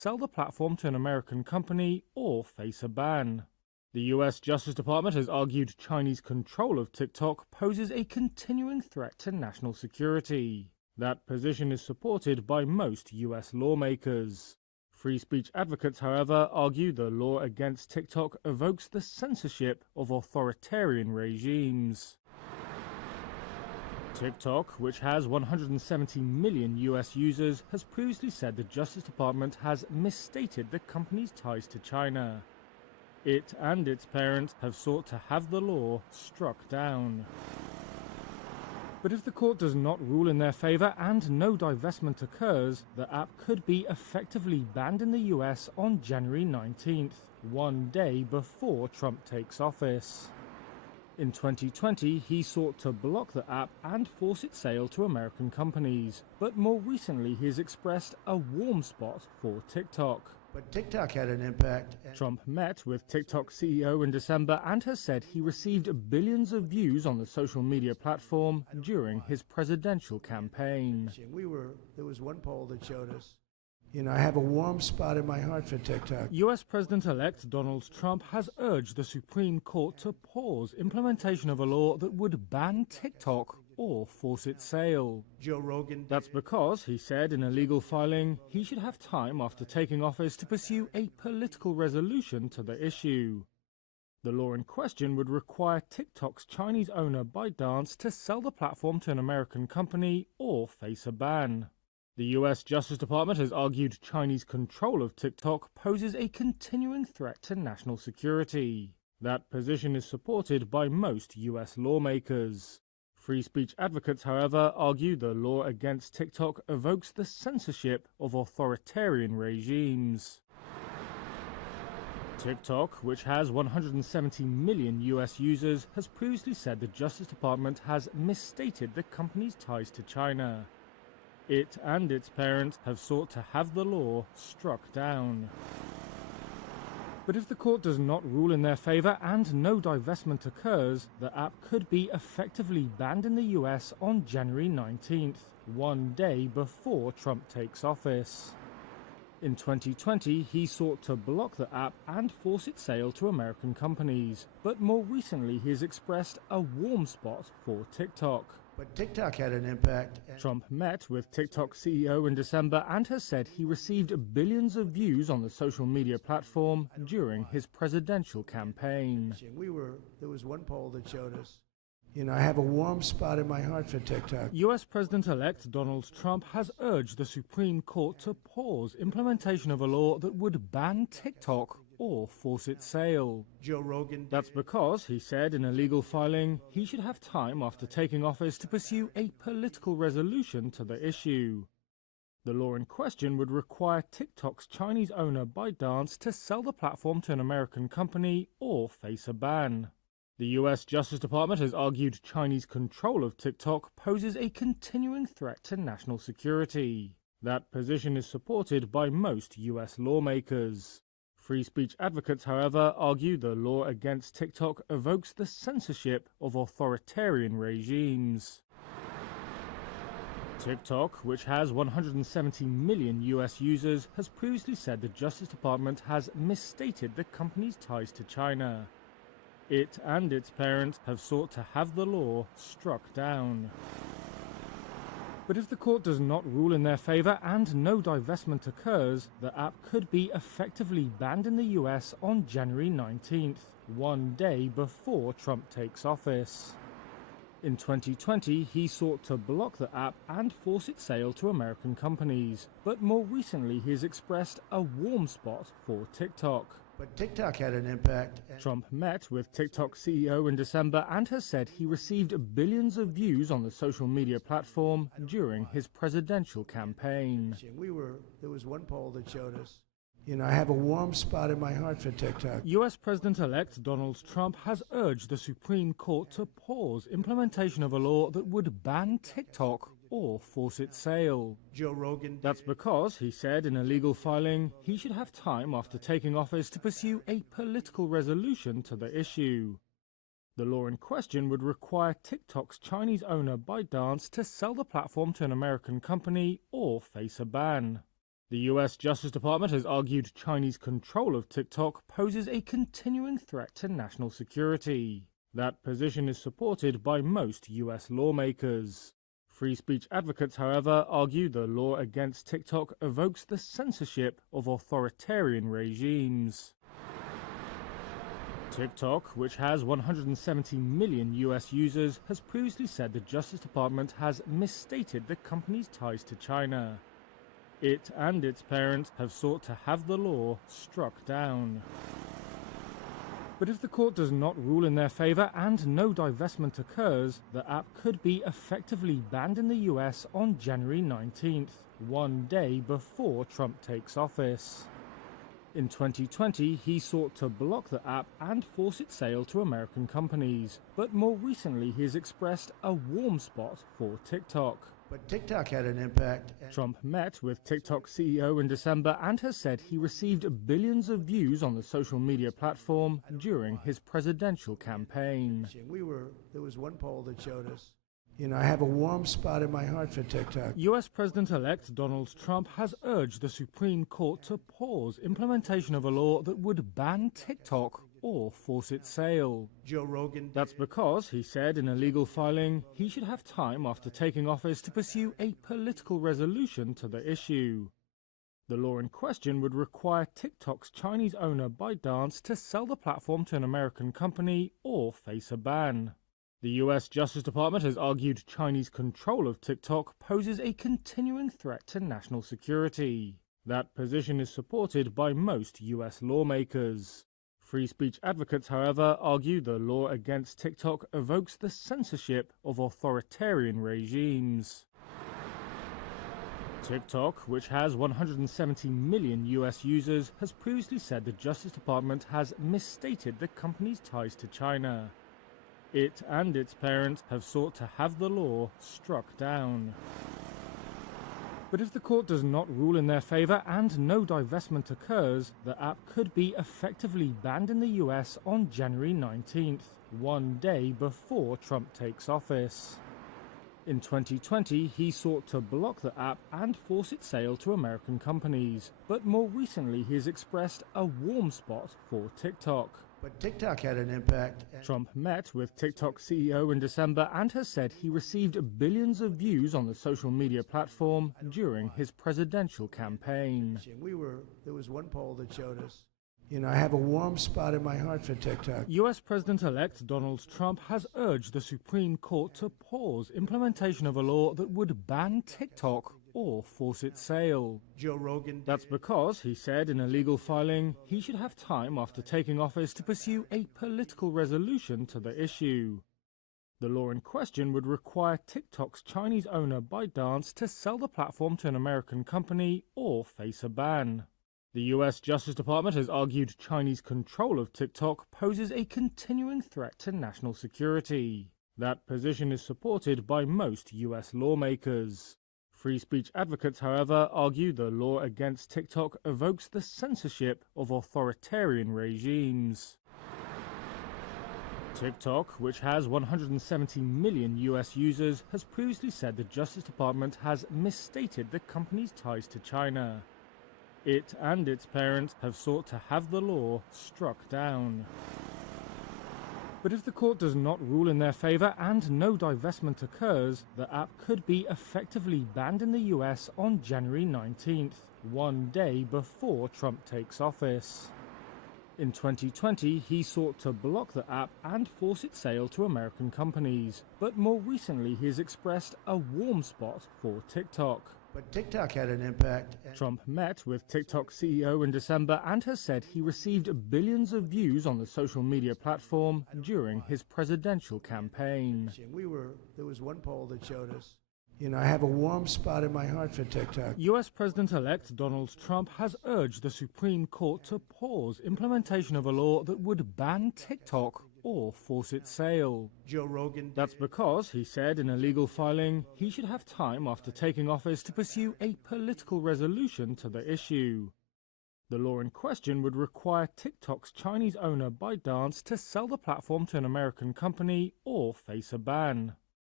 sell the platform to an American company, or face a ban. The US Justice Department has argued Chinese control of TikTok poses a continuing threat to national security. That position is supported by most US lawmakers. Free speech advocates, however, argue the law against TikTok evokes the censorship of authoritarian regimes. TikTok, which has 170 million US users, has previously said the Justice Department has misstated the company's ties to China. It and its parent have sought to have the law struck down. But if the court does not rule in their favor and no divestment occurs, the app could be effectively banned in the US on January 19th, one day before Trump takes office. In 2020, he sought to block the app and force its sale to American companies, but more recently he has expressed a warm spot for TikTok. But TikTok had an impact. Trump met with TikTok CEO in December and has said he received billions of views on the social media platform during his presidential campaign. There was one poll that showed us, I have a warm spot in my heart for TikTok. US President-elect Donald Trump has urged the Supreme Court to pause implementation of a law that would ban TikTok or force its sale. Joe Rogan. That's because, he said in a legal filing, he should have time after taking office to pursue a political resolution to the issue. The law in question would require TikTok's Chinese owner ByteDance to sell the platform to an American company or face a ban. The US Justice Department has argued Chinese control of TikTok poses a continuing threat to national security. That position is supported by most US lawmakers. Free speech advocates, however, argue the law against TikTok evokes the censorship of authoritarian regimes. TikTok, which has 170 million US users, has previously said the Justice Department has misstated the company's ties to China. It and its parent have sought to have the law struck down. But if the court does not rule in their favor and no divestment occurs, the app could be effectively banned in the US on January 19th, one day before Trump takes office. In 2020, he sought to block the app and force its sale to American companies, but more recently he has expressed a warm spot for TikTok. But TikTok had an impact. Trump met with TikTok CEO in December and has said he received billions of views on the social media platform during his presidential campaign. There was one poll that showed us, I have a warm spot in my heart for TikTok. US President-elect Donald Trump has urged the Supreme Court to pause implementation of a law that would ban TikTok or force its sale. Joe Rogan. That's because, he said in a legal filing, he should have time after taking office to pursue a political resolution to the issue. The law in question would require TikTok's Chinese owner ByteDance to sell the platform to an American company or face a ban. The US Justice Department has argued Chinese control of TikTok poses a continuing threat to national security. That position is supported by most US lawmakers. Free speech advocates, however, argue the law against TikTok evokes the censorship of authoritarian regimes. TikTok, which has 170 million US users, has previously said the Justice Department has misstated the company's ties to China. It and its parent have sought to have the law struck down. But if the court does not rule in their favor and no divestment occurs, the app could be effectively banned in the US on January 19th, one day before Trump takes office. In 2020, he sought to block the app and force its sale to American companies, but more recently he has expressed a warm spot for TikTok. But TikTok had an impact. Trump met with TikTok CEO in December and has said he received billions of views on the social media platform during his presidential campaign. There was one poll that showed us, I have a warm spot in my heart for TikTok. US President-elect Donald Trump has urged the Supreme Court to pause implementation of a law that would ban TikTok or force its sale. Joe Rogan. That's because, he said in a legal filing, he should have time after taking office to pursue a political resolution to the issue. The law in question would require TikTok's Chinese owner ByteDance to sell the platform to an American company or face a ban. The US Justice Department has argued Chinese control of TikTok poses a continuing threat to national security. That position is supported by most US lawmakers. Free speech advocates, however, argue the law against TikTok evokes the censorship of authoritarian regimes. TikTok, which has 170 million US users, has previously said the Justice Department has misstated the company's ties to China. It and its parent have sought to have the law struck down. But if the court does not rule in their favor and no divestment occurs, the app could be effectively banned in the US on January 19th, one day before Trump takes office. In 2020, he sought to block the app and force its sale to American companies, but more recently he has expressed a warm spot for TikTok. But TikTok had an impact. Trump met with TikTok CEO in December and has said he received billions of views on the social media platform during his presidential campaign. There was one poll that showed us, I have a warm spot in my heart for TikTok. US President-elect Donald Trump has urged the Supreme Court to pause implementation of a law that would ban TikTok or force its sale. Joe Rogan. That's because, he said in a legal filing, he should have time after taking office to pursue a political resolution to the issue. The law in question would require TikTok's Chinese owner ByteDance to sell the platform to an American company or face a ban. The US Justice Department has argued Chinese control of TikTok poses a continuing threat to national security. That position is supported by most US lawmakers. Free speech advocates, however, argue the law against TikTok evokes the censorship of authoritarian regimes. TikTok, which has 170 million US users, has previously said the Justice Department has misstated the company's ties to China. It and its parent have sought to have the law struck down. But if the court does not rule in their favor and no divestment occurs, the app could be effectively banned in the US on January 19th, one day before Trump takes office. In 2020, he sought to block the app and force its sale to American companies, but more recently he has expressed a warm spot for TikTok. But TikTok had an impact. Trump met with TikTok CEO in December and has said he received billions of views on the social media platform during his presidential campaign. There was one poll that showed us, I have a warm spot in my heart for TikTok. US President-elect Donald Trump has urged the Supreme Court to pause implementation of a law that would ban TikTok or force its sale. Joe Rogan. That's because, he said in a legal filing, he should have time after taking office to pursue a political resolution to the issue. The law in question would require TikTok's Chinese owner ByteDance to sell the platform to an American company or face a ban. The US Justice Department has argued Chinese control of TikTok poses a continuing threat to national security. That position is supported by most US lawmakers. Free speech advocates, however, argue the law against TikTok evokes the censorship of authoritarian regimes. TikTok, which has 170 million US users, has previously said the Justice Department has misstated the company's ties to China. It and its parent have sought to have the law struck down. But if the court does not rule in their favor and no divestment occurs, the app could be effectively banned in the US on January 19th, one day before Trump takes office. In 2020, he sought to block the app and force its sale to American companies, but more recently he has expressed a warm spot for TikTok. But TikTok had an impact. Trump met with TikTok CEO in December and has said he received billions of views on the social media platform during his presidential campaign. There was one poll that showed us, I have a warm spot in my heart for TikTok. US President-elect Donald Trump has urged the Supreme Court to pause implementation of a law that would ban TikTok or force its sale. Joe Rogan. That's because, he said in a legal filing, he should have time after taking office to pursue a political resolution to the issue. The law in question would require TikTok's Chinese owner ByteDance to sell the platform to an American company or face a ban.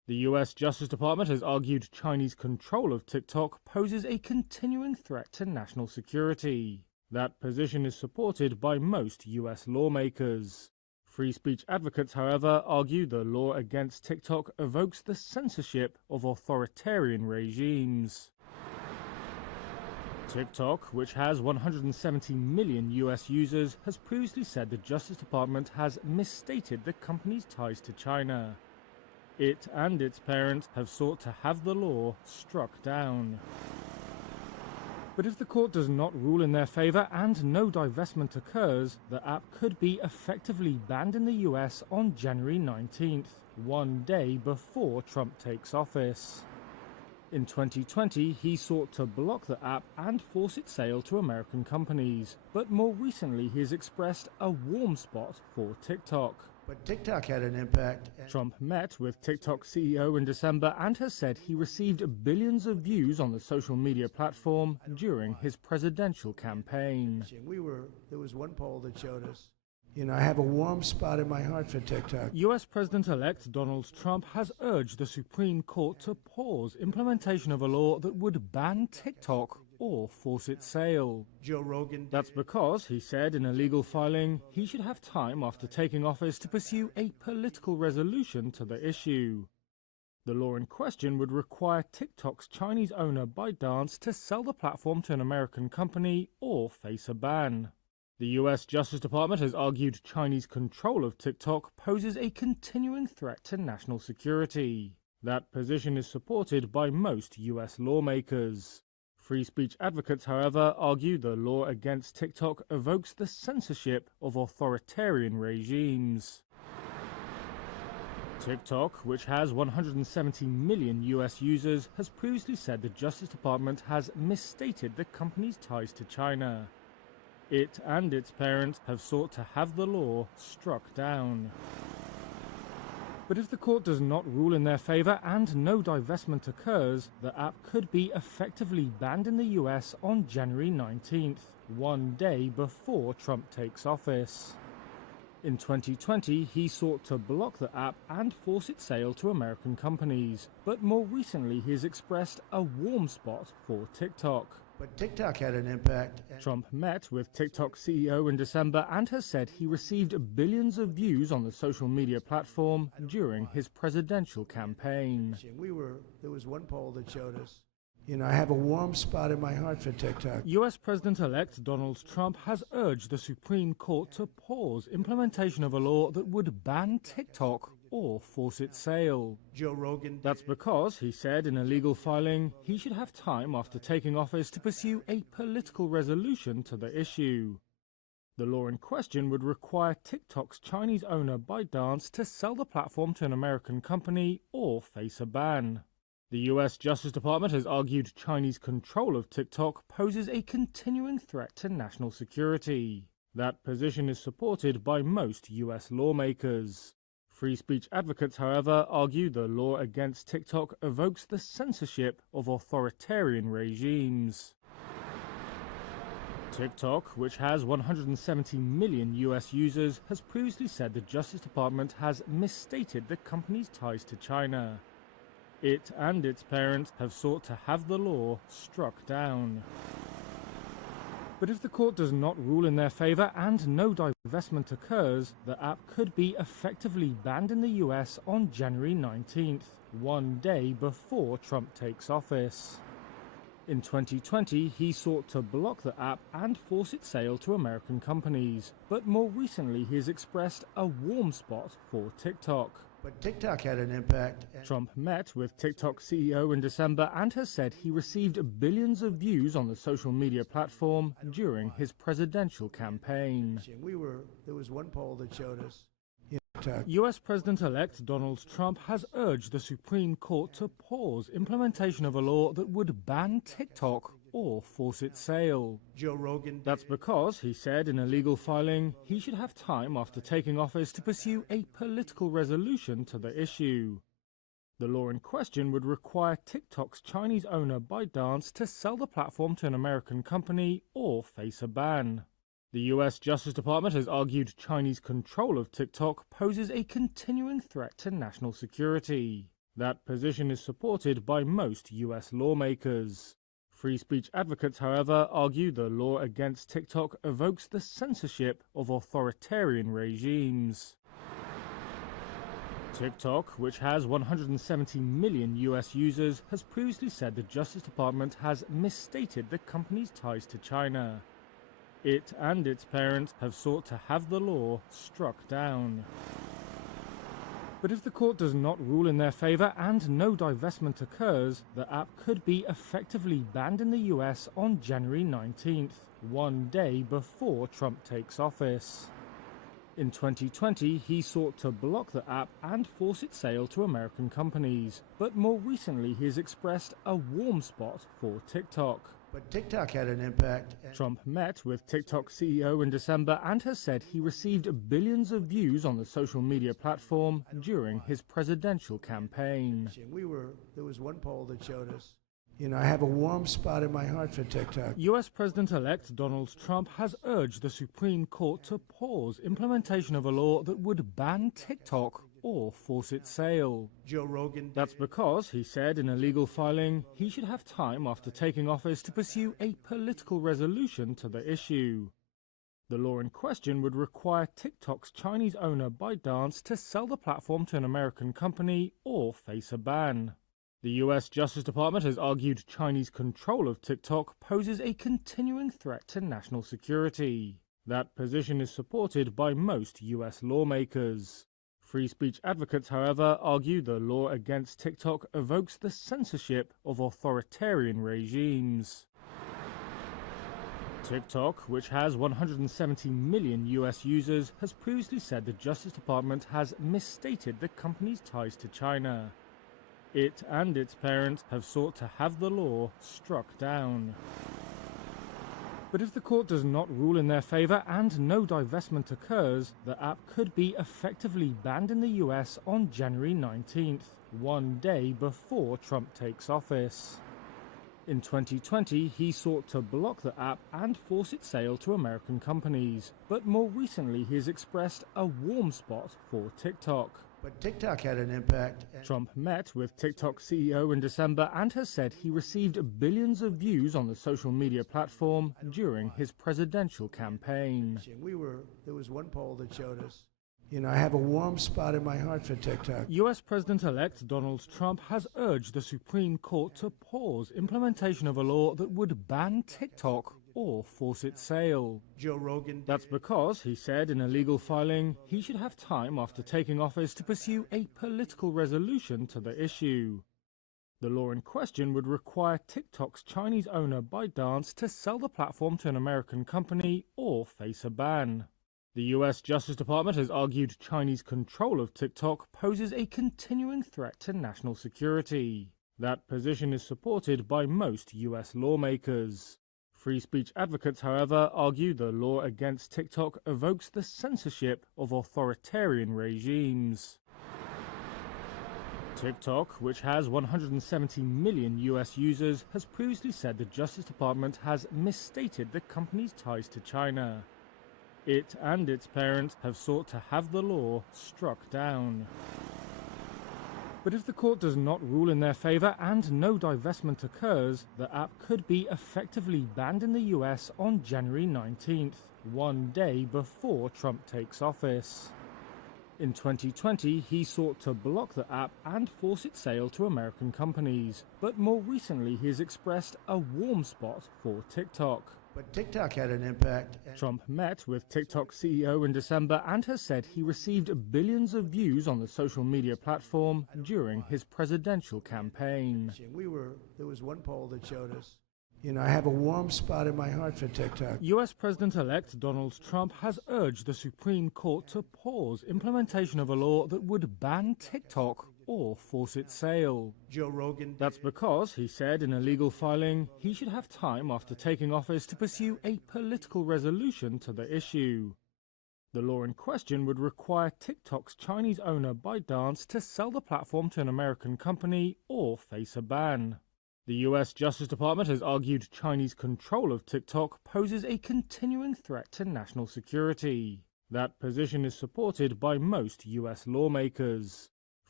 The US Justice Department has argued Chinese control of TikTok poses a continuing threat to national security. That position is supported by most US lawmakers. Free speech advocates, however, argue the law against TikTok evokes the censorship of authoritarian regimes. TikTok, which has 170 million US users, has previously said the Justice Department has misstated the company's ties to China. It and its parent have sought to have the law struck down. But if the court does not rule in their favor and no divestment occurs, the app could be effectively banned in the US on January 19th, one day before Trump takes office. In 2020, he sought to block the app and force its sale to American companies, but more recently he has expressed a warm spot for TikTok. But TikTok had an impact. Trump met with TikTok CEO in December and has said he received billions of views on the social media platform during his presidential campaign. There was one poll that showed us, I have a warm spot in my heart for TikTok. US President-elect Donald Trump has urged the Supreme Court to pause implementation of a law that would ban TikTok or force its sale. Joe Rogan. That's because, he said in a legal filing, he should have time after taking office to pursue a political resolution to the issue. The law in question would require TikTok's Chinese owner ByteDance to sell the platform to an American company or face a ban. The US Justice Department has argued Chinese control of TikTok poses a continuing threat to national security. That position is supported by most US lawmakers. Free speech advocates, however, argue the law against TikTok evokes the censorship of authoritarian regimes. TikTok, which has 170 million US users, has previously said the Justice Department has misstated the company's ties to China. It and its parent have sought to have the law struck down. But if the court does not rule in their favor and no divestment occurs, the app could be effectively banned in the US on January 19th, one day before Trump takes office. In 2020, he sought to block the app and force its sale to American companies, but more recently he has expressed a warm spot for TikTok. But TikTok had an impact. Trump met with TikTok CEO in December and has said he received billions of views on the social media platform during his presidential campaign. There was one poll that showed us, I have a warm spot in my heart for TikTok. US President-elect Donald Trump has urged the Supreme Court to pause implementation of a law that would ban TikTok or force its sale. Joe Rogan. That's because, he said in a legal filing, he should have time after taking office to pursue a political resolution to the issue. The law in question would require TikTok's Chinese owner ByteDance to sell the platform to an American company or face a ban. The US Justice Department has argued Chinese control of TikTok poses a continuing threat to national security. That position is supported by most US lawmakers. Free speech advocates, however, argue the law against TikTok evokes the censorship of authoritarian regimes. TikTok, which has 170 million US users, has previously said the Justice Department has misstated the company's ties to China. It and its parent have sought to have the law struck down. But if the court does not rule in their favor and no divestment occurs, the app could be effectively banned in the US on January 19th, one day before Trump takes office. In 2020, he sought to block the app and force its sale to American companies, but more recently he has expressed a warm spot for TikTok. But TikTok had an impact. Trump met with TikTok CEO in December and has said he received billions of views on the social media platform during his presidential campaign. There was one poll that showed us, US President-elect Donald Trump has urged the Supreme Court to pause implementation of a law that would ban TikTok or force its sale. Joe Rogan. That's because, he said in a legal filing, he should have time after taking office to pursue a political resolution to the issue. The law in question would require TikTok's Chinese owner ByteDance to sell the platform to an American company or face a ban. The US Justice Department has argued Chinese control of TikTok poses a continuing threat to national security. That position is supported by most US lawmakers. Free speech advocates, however, argue the law against TikTok evokes the censorship of authoritarian regimes. TikTok, which has 170 million US users, has previously said the Justice Department has misstated the company's ties to China. It and its parent have sought to have the law struck down. But if the court does not rule in their favor and no divestment occurs, the app could be effectively banned in the US on January 19th, one day before Trump takes office. In 2020, he sought to block the app and force its sale to American companies. But more recently, he has expressed a warm spot for TikTok. But TikTok had an impact. Trump met with TikTok CEO in December and has said he received billions of views on the social media platform during his presidential campaign. There was one poll that showed us, I have a warm spot in my heart for TikTok. US President-elect Donald Trump has urged the Supreme Court to pause implementation of a law that would ban TikTok or force its sale. Joe Rogan. That's because, he said in a legal filing, he should have time after taking office to pursue a political resolution to the issue. The law in question would require TikTok's Chinese owner ByteDance to sell the platform to an American company or face a ban. The US Justice Department has argued Chinese control of TikTok poses a continuing threat to national security. That position is supported by most US lawmakers. Free speech advocates, however, argue the law against TikTok evokes the censorship of authoritarian regimes. TikTok, which has 170 million US users, has previously said the Justice Department has misstated the company's ties to China. It and its parent have sought to have the law struck down. But if the court does not rule in their favor and no divestment occurs, the app could be effectively banned in the US on January 19th, one day before Trump takes office. In 2020, he sought to block the app and force its sale to American companies. But more recently, he has expressed a warm spot for TikTok. But TikTok had an impact. Trump met with TikTok CEO in December and has said he received billions of views on the social media platform during his presidential campaign. There was one poll that showed us, I have a warm spot in my heart for TikTok. US President-elect Donald Trump has urged the Supreme Court to pause implementation of a law that would ban TikTok or force its sale. Joe Rogan. That's because, he said in a legal filing, he should have time after taking office to pursue a political resolution to the issue. The law in question would require TikTok's Chinese owner ByteDance to sell the platform to an American company or face a ban. The US Justice Department has argued Chinese control of TikTok poses a continuing threat to national security. That position is supported by most US lawmakers. Free speech advocates, however, argue the law against TikTok evokes the censorship of authoritarian regimes. TikTok, which has 170 million US users, has previously said the Justice Department has misstated the company's ties to China. It and its parent have sought to have the law struck down. But if the court does not rule in their favor and no divestment occurs, the app could be effectively banned in the US on January 19th, one day before Trump takes office. In 2020, he sought to block the app and force its sale to American companies. But more recently, he has expressed a warm spot for TikTok. But TikTok had an impact. Trump met with TikTok CEO in December and has said he received billions of views on the social media platform during his presidential campaign. There was one poll that showed us, I have a warm spot in my heart for TikTok. US President-elect Donald Trump has urged the Supreme Court to pause implementation of a law that would ban TikTok or force its sale. Joe Rogan. That's because, he said in a legal filing, he should have time after taking office to pursue a political resolution to the issue. The law in question would require TikTok's Chinese owner ByteDance to sell the platform to an American company or face a ban. The US Justice Department has argued Chinese control of TikTok poses a continuing threat to national security. That position is supported by most US lawmakers.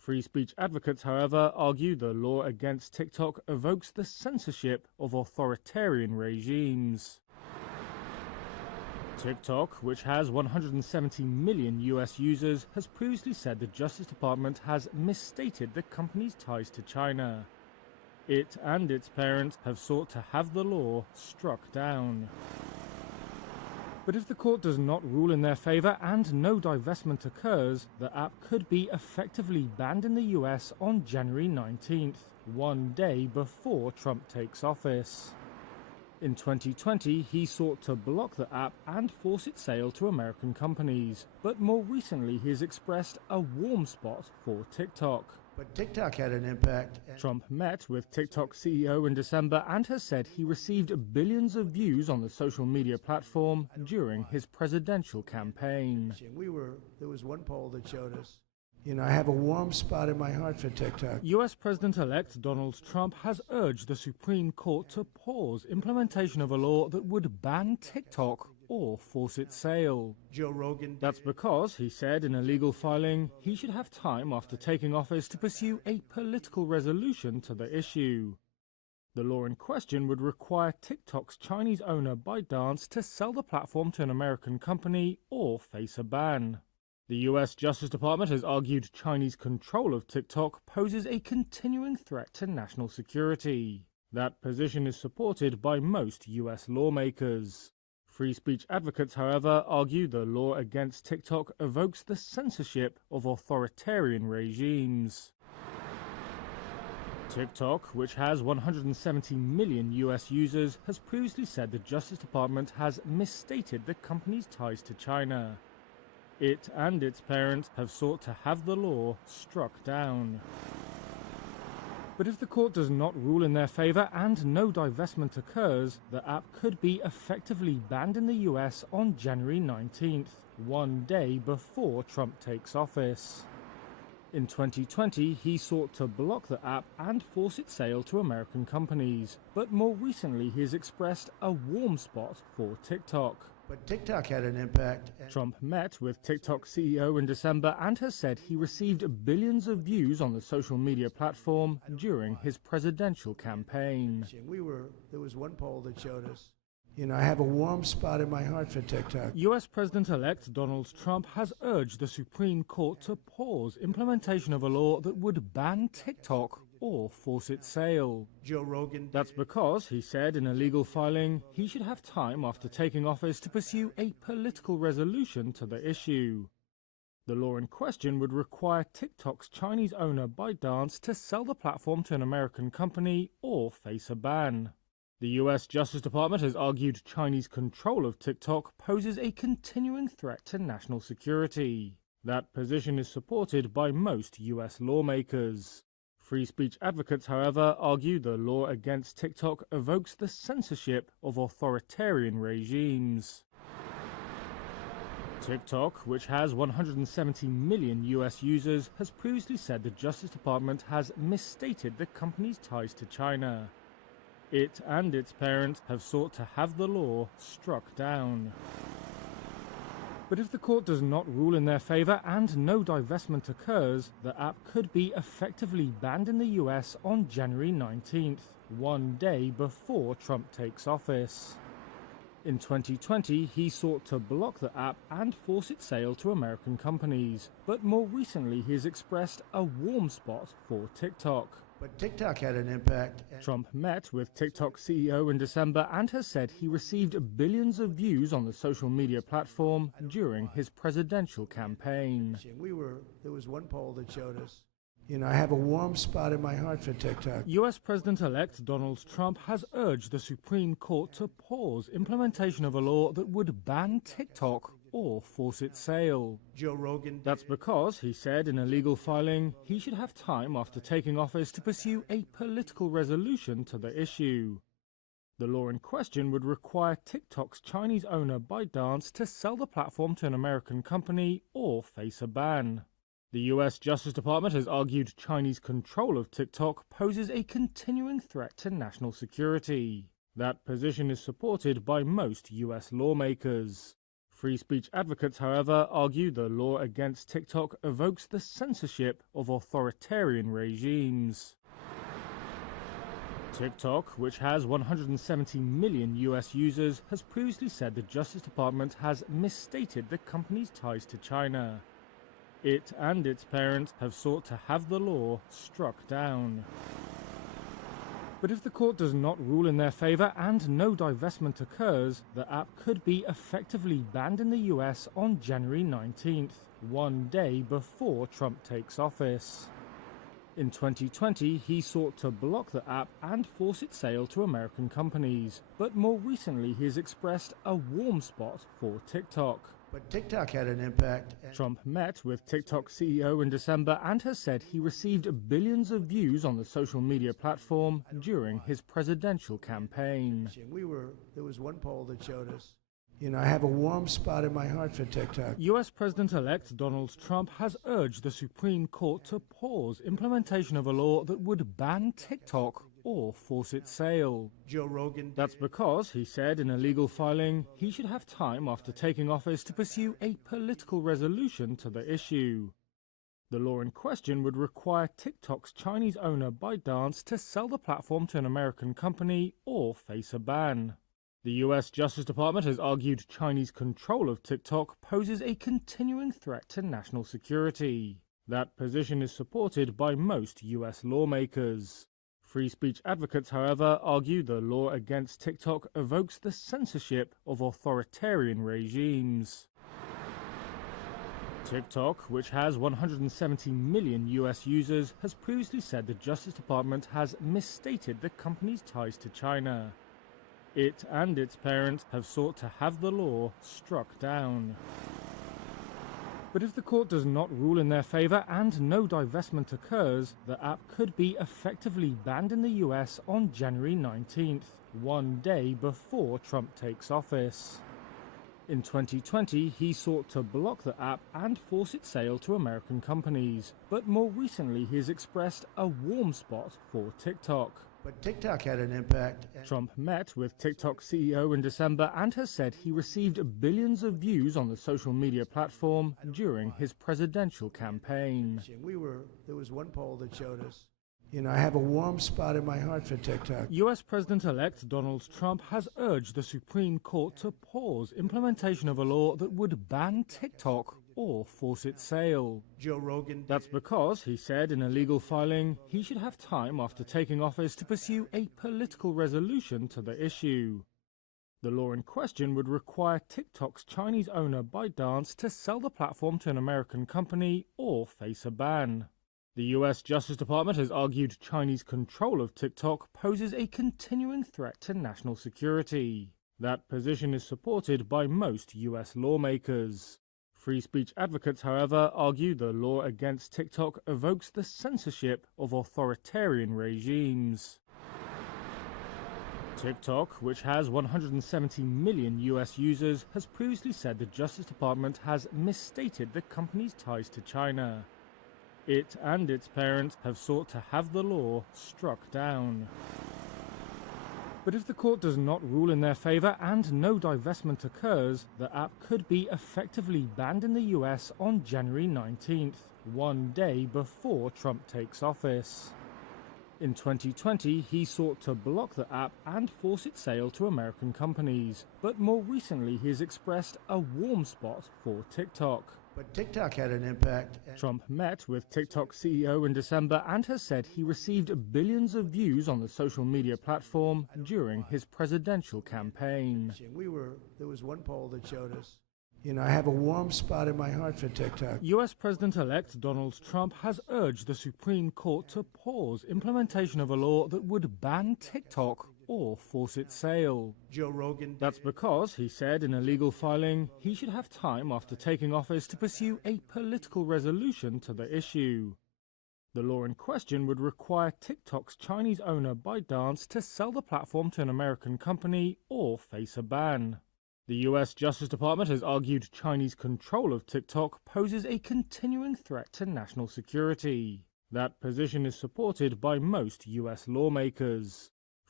Free speech advocates, however, argue the law against TikTok evokes the censorship of authoritarian regimes. TikTok, which has 170 million US users, has previously said the Justice Department has misstated the company's ties to China. It and its parent have sought to have the law struck down. But if the court does not rule in their favor and no divestment occurs, the app could be effectively banned in the US on January 19th, one day before Trump takes office. In 2020, he sought to block the app and force its sale to American companies, but more recently he has expressed a warm spot for TikTok. But TikTok had an impact. Trump met with TikTok CEO in December and has said he received billions of views on the social media platform during his presidential campaign. There was one poll that showed us, I have a warm spot in my heart for TikTok. US President-elect Donald Trump has urged the Supreme Court to pause implementation of a law that would ban TikTok or force its sale. Joe Rogan. That's because, he said in a legal filing, he should have time after taking office to pursue a political resolution to the issue. The law in question would require TikTok's Chinese owner ByteDance to sell the platform to an American company or face a ban. The US Justice Department has argued Chinese control of TikTok poses a continuing threat to national security. That position is supported by most US lawmakers. Free speech advocates, however, argue the law against TikTok evokes the censorship of authoritarian regimes. TikTok, which has 170 million US users, has previously said the Justice Department has misstated the company's ties to China. It and its parent have sought to have the law struck down. But if the court does not rule in their favor and no divestment occurs, the app could be effectively banned in the US on January 19th, one day before Trump takes office. In 2020, he sought to block the app and force its sale to American companies, but more recently he has expressed a warm spot for TikTok. But TikTok had an impact. Trump met with TikTok CEO in December and has said he received billions of views on the social media platform during his presidential campaign. There was one poll that showed us, I have a warm spot in my heart for TikTok. US President-elect Donald Trump has urged the Supreme Court to pause implementation of a law that would ban TikTok or force its sale. Joe Rogan. That's because, he said in a legal filing, he should have time after taking office to pursue a political resolution to the issue. The law in question would require TikTok's Chinese owner ByteDance to sell the platform to an American company or face a ban. The US Justice Department has argued Chinese control of TikTok poses a continuing threat to national security. That position is supported by most US lawmakers. Free speech advocates, however, argue the law against TikTok evokes the censorship of authoritarian regimes. TikTok, which has 170 million US users, has previously said the Justice Department has misstated the company's ties to China. It and its parent have sought to have the law struck down. But if the court does not rule in their favor and no divestment occurs, the app could be effectively banned in the US on January 19th, one day before Trump takes office. In 2020, he sought to block the app and force its sale to American companies, but more recently he has expressed a warm spot for TikTok. But TikTok had an impact. Trump met with TikTok CEO in December and has said he received billions of views on the social media platform during his presidential campaign. There was one poll that showed us, I have a warm spot in my heart for TikTok. US President-elect Donald Trump has urged the Supreme Court to pause implementation of a law that would ban TikTok or force its sale. Joe Rogan. That's because, he said in a legal filing, he should have time after taking office to pursue a political resolution to the issue. The law in question would require TikTok's Chinese owner ByteDance to sell the platform to an American company or face a ban. The US Justice Department has argued Chinese control of TikTok poses a continuing threat to national security. That position is supported by most US lawmakers. Free speech advocates, however, argue the law against TikTok evokes the censorship of authoritarian regimes. TikTok, which has 170 million US users, has previously said the Justice Department has misstated the company's ties to China. It and its parent have sought to have the law struck down. But if the court does not rule in their favor and no divestment occurs, the app could be effectively banned in the US on January 19th, one day before Trump takes office. In 2020, he sought to block the app and force its sale to American companies, but more recently he has expressed a warm spot for TikTok. But TikTok had an impact. Trump met with TikTok CEO in December and has said he received billions of views on the social media platform during his presidential campaign. There was one poll that showed us, I have a warm spot in my heart for TikTok. US President-elect Donald Trump has urged the Supreme Court to pause implementation of a law that would ban TikTok or force its sale. Joe Rogan. That's because, he said in a legal filing, he should have time after taking office to pursue a political resolution to the issue. The law in question would require TikTok's Chinese owner ByteDance to sell the platform to an American company or face a ban. The US Justice Department has argued Chinese control of TikTok poses a continuing threat to national security. That position is supported by most US lawmakers. Free speech advocates, however, argue the law against TikTok evokes the censorship of authoritarian regimes. TikTok, which has 170 million US users, has previously said the Justice Department has misstated the company's ties to China. It and its parent have sought to have the law struck down. But if the court does not rule in their favor and no divestment occurs, the app could be effectively banned in the US on January 19th, one day before Trump takes office. In 2020, he sought to block the app and force its sale to American companies, but more recently he has expressed a warm spot for TikTok. But TikTok had an impact. Trump met with TikTok CEO in December and has said he received billions of views on the social media platform during his presidential campaign. There was one poll that showed us, I have a warm spot in my heart for TikTok. US President-elect Donald Trump has urged the Supreme Court to pause implementation of a law that would ban TikTok or force its sale. Joe Rogan. That's because, he said in a legal filing, he should have time after taking office to pursue a political resolution to the issue. The law in question would require TikTok's Chinese owner ByteDance to sell the platform to an American company or face a ban. The US Justice Department has argued Chinese control of TikTok poses a continuing threat to national security. That position is supported by most US lawmakers. Free speech advocates, however, argue the law against TikTok evokes the censorship of authoritarian regimes. TikTok, which has 170 million US users, has previously said the Justice Department has misstated the company's ties to China. It and its parent have sought to have the law struck down. But if the court does not rule in their favor and no divestment occurs, the app could be effectively banned in the US on January 19th, one day before Trump takes office. In 2020, he sought to block the app and force its sale to American companies, but more recently he has expressed a warm spot for TikTok. But TikTok had an impact. Trump met with TikTok CEO in December and has said he received billions of views on the social media platform during his presidential campaign. There was one poll that showed us, I have a warm spot in my heart for TikTok. US President-elect Donald Trump has urged the Supreme Court to pause implementation of a law that would ban TikTok or force its sale. Joe Rogan. That's because, he said in a legal filing, he should have time after taking office to pursue a political resolution to the issue. The law in question would require TikTok's Chinese owner ByteDance to sell the platform to an American company or face a ban. The US Justice Department has argued Chinese control of TikTok poses a continuing threat to national security. That position is supported by most US lawmakers.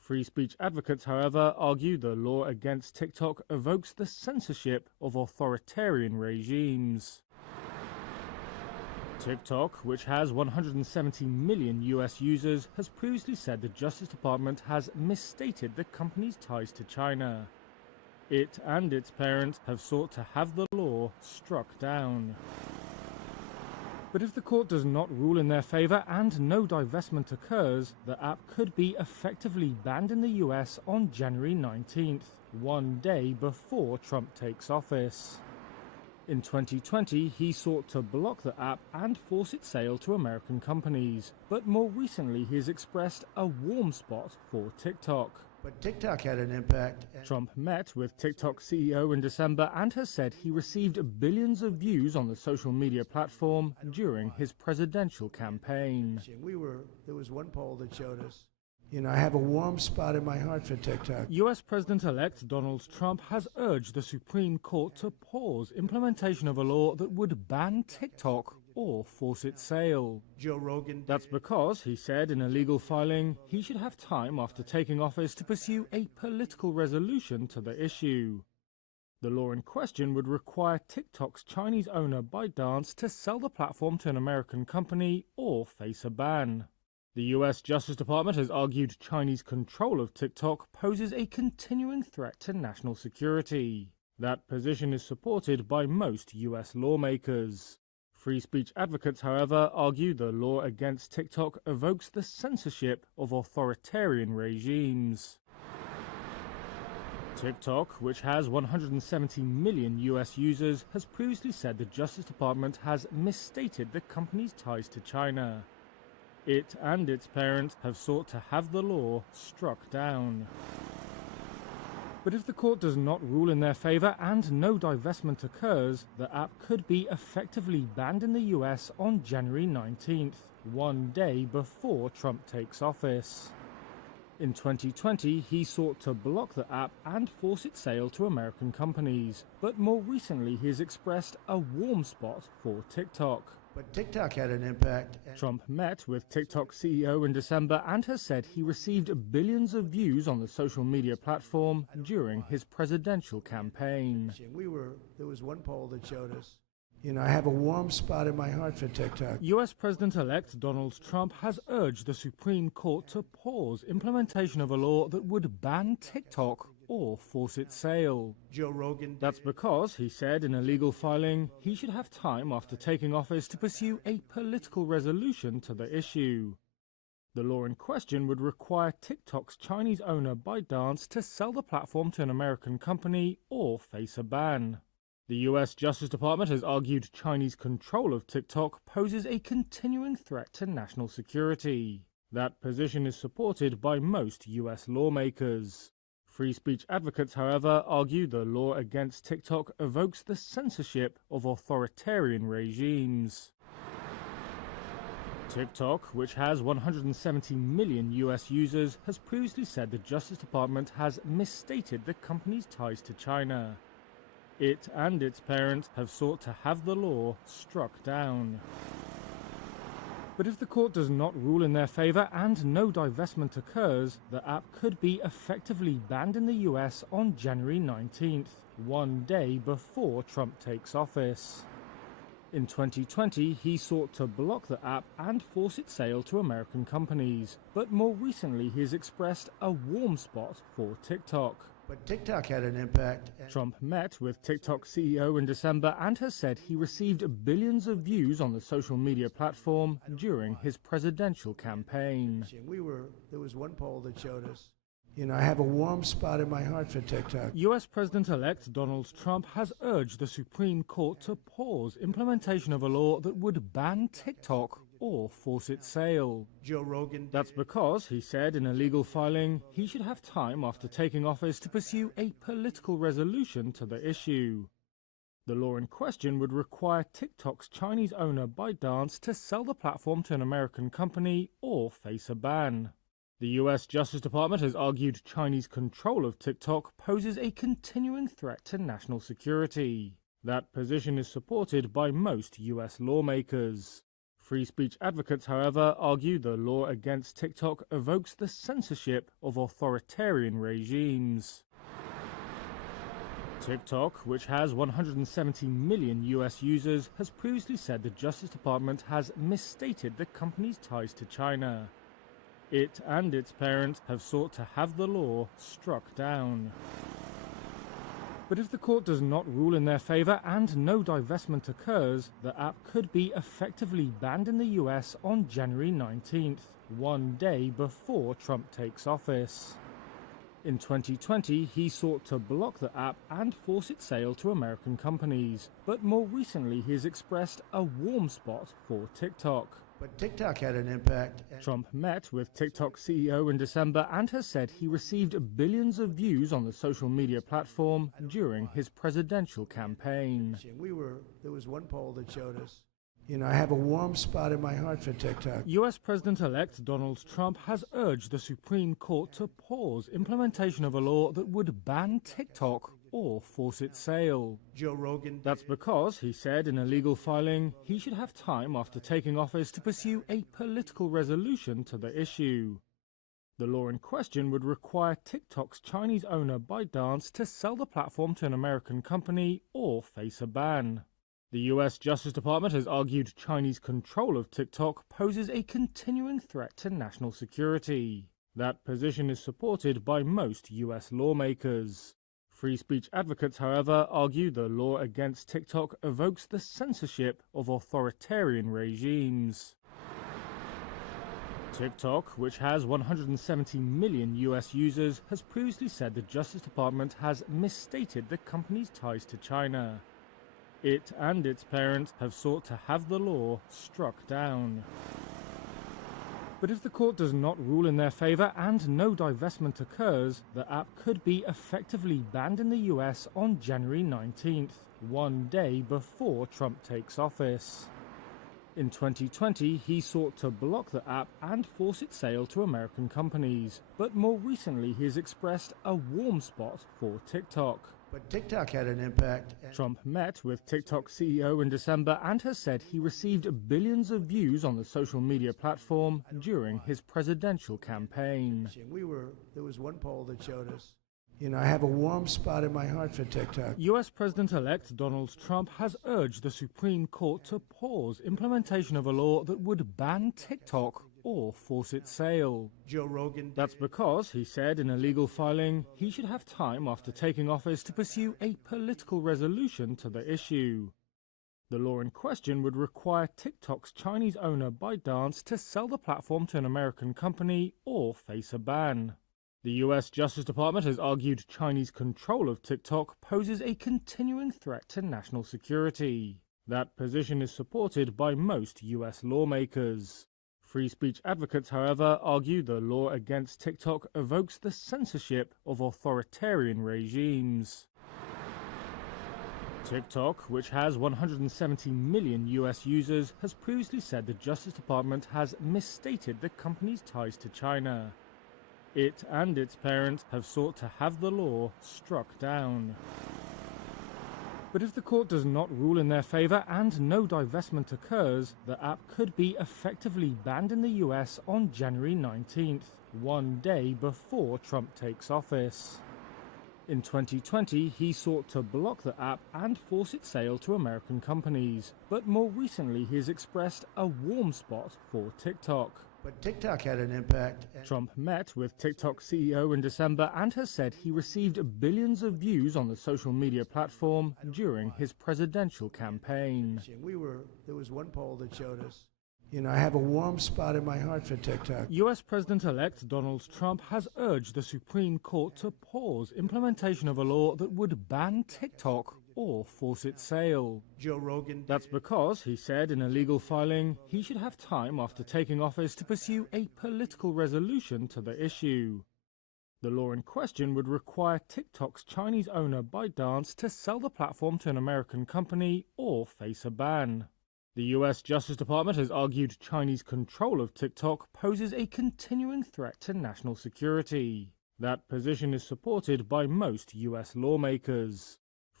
Free speech advocates, however, argue the law against TikTok evokes the censorship of authoritarian regimes. TikTok, which has 170 million US users, has previously said the Justice Department has misstated the company's ties to China. It and its parent have sought to have the law struck down. But if the court does not rule in their favor and no divestment occurs, the app could be effectively banned in the US on January 19th, one day before Trump takes office. In 2020, he sought to block the app and force its sale to American companies, but more recently he has expressed a warm spot for TikTok. But TikTok had an impact. Trump met with TikTok CEO in December and has said he received billions of views on the social media platform during his presidential campaign. There was one poll that showed us, I have a warm spot in my heart for TikTok. US President-elect Donald Trump has urged the Supreme Court to pause implementation of a law that would ban TikTok or force its sale. Joe Rogan. That's because, he said in a legal filing, he should have time after taking office to pursue a political resolution to the issue. The law in question would require TikTok's Chinese owner ByteDance to sell the platform to an American company or face a ban. The US Justice Department has argued Chinese control of TikTok poses a continuing threat to national security. That position is supported by most US lawmakers. Free speech advocates, however, argue the law against TikTok evokes the censorship of authoritarian regimes. TikTok, which has 170 million US users, has previously said the Justice Department has misstated the company's ties to China. It and its parent have sought to have the law struck down. But if the court does not rule in their favor and no divestment occurs, the app could be effectively banned in the US on January 19th, one day before Trump takes office. In 2020, he sought to block the app and force its sale to American companies, but more recently he has expressed a warm spot for TikTok. But TikTok had an impact. Trump met with TikTok CEO in December and has said he received billions of views on the social media platform during his presidential campaign. There was one poll that showed us, I have a warm spot in my heart for TikTok. US President-elect Donald Trump has urged the Supreme Court to pause implementation of a law that would ban TikTok or force its sale. Joe Rogan. That's because, he said in a legal filing, he should have time after taking office to pursue a political resolution to the issue. The law in question would require TikTok's Chinese owner ByteDance to sell the platform to an American company or face a ban. The US Justice Department has argued Chinese control of TikTok poses a continuing threat to national security. That position is supported by most US lawmakers. Free speech advocates, however, argue the law against TikTok evokes the censorship of authoritarian regimes. TikTok, which has 170 million US users, has previously said the Justice Department has misstated the company's ties to China. It and its parent have sought to have the law struck down. But if the court does not rule in their favor and no divestment occurs, the app could be effectively banned in the US on January 19th, one day before Trump takes office. In 2020, he sought to block the app and force its sale to American companies, but more recently he has expressed a warm spot for TikTok. But TikTok had an impact. Trump met with TikTok CEO in December and has said he received billions of views on the social media platform during his presidential campaign. There was one poll that showed us, I have a warm spot in my heart for TikTok. US President-elect Donald Trump has urged the Supreme Court to pause implementation of a law that would ban TikTok or force its sale. Joe Rogan. That's because, he said in a legal filing, he should have time after taking office to pursue a political resolution to the issue. The law in question would require TikTok's Chinese owner ByteDance to sell the platform to an American company or face a ban. The US Justice Department has argued Chinese control of TikTok poses a continuing threat to national security. That position is supported by most US lawmakers. Free speech advocates, however, argue the law against TikTok evokes the censorship of authoritarian regimes. TikTok, which has 170 million US users, has previously said the Justice Department has misstated the company's ties to China. It and its parent have sought to have the law struck down. But if the court does not rule in their favor and no divestment occurs, the app could be effectively banned in the US on January 19th, one day before Trump takes office. In 2020, he sought to block the app and force its sale to American companies, but more recently he has expressed a warm spot for TikTok. But TikTok had an impact. Trump met with TikTok CEO in December and has said he received billions of views on the social media platform during his presidential campaign. There was one poll that showed us, I have a warm spot in my heart for TikTok. US President-elect Donald Trump has urged the Supreme Court to pause implementation of a law that would ban TikTok or force its sale. Joe Rogan. That's because, he said in a legal filing, he should have time after taking office to pursue a political resolution to the issue. The law in question would require TikTok's Chinese owner ByteDance to sell the platform to an American company or face a ban. The US Justice Department has argued Chinese control of TikTok poses a continuing threat to national security. That position is supported by most US lawmakers. Free speech advocates, however, argue the law against TikTok evokes the censorship of authoritarian regimes. TikTok, which has 170 million US users, has previously said the Justice Department has misstated the company's ties to China. It and its parent have sought to have the law struck down. But if the court does not rule in their favor and no divestment occurs, the app could be effectively banned in the US on January 19th, one day before Trump takes office. In 2020, he sought to block the app and force its sale to American companies, but more recently he has expressed a warm spot for TikTok. But TikTok had an impact. Trump met with TikTok CEO in December and has said he received billions of views on the social media platform during his presidential campaign. There was one poll that showed us, I have a warm spot in my heart for TikTok. US President-elect Donald Trump has urged the Supreme Court to pause implementation of a law that would ban TikTok or force its sale. Joe Rogan. That's because, he said in a legal filing, he should have time after taking office to pursue a political resolution to the issue. The law in question would require TikTok's Chinese owner ByteDance to sell the platform to an American company or face a ban. The US Justice Department has argued Chinese control of TikTok poses a continuing threat to national security. That position is supported by most US lawmakers. Free speech advocates, however, argue the law against TikTok evokes the censorship of authoritarian regimes. TikTok, which has 170 million US users, has previously said the Justice Department has misstated the company's ties to China. It and its parent have sought to have the law struck down. But if the court does not rule in their favor and no divestment occurs, the app could be effectively banned in the US on January 19th, one day before Trump takes office. In 2020, he sought to block the app and force its sale to American companies, but more recently he has expressed a warm spot for TikTok. But TikTok had an impact. Trump met with TikTok CEO in December and has said he received billions of views on the social media platform during his presidential campaign. There was one poll that showed us, I have a warm spot in my heart for TikTok. US President-elect Donald Trump has urged the Supreme Court to pause implementation of a law that would ban TikTok or force its sale. Joe Rogan. That's because, he said in a legal filing, he should have time after taking office to pursue a political resolution to the issue. The law in question would require TikTok's Chinese owner ByteDance to sell the platform to an American company or face a ban. The US Justice Department has argued Chinese control of TikTok poses a continuing threat to national security. That position is supported by most US lawmakers.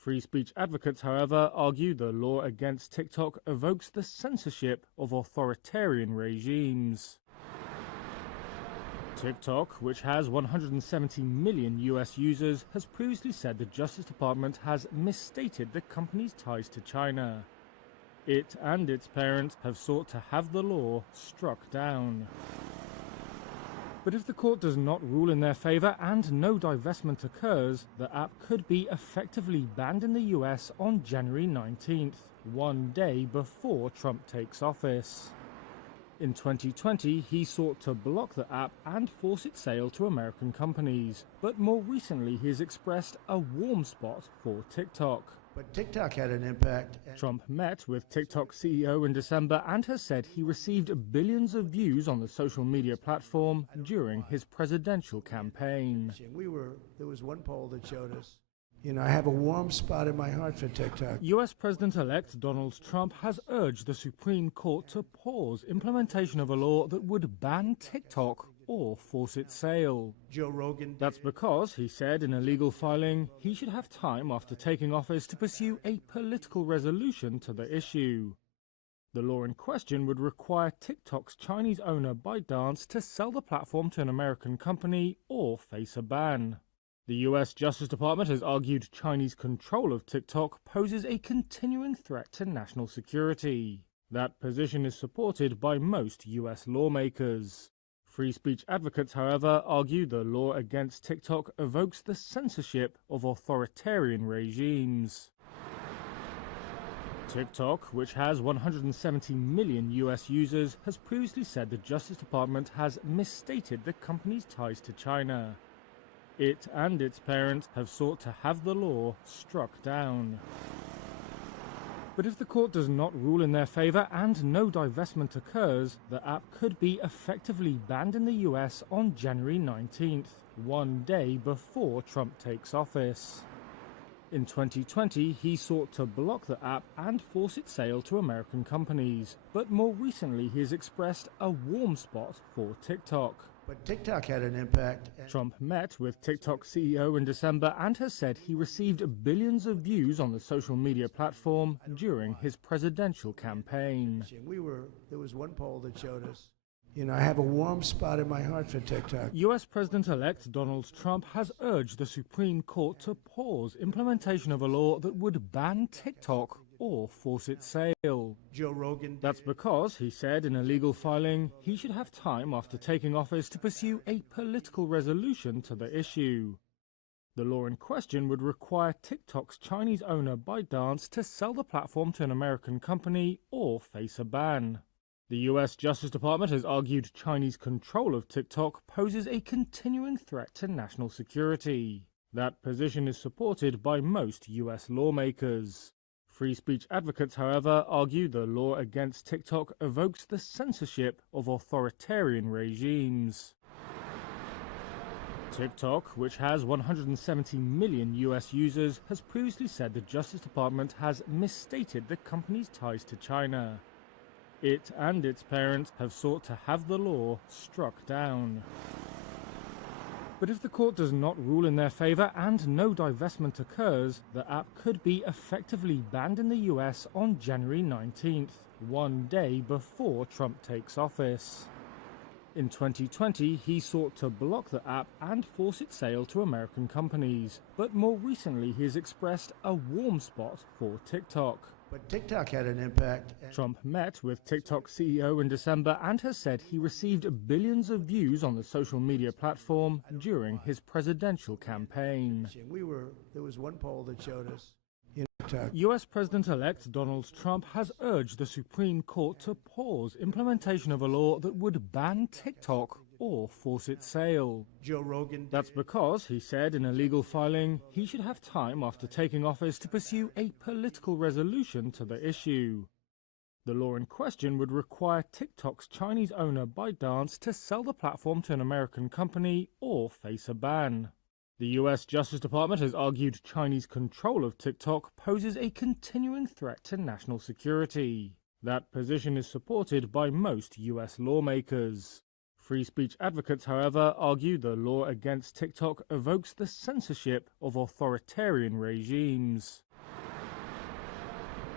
Free speech advocates, however, argue the law against TikTok evokes the censorship of authoritarian regimes. TikTok, which has 170 million US users, has previously said the Justice Department has misstated the company's ties to China. It and its parent have sought to have the law struck down. But if the court does not rule in their favor and no divestment occurs, the app could be effectively banned in the US on January 19th, one day before Trump takes office. In 2020, he sought to block the app and force its sale to American companies, but more recently he has expressed a warm spot for TikTok. But TikTok had an impact. Trump met with TikTok CEO in December and has said he received billions of views on the social media platform during his presidential campaign. There was one poll that showed us, I have a warm spot in my heart for TikTok. US President-elect Donald Trump has urged the Supreme Court to pause implementation of a law that would ban TikTok or force its sale. Joe Rogan. That's because, he said in a legal filing, he should have time after taking office to pursue a political resolution to the issue. The law in question would require TikTok's Chinese owner ByteDance to sell the platform to an American company or face a ban. The US Justice Department has argued Chinese control of TikTok poses a continuing threat to national security. That position is supported by most US lawmakers. Free speech advocates, however, argue the law against TikTok evokes the censorship of authoritarian regimes. TikTok, which has 170 million US users, has previously said the Justice Department has misstated the company's ties to China. It and its parent have sought to have the law struck down. But if the court does not rule in their favor and no divestment occurs, the app could be effectively banned in the US on January 19th, one day before Trump takes office. In 2020, he sought to block the app and force its sale to American companies, but more recently he has expressed a warm spot for TikTok. But TikTok had an impact. Trump met with TikTok CEO in December and has said he received billions of views on the social media platform during his presidential campaign. There was one poll that showed us, I have a warm spot in my heart for TikTok. US President-elect Donald Trump has urged the Supreme Court to pause implementation of a law that would ban TikTok or force its sale. Joe Rogan. That's because, he said in a legal filing, he should have time after taking office to pursue a political resolution to the issue. The law in question would require TikTok's Chinese owner ByteDance to sell the platform to an American company or face a ban. The US Justice Department has argued Chinese control of TikTok poses a continuing threat to national security. That position is supported by most US lawmakers. Free speech advocates, however, argue the law against TikTok evokes the censorship of authoritarian regimes. TikTok, which has 170 million US users, has previously said the Justice Department has misstated the company's ties to China. It and its parent have sought to have the law struck down. But if the court does not rule in their favor and no divestment occurs, the app could be effectively banned in the US on January 19th, one day before Trump takes office. In 2020, he sought to block the app and force its sale to American companies, but more recently he has expressed a warm spot for TikTok. But TikTok had an impact. Trump met with TikTok CEO in December and has said he received billions of views on the social media platform during his presidential campaign. There was one poll that showed us, US President-elect Donald Trump has urged the Supreme Court to pause implementation of a law that would ban TikTok or force its sale. Joe Rogan. That's because, he said in a legal filing, he should have time after taking office to pursue a political resolution to the issue. The law in question would require TikTok's Chinese owner ByteDance to sell the platform to an American company or face a ban. The US Justice Department has argued Chinese control of TikTok poses a continuing threat to national security. That position is supported by most US lawmakers. Free speech advocates, however, argue the law against TikTok evokes the censorship of authoritarian regimes.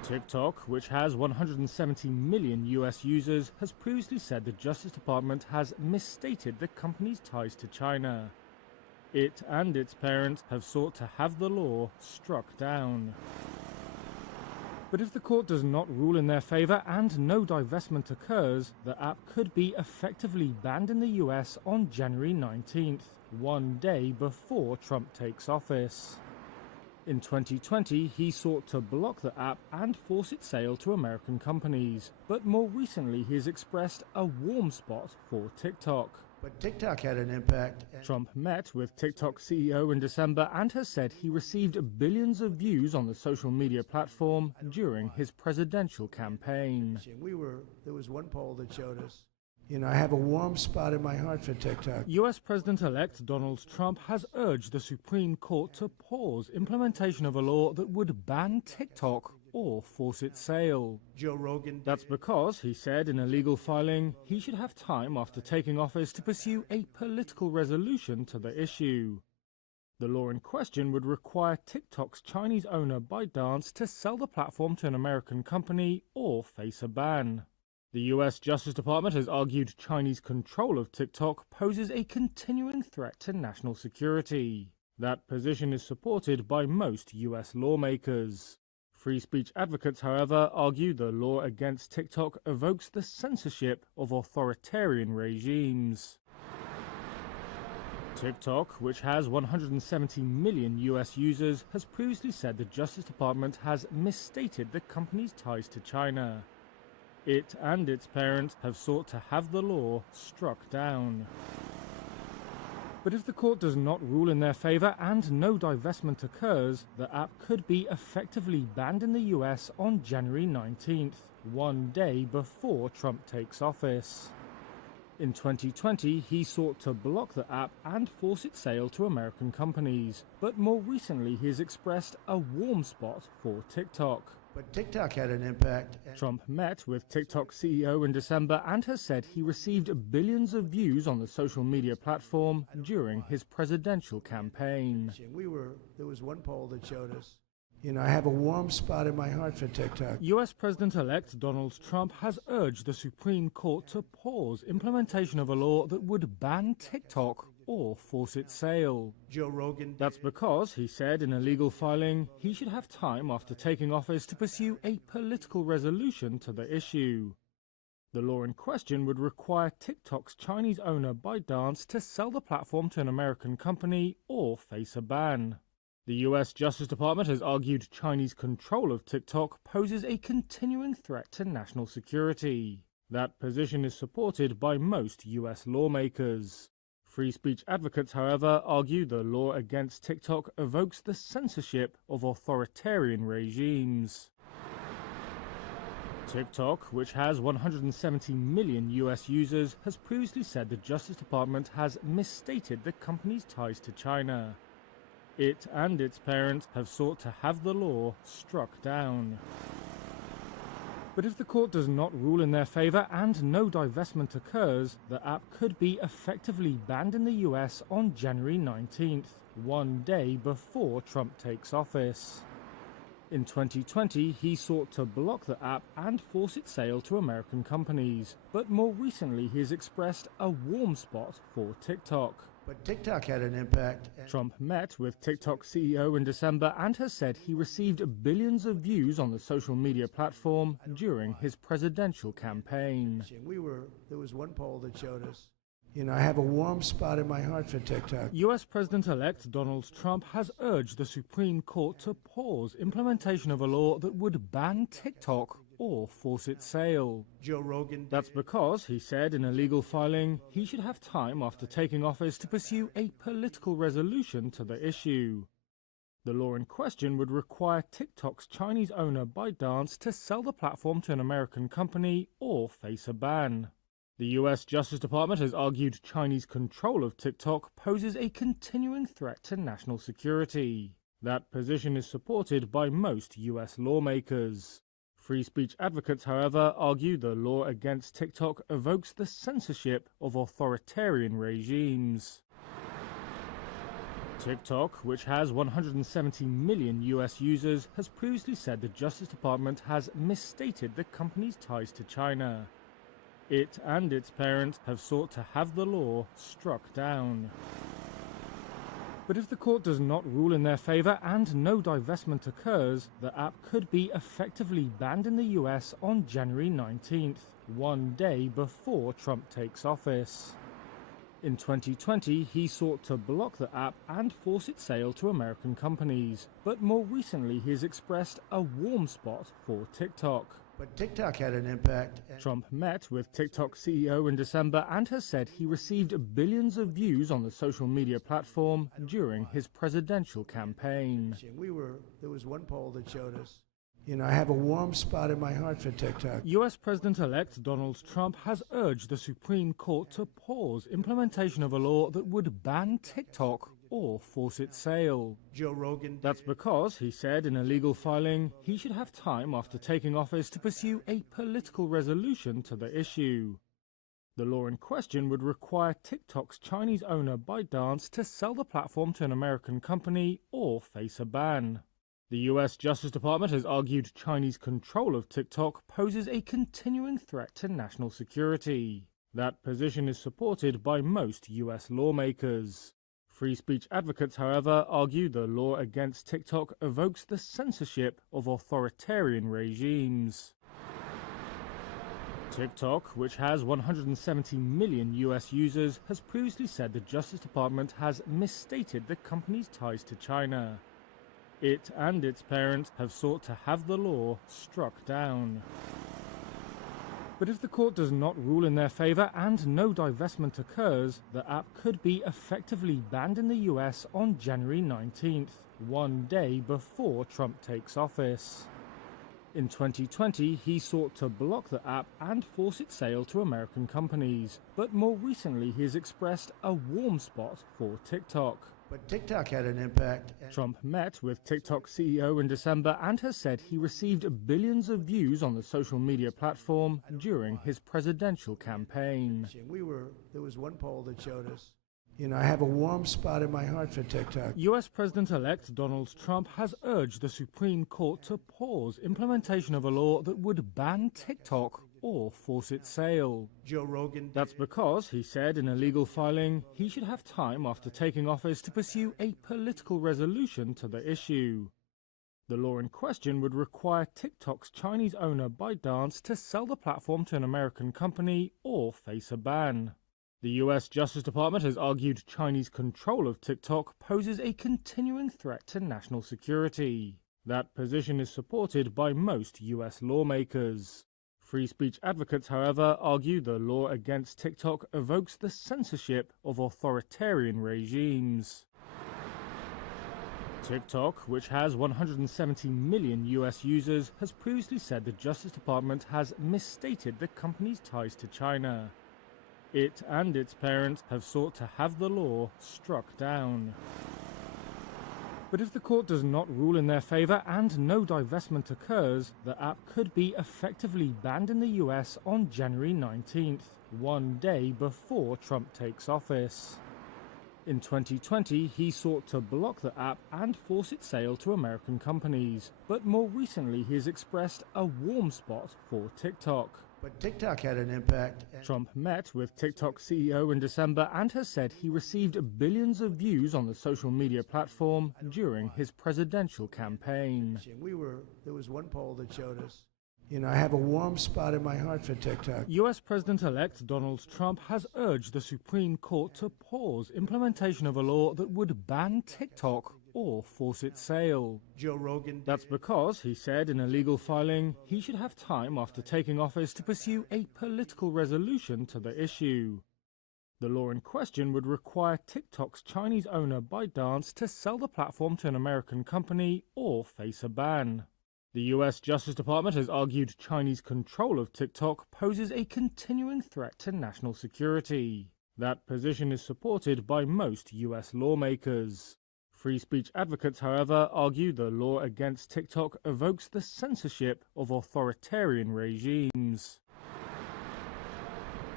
TikTok, which has 170 million US users, has previously said the Justice Department has misstated the company's ties to China. It and its parent have sought to have the law struck down. But if the court does not rule in their favor and no divestment occurs, the app could be effectively banned in the US on January 19th, one day before Trump takes office. In 2020, he sought to block the app and force its sale to American companies, but more recently he has expressed a warm spot for TikTok. But TikTok had an impact. Trump met with TikTok CEO in December and has said he received billions of views on the social media platform during his presidential campaign. There was one poll that showed us, I have a warm spot in my heart for TikTok. US President-elect Donald Trump has urged the Supreme Court to pause implementation of a law that would ban TikTok or force its sale. Joe Rogan. That's because, he said in a legal filing, he should have time after taking office to pursue a political resolution to the issue. The law in question would require TikTok's Chinese owner ByteDance to sell the platform to an American company or face a ban. The US Justice Department has argued Chinese control of TikTok poses a continuing threat to national security. That position is supported by most US lawmakers. Free speech advocates, however, argue the law against TikTok evokes the censorship of authoritarian regimes. TikTok, which has 170 million US users, has previously said the Justice Department has misstated the company's ties to China. It and its parent have sought to have the law struck down. But if the court does not rule in their favor and no divestment occurs, the app could be effectively banned in the US on January 19th, one day before Trump takes office. In 2020, he sought to block the app and force its sale to American companies, but more recently he has expressed a warm spot for TikTok. But TikTok had an impact. Trump met with TikTok CEO in December and has said he received billions of views on the social media platform during his presidential campaign. There was one poll that showed us, I have a warm spot in my heart for TikTok. US President-elect Donald Trump has urged the Supreme Court to pause implementation of a law that would ban TikTok or force its sale. Joe Rogan. That's because, he said in a legal filing, he should have time after taking office to pursue a political resolution to the issue. The law in question would require TikTok's Chinese owner ByteDance to sell the platform to an American company or face a ban. The US Justice Department has argued Chinese control of TikTok poses a continuing threat to national security. That position is supported by most US lawmakers. Free speech advocates, however, argue the law against TikTok evokes the censorship of authoritarian regimes. TikTok, which has 170 million US users, has previously said the Justice Department has misstated the company's ties to China. It and its parent have sought to have the law struck down. But if the court does not rule in their favor and no divestment occurs, the app could be effectively banned in the US on January 19th, one day before Trump takes office. In 2020, he sought to block the app and force its sale to American companies, but more recently he has expressed a warm spot for TikTok. But TikTok had an impact. Trump met with TikTok CEO in December and has said he received billions of views on the social media platform during his presidential campaign. There was one poll that showed us, I have a warm spot in my heart for TikTok. US President-elect Donald Trump has urged the Supreme Court to pause implementation of a law that would ban TikTok or force its sale. Joe Rogan. That's because, he said in a legal filing, he should have time after taking office to pursue a political resolution to the issue. The law in question would require TikTok's Chinese owner ByteDance to sell the platform to an American company or face a ban. The US Justice Department has argued Chinese control of TikTok poses a continuing threat to national security. That position is supported by most US lawmakers. Free speech advocates, however, argue the law against TikTok evokes the censorship of authoritarian regimes. TikTok, which has 170 million US users, has previously said the Justice Department has misstated the company's ties to China. It and its parent have sought to have the law struck down. But if the court does not rule in their favor and no divestment occurs, the app could be effectively banned in the US on January 19th, one day before Trump takes office. In 2020, he sought to block the app and force its sale to American companies. But more recently, he has expressed a warm spot for TikTok. But TikTok had an impact. Trump met with TikTok CEO in December and has said he received billions of views on the social media platform during his presidential campaign. There was one poll that showed us, I have a warm spot in my heart for TikTok. US President-elect Donald Trump has urged the Supreme Court to pause implementation of a law that would ban TikTok or force its sale. Joe Rogan. That's because, he said in a legal filing, he should have time after taking office to pursue a political resolution to the issue. The law in question would require TikTok's Chinese owner ByteDance to sell the platform to an American company or face a ban. The US Justice Department has argued Chinese control of TikTok poses a continuing threat to national security. That position is supported by most US lawmakers. Free speech advocates, however, argue the law against TikTok evokes the censorship of authoritarian regimes. TikTok, which has 170 million US users, has previously said the Justice Department has misstated the company's ties to China. It and its parent have sought to have the law struck down. But if the court does not rule in their favor and no divestment occurs, the app could be effectively banned in the US on January 19th, one day before Trump takes office. In 2020, he sought to block the app and force its sale to American companies. But more recently, he has expressed a warm spot for TikTok. But TikTok had an impact. Trump met with TikTok CEO in December and has said he received billions of views on the social media platform during his presidential campaign. There was one poll that showed us, I have a warm spot in my heart for TikTok. US President-elect Donald Trump has urged the Supreme Court to pause implementation of a law that would ban TikTok or force its sale. Joe Rogan. That's because, he said in a legal filing, he should have time after taking office to pursue a political resolution to the issue. The law in question would require TikTok's Chinese owner ByteDance to sell the platform to an American company or face a ban. The US Justice Department has argued Chinese control of TikTok poses a continuing threat to national security. That position is supported by most US lawmakers. Free speech advocates, however, argue the law against TikTok evokes the censorship of authoritarian regimes. TikTok, which has 170 million US users, has previously said the Justice Department has misstated the company's ties to China. It and its parent have sought to have the law struck down. But if the court does not rule in their favor and no divestment occurs, the app could be effectively banned in the US on January 19th, one day before Trump takes office. In 2020, he sought to block the app and force its sale to American companies. But more recently, he has expressed a warm spot for TikTok. But TikTok had an impact. Trump met with TikTok CEO in December and has said he received billions of views on the social media platform during his presidential campaign. There was one poll that showed us, I have a warm spot in my heart for TikTok. US President-elect Donald Trump has urged the Supreme Court to pause implementation of a law that would ban TikTok or force its sale. Joe Rogan. That's because, he said in a legal filing, he should have time after taking office to pursue a political resolution to the issue. The law in question would require TikTok's Chinese owner ByteDance to sell the platform to an American company or face a ban. The US Justice Department has argued Chinese control of TikTok poses a continuing threat to national security. That position is supported by most US lawmakers. Free speech advocates, however, argue the law against TikTok evokes the censorship of authoritarian regimes.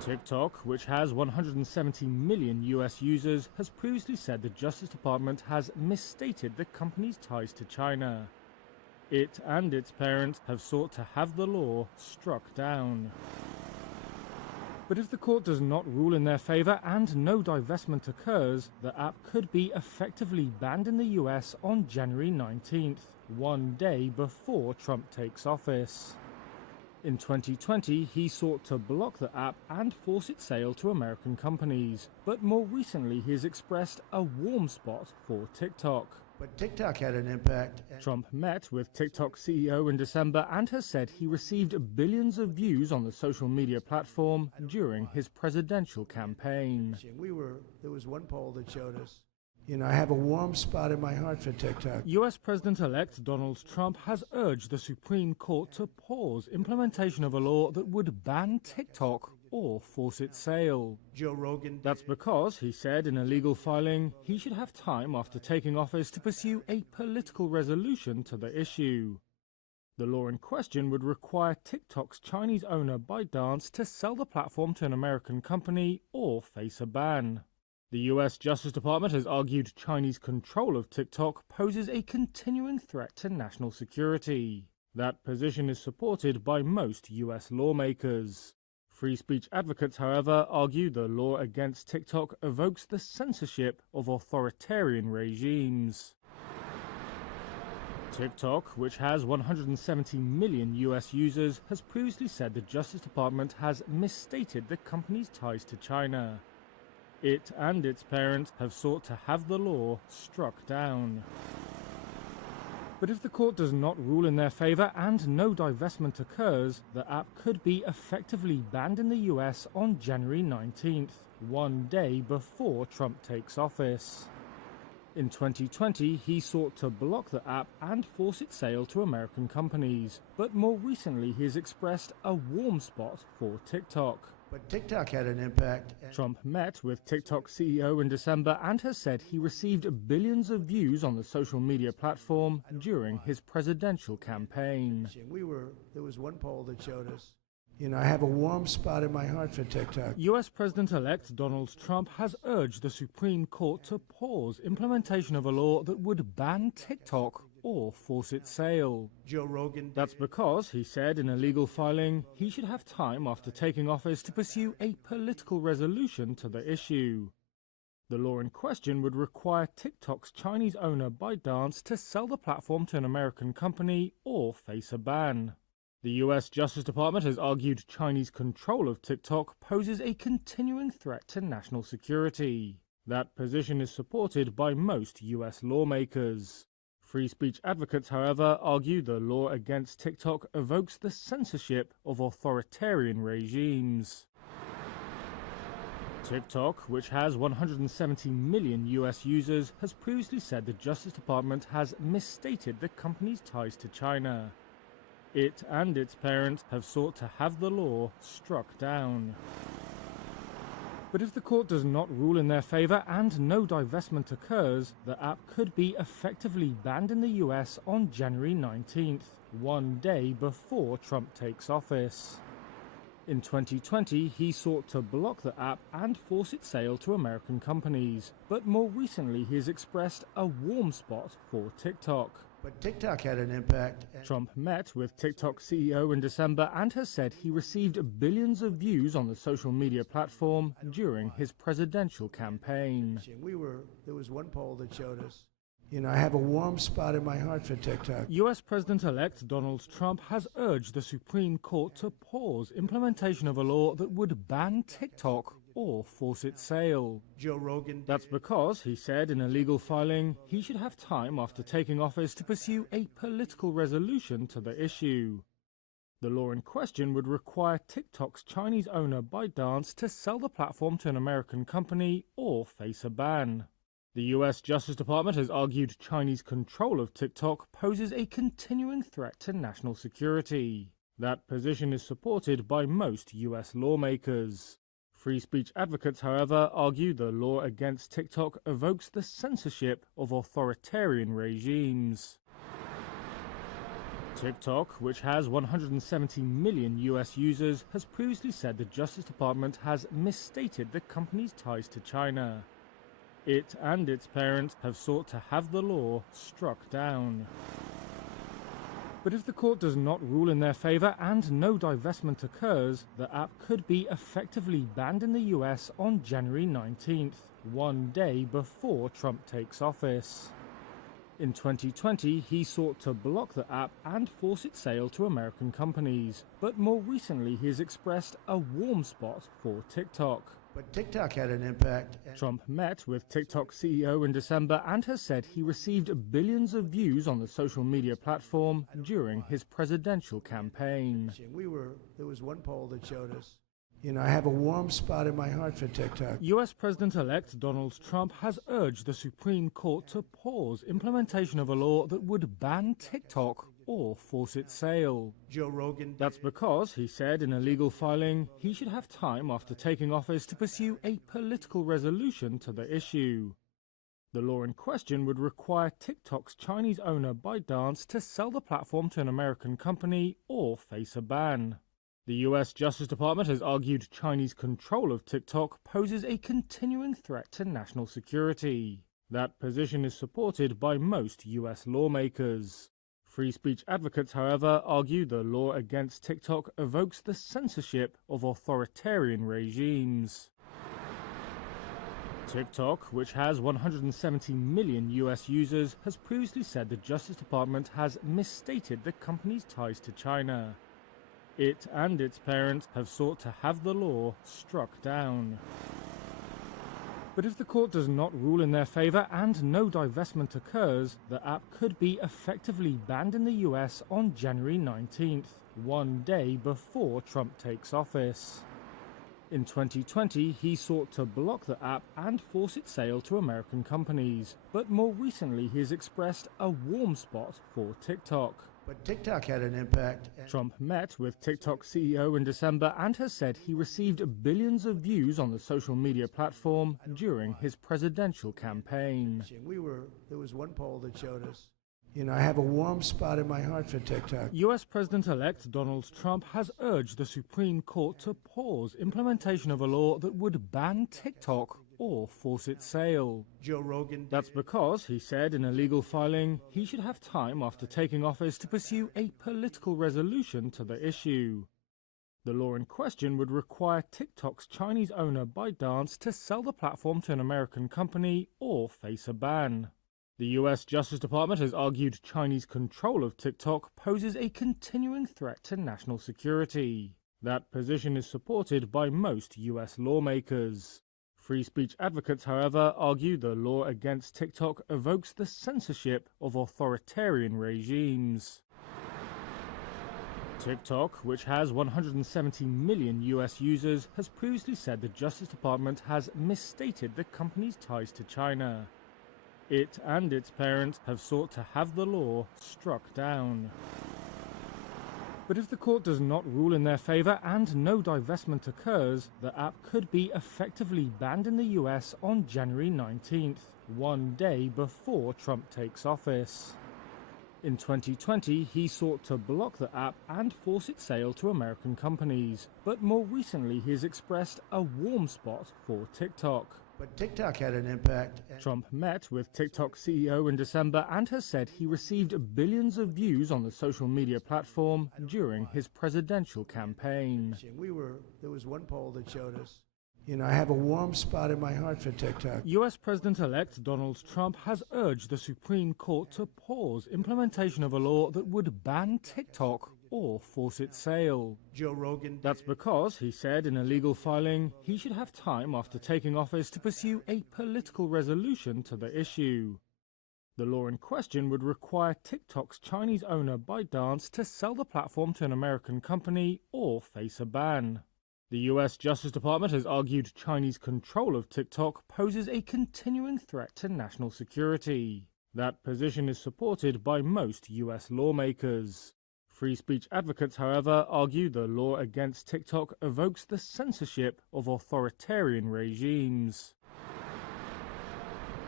TikTok, which has 170 million US users, has previously said the Justice Department has misstated the company's ties to China. It and its parent have sought to have the law struck down. But if the court does not rule in their favor and no divestment occurs, the app could be effectively banned in the US on January 19th, one day before Trump takes office. In 2020, he sought to block the app and force its sale to American companies. But more recently, he has expressed a warm spot for TikTok. But TikTok had an impact. Trump met with TikTok CEO in December and has said he received billions of views on the social media platform during his presidential campaign. There was one poll that showed us. I have a warm spot in my heart for TikTok. US President-elect Donald Trump has urged the Supreme Court to pause implementation of a law that would ban TikTok or force its sale. Joe Rogan. That's because, he said in a legal filing, he should have time after taking office to pursue a political resolution to the issue. The law in question would require TikTok's Chinese owner ByteDance to sell the platform to an American company or face a ban. The US Justice Department has argued Chinese control of TikTok poses a continuing threat to national security. That position is supported by most US lawmakers. Free speech advocates, however, argue the law against TikTok evokes the censorship of authoritarian regimes. TikTok, which has 170 million US users, has previously said the Justice Department has misstated the company's ties to China. It and its parent have sought to have the law struck down. But if the court does not rule in their favor and no divestment occurs, the app could be effectively banned in the US on January 19th, one day before Trump takes office. In 2020, he sought to block the app and force its sale to American companies. But more recently, he has expressed a warm spot for TikTok. But TikTok had an impact. Trump met with TikTok CEO in December and has said he received billions of views on the social media platform during his presidential campaign. There was one poll that showed us. I have a warm spot in my heart for TikTok. US President-elect Donald Trump has urged the Supreme Court to pause implementation of a law that would ban TikTok or force its sale. Joe Rogan. That's because, he said in a legal filing, he should have time after taking office to pursue a political resolution to the issue. The law in question would require TikTok's Chinese owner ByteDance to sell the platform to an American company or face a ban. The US Justice Department has argued Chinese control of TikTok poses a continuing threat to national security. That position is supported by most US lawmakers. Free speech advocates, however, argue the law against TikTok evokes the censorship of authoritarian regimes. TikTok, which has 170 million US users, has previously said the Justice Department has misstated the company's ties to China. It and its parent have sought to have the law struck down. But if the court does not rule in their favor and no divestment occurs, the app could be effectively banned in the US on January 19th, one day before Trump takes office. In 2020, he sought to block the app and force its sale to American companies. But more recently, he has expressed a warm spot for TikTok. But TikTok had an impact. Trump met with TikTok CEO in December and has said he received billions of views on the social media platform during his presidential campaign. There was one poll that showed us. I have a warm spot in my heart for TikTok. US President-elect Donald Trump has urged the Supreme Court to pause implementation of a law that would ban TikTok or force its sale. Joe Rogan. That's because, he said in a legal filing, he should have time after taking office to pursue a political resolution to the issue. The law in question would require TikTok's Chinese owner ByteDance to sell the platform to an American company or face a ban. The US Justice Department has argued Chinese control of TikTok poses a continuing threat to national security. That position is supported by most US lawmakers. Free speech advocates, however, argue the law against TikTok evokes the censorship of authoritarian regimes. TikTok, which has 170 million US users, has previously said the Justice Department has misstated the company's ties to China. It and its parent have sought to have the law struck down. But if the court does not rule in their favor and no divestment occurs, the app could be effectively banned in the US on January 19th, one day before Trump takes office. In 2020, he sought to block the app and force its sale to American companies, but more recently he has expressed a warm spot for TikTok. But TikTok had an impact. Trump met with TikTok CEO in December and has said he received billions of views on the social media platform during his presidential campaign. There was one poll that showed us, I have a warm spot in my heart for TikTok. US President-elect Donald Trump has urged the Supreme Court to pause implementation of a law that would ban TikTok or force its sale. Joe Rogan. That's because, he said in a legal filing, he should have time after taking office to pursue a political resolution to the issue. The law in question would require TikTok's Chinese owner ByteDance to sell the platform to an American company or face a ban. The US Justice Department has argued Chinese control of TikTok poses a continuing threat to national security. That position is supported by most US lawmakers. Free speech advocates, however, argue the law against TikTok evokes the censorship of authoritarian regimes. TikTok, which has 170 million US users, has previously said the Justice Department has misstated the company's ties to China. It and its parent have sought to have the law struck down. But if the court does not rule in their favor and no divestment occurs, the app could be effectively banned in the US on January 19th, one day before Trump takes office. In 2020, he sought to block the app and force its sale to American companies, but more recently he has expressed a warm spot for TikTok. But TikTok had an impact. Trump met with TikTok CEO in December and has said he received billions of views on the social media platform during his presidential campaign. There was one poll that showed us, I have a warm spot in my heart for TikTok. US President-elect Donald Trump has urged the Supreme Court to pause implementation of a law that would ban TikTok or force its sale. Joe Rogan. That's because, he said in a legal filing, he should have time after taking office to pursue a political resolution to the issue. The law in question would require TikTok's Chinese owner ByteDance to sell the platform to an American company or face a ban. The US Justice Department has argued Chinese control of TikTok poses a continuing threat to national security. That position is supported by most US lawmakers. Free speech advocates, however, argue the law against TikTok evokes the censorship of authoritarian regimes. TikTok, which has 170 million US users, has previously said the Justice Department has misstated the company's ties to China. It and its parent have sought to have the law struck down. But if the court does not rule in their favor and no divestment occurs, the app could be effectively banned in the US on January 19th, one day before Trump takes office. In 2020, he sought to block the app and force its sale to American companies, but more recently he has expressed a warm spot for TikTok. But TikTok had an impact. Trump met with TikTok CEO in December and has said he received billions of views on the social media platform during his presidential campaign. There was one poll that showed us, I have a warm spot in my heart for TikTok. US President-elect Donald Trump has urged the Supreme Court to pause implementation of a law that would ban TikTok or force its sale. Joe Rogan. That's because, he said in a legal filing, he should have time after taking office to pursue a political resolution to the issue. The law in question would require TikTok's Chinese owner ByteDance to sell the platform to an American company or face a ban. The US Justice Department has argued Chinese control of TikTok poses a continuing threat to national security. That position is supported by most US lawmakers. Free speech advocates, however, argue the law against TikTok evokes the censorship of authoritarian regimes.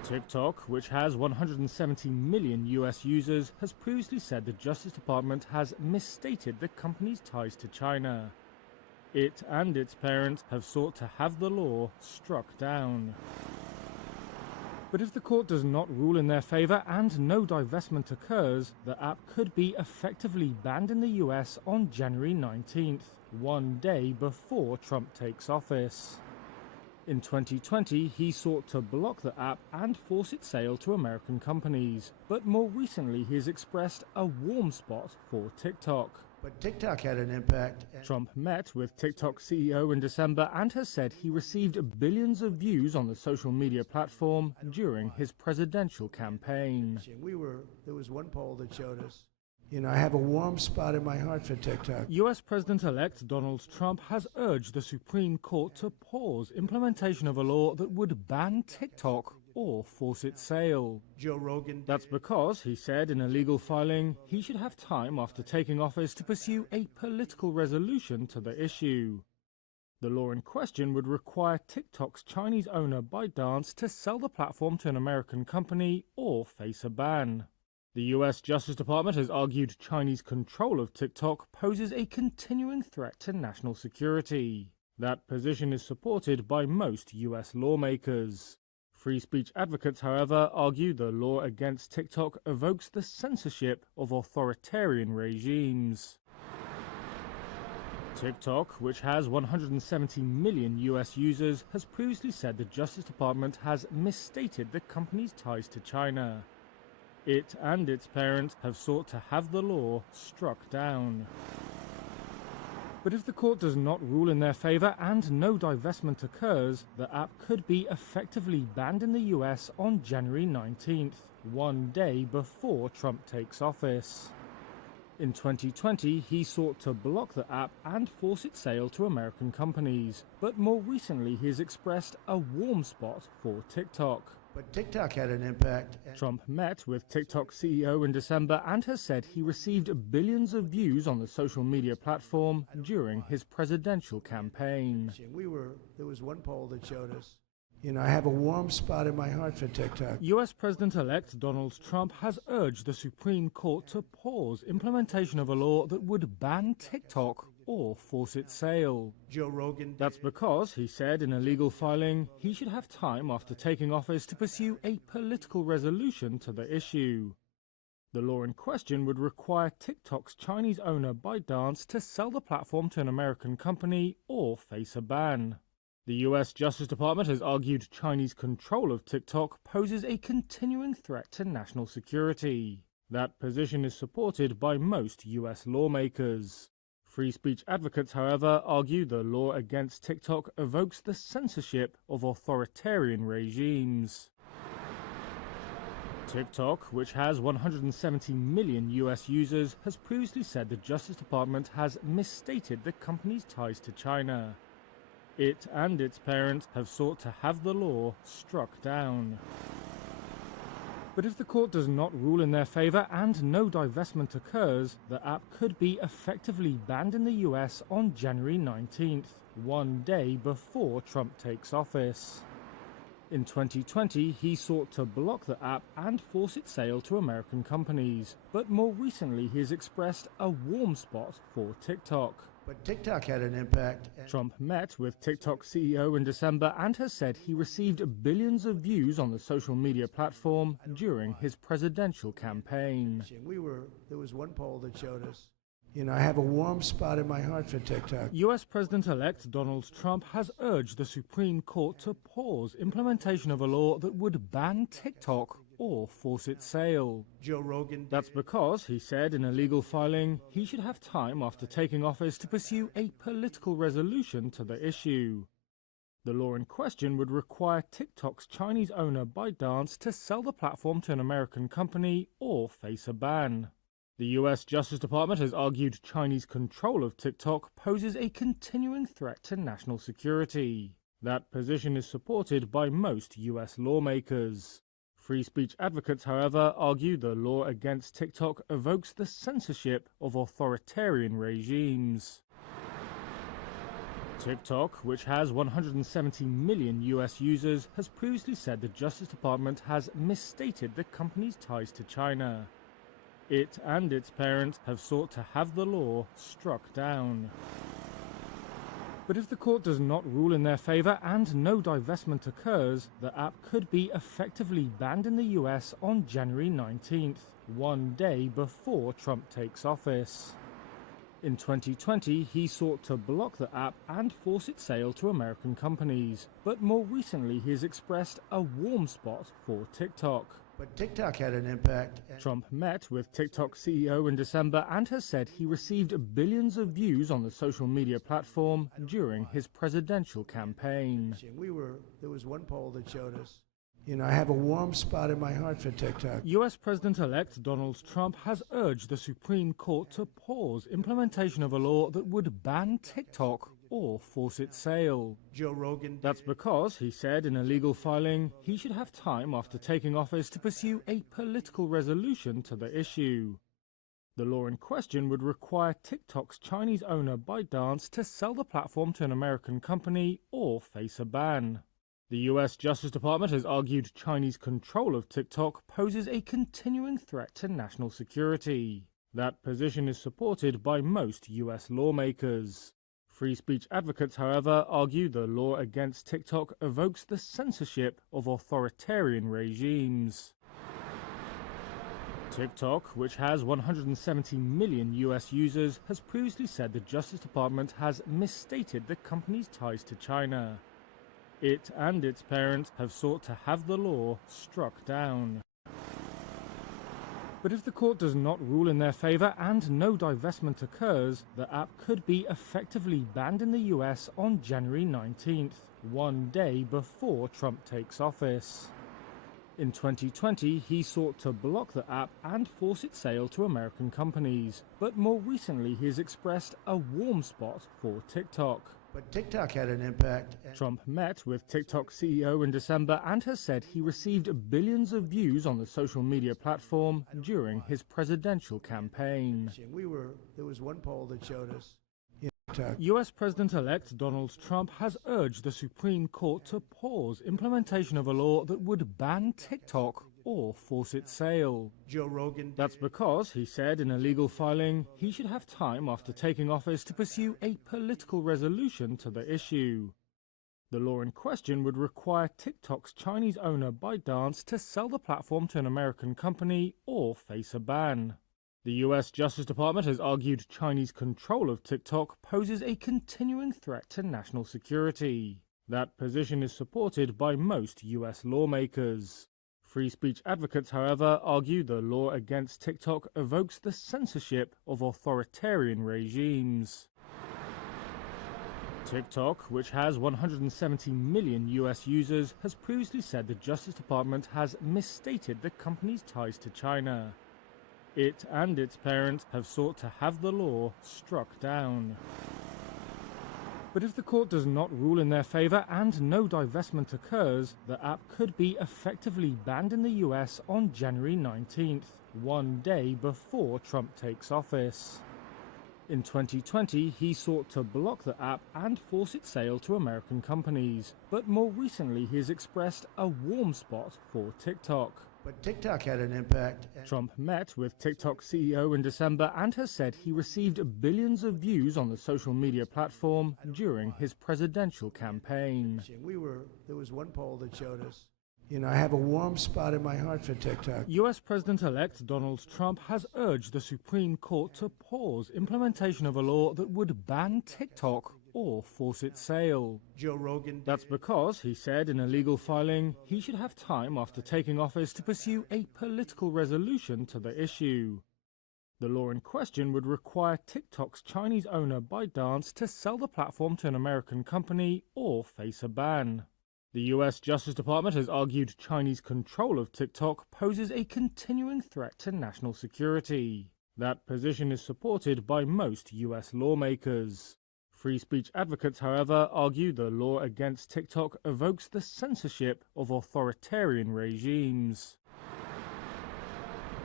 TikTok, which has 170 million US users, has previously said the Justice Department has misstated the company's ties to China. It and its parent have sought to have the law struck down. But if the court does not rule in their favor and no divestment occurs, the app could be effectively banned in the US on January 19th, one day before Trump takes office. In 2020, he sought to block the app and force its sale to American companies. But more recently, he has expressed a warm spot for TikTok. But TikTok had an impact. Trump met with TikTok CEO in December and has said he received billions of views on the social media platform during his presidential campaign. There was one poll that showed us, I have a warm spot in my heart for TikTok. US President-elect Donald Trump has urged the Supreme Court to pause implementation of a law that would ban TikTok or force its sale. Joe Rogan. That's because, he said in a legal filing, he should have time after taking office to pursue a political resolution to the issue. The law in question would require TikTok's Chinese owner ByteDance to sell the platform to an American company or face a ban. The US Justice Department has argued Chinese control of TikTok poses a continuing threat to national security. That position is supported by most US lawmakers. Free speech advocates, however, argue the law against TikTok evokes the censorship of authoritarian regimes. TikTok, which has 170 million US users, has previously said the Justice Department has misstated the company's ties to China. It and its parent have sought to have the law struck down. But if the court does not rule in their favor and no divestment occurs, the app could be effectively banned in the US on January 19th, one day before Trump takes office. In 2020, he sought to block the app and force its sale to American companies. But more recently, he has expressed a warm spot for TikTok. But TikTok had an impact. Trump met with TikTok CEO in December and has said he received billions of views on the social media platform during his presidential campaign. There was one poll that showed us, I have a warm spot in my heart for TikTok. US President-elect Donald Trump has urged the Supreme Court to pause implementation of a law that would ban TikTok or force its sale. Joe Rogan. That's because, he said in a legal filing, he should have time after taking office to pursue a political resolution to the issue. The law in question would require TikTok's Chinese owner ByteDance to sell the platform to an American company or face a ban. The US Justice Department has argued Chinese control of TikTok poses a continuing threat to national security. That position is supported by most US lawmakers. Free speech advocates, however, argue the law against TikTok evokes the censorship of authoritarian regimes. TikTok, which has 170 million US users, has previously said the Justice Department has misstated the company's ties to China. It and its parent have sought to have the law struck down. But if the court does not rule in their favor and no divestment occurs, the app could be effectively banned in the US on January 19th, one day before Trump takes office. In 2020, he sought to block the app and force its sale to American companies. But more recently, he has expressed a warm spot for TikTok. But TikTok had an impact. Trump met with TikTok CEO in December and has said he received billions of views on the social media platform during his presidential campaign. There was one poll that showed us, I have a warm spot in my heart for TikTok. US President-elect Donald Trump has urged the Supreme Court to pause implementation of a law that would ban TikTok or force its sale. Joe Rogan. That's because, he said in a legal filing, he should have time after taking office to pursue a political resolution to the issue. The law in question would require TikTok's Chinese owner ByteDance to sell the platform to an American company or face a ban. The US Justice Department has argued Chinese control of TikTok poses a continuing threat to national security. That position is supported by most US lawmakers. Free speech advocates, however, argue the law against TikTok evokes the censorship of authoritarian regimes. TikTok, which has 170 million US users, has previously said the Justice Department has misstated the company's ties to China. It and its parent have sought to have the law struck down. But if the court does not rule in their favor and no divestment occurs, the app could be effectively banned in the US on January 19th, one day before Trump takes office. In 2020, he sought to block the app and force its sale to American companies, but more recently he has expressed a warm spot for TikTok. But TikTok had an impact. Trump met with TikTok CEO in December and has said he received billions of views on the social media platform during his presidential campaign. There was one poll that showed us, I have a warm spot in my heart for TikTok. US President-elect Donald Trump has urged the Supreme Court to pause implementation of a law that would ban TikTok or force its sale. Joe Rogan. That's because, he said in a legal filing, he should have time after taking office to pursue a political resolution to the issue. The law in question would require TikTok's Chinese owner ByteDance to sell the platform to an American company or face a ban. The US Justice Department has argued Chinese control of TikTok poses a continuing threat to national security. That position is supported by most US lawmakers. Free speech advocates, however, argue the law against TikTok evokes the censorship of authoritarian regimes. TikTok, which has 170 million US users, has previously said the Justice Department has misstated the company's ties to China. It and its parent have sought to have the law struck down. But if the court does not rule in their favor and no divestment occurs, the app could be effectively banned in the US on January 19th, one day before Trump takes office. In 2020, he sought to block the app and force its sale to American companies, but more recently he has expressed a warm spot for TikTok. But TikTok had an impact. Trump met with TikTok CEO in December and has said he received billions of views on the social media platform during his presidential campaign. There was one poll that showed us. US President-elect Donald Trump has urged the Supreme Court to pause implementation of a law that would ban TikTok or force its sale. Joe Rogan. That's because, he said in a legal filing, he should have time after taking office to pursue a political resolution to the issue. The law in question would require TikTok's Chinese owner ByteDance to sell the platform to an American company or face a ban. The US Justice Department has argued Chinese control of TikTok poses a continuing threat to national security. That position is supported by most US lawmakers. Free speech advocates, however, argue the law against TikTok evokes the censorship of authoritarian regimes. TikTok, which has 170 million US users, has previously said the Justice Department has misstated the company's ties to China. It and its parent have sought to have the law struck down. But if the court does not rule in their favor and no divestment occurs, the app could be effectively banned in the US on January 19th, one day before Trump takes office. In 2020, he sought to block the app and force its sale to American companies, but more recently he has expressed a warm spot for TikTok. But TikTok had an impact. Trump met with TikTok CEO in December and has said he received billions of views on the social media platform during his presidential campaign. There was one poll that showed us, I have a warm spot in my heart for TikTok. US President-elect Donald Trump has urged the Supreme Court to pause implementation of a law that would ban TikTok or force its sale. Joe Rogan. That's because, he said in a legal filing, he should have time after taking office to pursue a political resolution to the issue. The law in question would require TikTok's Chinese owner ByteDance to sell the platform to an American company or face a ban. The US Justice Department has argued Chinese control of TikTok poses a continuing threat to national security. That position is supported by most US lawmakers. Free speech advocates, however, argue the law against TikTok evokes the censorship of authoritarian regimes.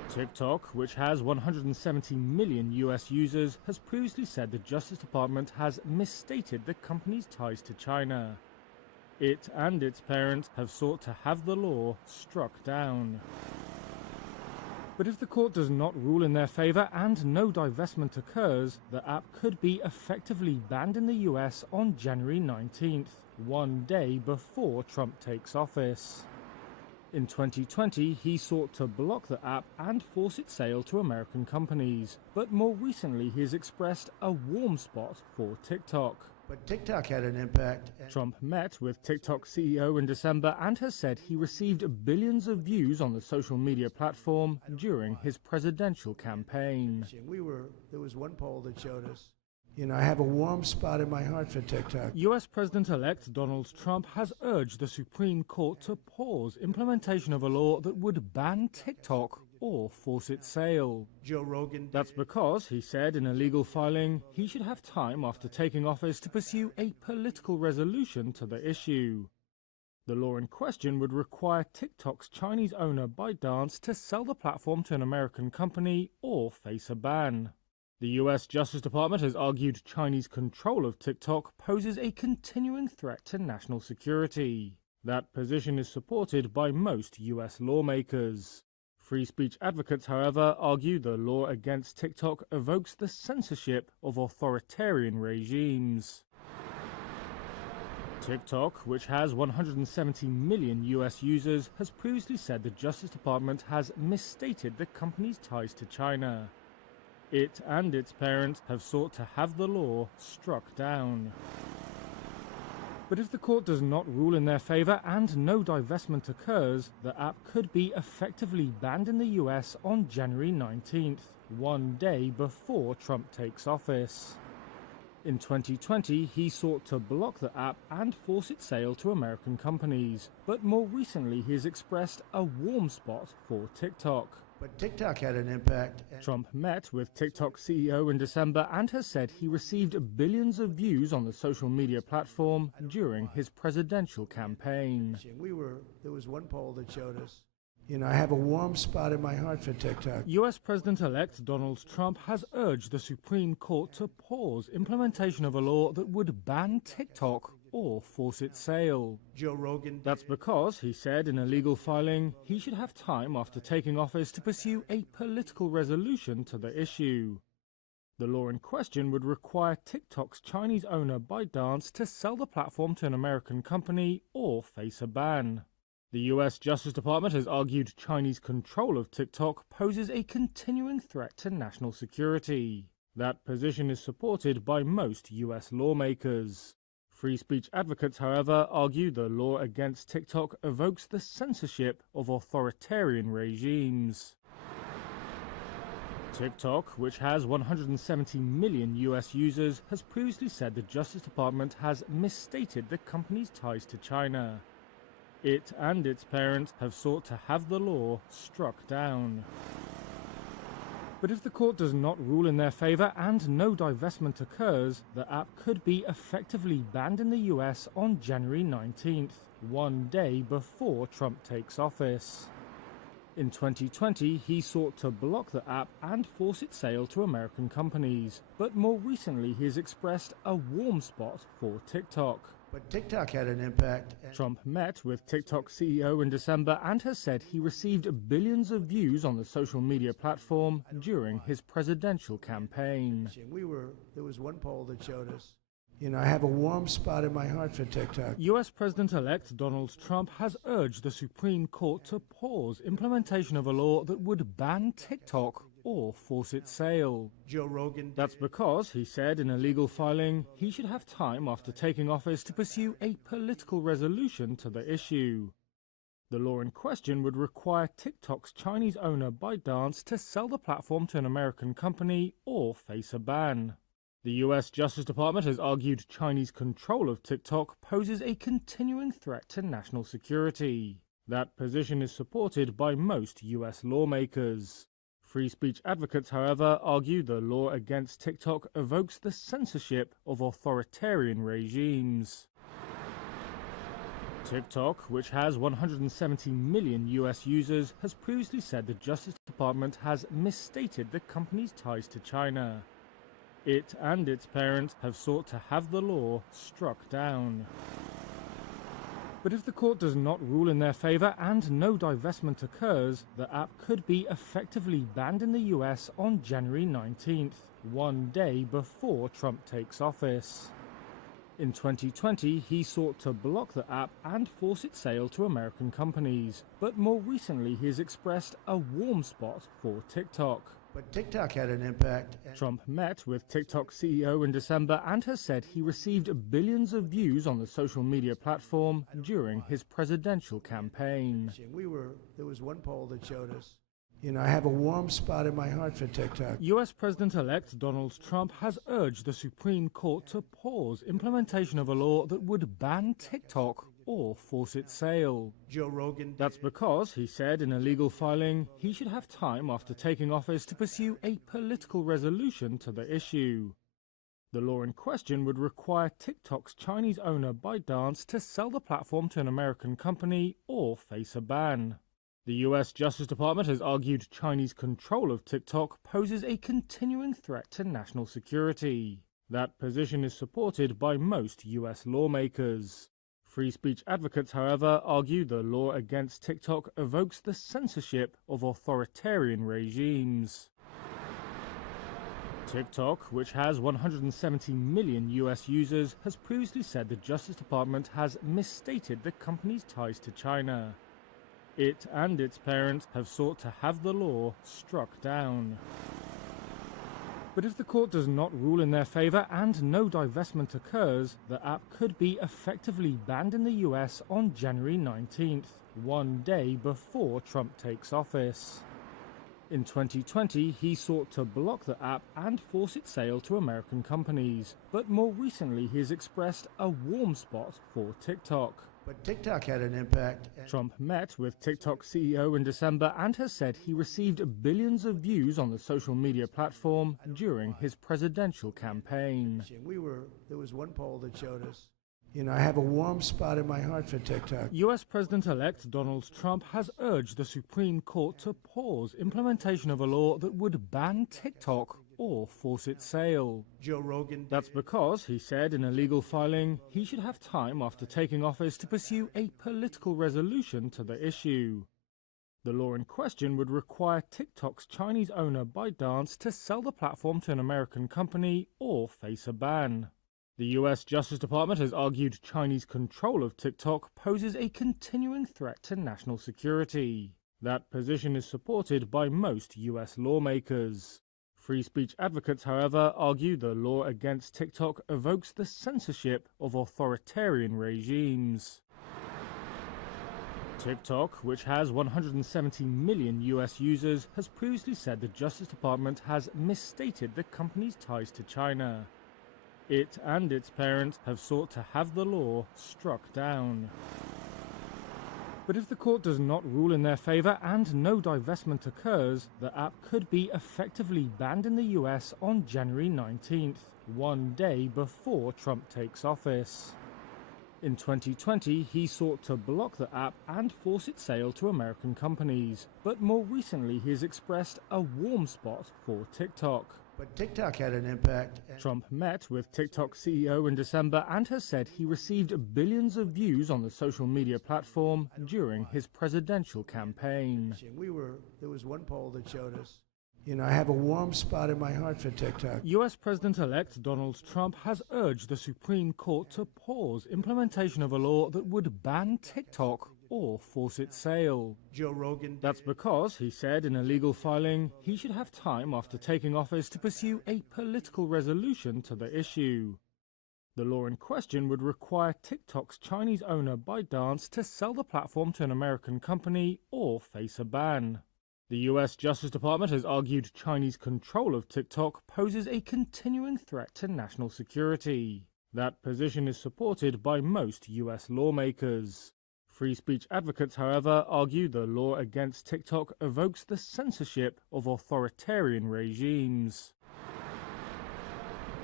TikTok, which has 170 million US users, has previously said the Justice Department has misstated the company's ties to China. It and its parent have sought to have the law struck down. But if the court does not rule in their favor and no divestment occurs, the app could be effectively banned in the US on January 19th, one day before Trump takes office. In 2020, he sought to block the app and force its sale to American companies. But more recently, he has expressed a warm spot for TikTok. But TikTok had an impact. Trump met with TikTok CEO in December and has said he received billions of views on the social media platform during his presidential campaign. There was one poll that showed us, I have a warm spot in my heart for TikTok. US President-elect Donald Trump has urged the Supreme Court to pause implementation of a law that would ban TikTok or force its sale. Joe Rogan. That's because, he said in a legal filing, he should have time after taking office to pursue a political resolution to the issue. The law in question would require TikTok's Chinese owner ByteDance to sell the platform to an American company or face a ban. The US Justice Department has argued Chinese control of TikTok poses a continuing threat to national security. That position is supported by most US lawmakers. Free speech advocates, however, argue the law against TikTok evokes the censorship of authoritarian regimes. TikTok, which has 170 million US users, has previously said the Justice Department has misstated the company's ties to China. It and its parent have sought to have the law struck down. But if the court does not rule in their favor and no divestment occurs, the app could be effectively banned in the US on January 19th, one day before Trump takes office. In 2020, he sought to block the app and force its sale to American companies. But more recently, he has expressed a warm spot for TikTok. But TikTok had an impact. Trump met with TikTok CEO in December and has said he received billions of views on the social media platform during his presidential campaign. There was one poll that showed us, I have a warm spot in my heart for TikTok. US President-elect Donald Trump has urged the Supreme Court to pause implementation of a law that would ban TikTok or force its sale. Joe Rogan. That's because, he said in a legal filing, he should have time after taking office to pursue a political resolution to the issue. The law in question would require TikTok's Chinese owner ByteDance to sell the platform to an American company or face a ban. The US Justice Department has argued Chinese control of TikTok poses a continuing threat to national security. That position is supported by most US lawmakers. Free speech advocates, however, argue the law against TikTok evokes the censorship of authoritarian regimes. TikTok, which has 170 million US users, has previously said the Justice Department has misstated the company's ties to China. It and its parent have sought to have the law struck down. But if the court does not rule in their favor and no divestment occurs, the app could be effectively banned in the US on January 19th, one day before Trump takes office. In 2020, he sought to block the app and force its sale to American companies. But more recently, he has expressed a warm spot for TikTok. But TikTok had an impact. Trump met with TikTok CEO in December and has said he received billions of views on the social media platform during his presidential campaign. There was one poll that showed us, I have a warm spot in my heart for TikTok. US President-elect Donald Trump has urged the Supreme Court to pause implementation of a law that would ban TikTok or force its sale. Joe Rogan. That's because, he said in a legal filing, he should have time after taking office to pursue a political resolution to the issue. The law in question would require TikTok's Chinese owner ByteDance to sell the platform to an American company or face a ban. The US Justice Department has argued Chinese control of TikTok poses a continuing threat to national security. That position is supported by most US lawmakers. Free speech advocates, however, argue the law against TikTok evokes the censorship of authoritarian regimes. TikTok, which has 170 million US users, has previously said the Justice Department has misstated the company's ties to China. It and its parent have sought to have the law struck down. But if the court does not rule in their favor and no divestment occurs, the app could be effectively banned in the US on January 19th, one day before Trump takes office. In 2020, he sought to block the app and force its sale to American companies, but more recently he has expressed a warm spot for TikTok. But TikTok had an impact. Trump met with TikTok CEO in December and has said he received billions of views on the social media platform during his presidential campaign. There was one poll that showed us, I have a warm spot in my heart for TikTok. US President-elect Donald Trump has urged the Supreme Court to pause implementation of a law that would ban TikTok or force its sale. Joe Rogan. That's because, he said in a legal filing, he should have time after taking office to pursue a political resolution to the issue. The law in question would require TikTok's Chinese owner ByteDance to sell the platform to an American company or face a ban. The US Justice Department has argued Chinese control of TikTok poses a continuing threat to national security. That position is supported by most US lawmakers. Free speech advocates, however, argue the law against TikTok evokes the censorship of authoritarian regimes. TikTok, which has 170 million US users, has previously said the Justice Department has misstated the company's ties to China. It and its parent have sought to have the law struck down. But if the court does not rule in their favor and no divestment occurs, the app could be effectively banned in the US on January 19th, one day before Trump takes office. In 2020, he sought to block the app and force its sale to American companies, but more recently he has expressed a warm spot for TikTok. But TikTok had an impact. Trump met with TikTok CEO in December and has said he received billions of views on the social media platform during his presidential campaign. There was one poll that showed us, I have a warm spot in my heart for TikTok. US President-elect Donald Trump has urged the Supreme Court to pause implementation of a law that would ban TikTok or force its sale. Joe Rogan. That's because, he said in a legal filing, he should have time after taking office to pursue a political resolution to the issue. The law in question would require TikTok's Chinese owner ByteDance to sell the platform to an American company or face a ban. The US Justice Department has argued Chinese control of TikTok poses a continuing threat to national security. That position is supported by most US lawmakers. Free speech advocates, however, argue the law against TikTok evokes the censorship of authoritarian regimes. TikTok, which has 170 million US users, has previously said the Justice Department has misstated the company's ties to China. It and its parent have sought to have the law struck down. But if the court does not rule in their favor and no divestment occurs, the app could be effectively banned in the US on January 19th, one day before Trump takes office. In 2020, he sought to block the app and force its sale to American companies, but more recently he has expressed a warm spot for TikTok. But TikTok had an impact. Trump met with TikTok CEO in December and has said he received billions of views on the social media platform during his presidential campaign. There was one poll that showed us, I have a warm spot in my heart for TikTok. US President-elect Donald Trump has urged the Supreme Court to pause implementation of a law that would ban TikTok or force its sale. Joe Rogan. That's because, he said in a legal filing, he should have time after taking office to pursue a political resolution to the issue. The law in question would require TikTok's Chinese owner ByteDance to sell the platform to an American company or face a ban. The US Justice Department has argued Chinese control of TikTok poses a continuing threat to national security. That position is supported by most US lawmakers. Free speech advocates, however, argue the law against TikTok evokes the censorship of authoritarian regimes.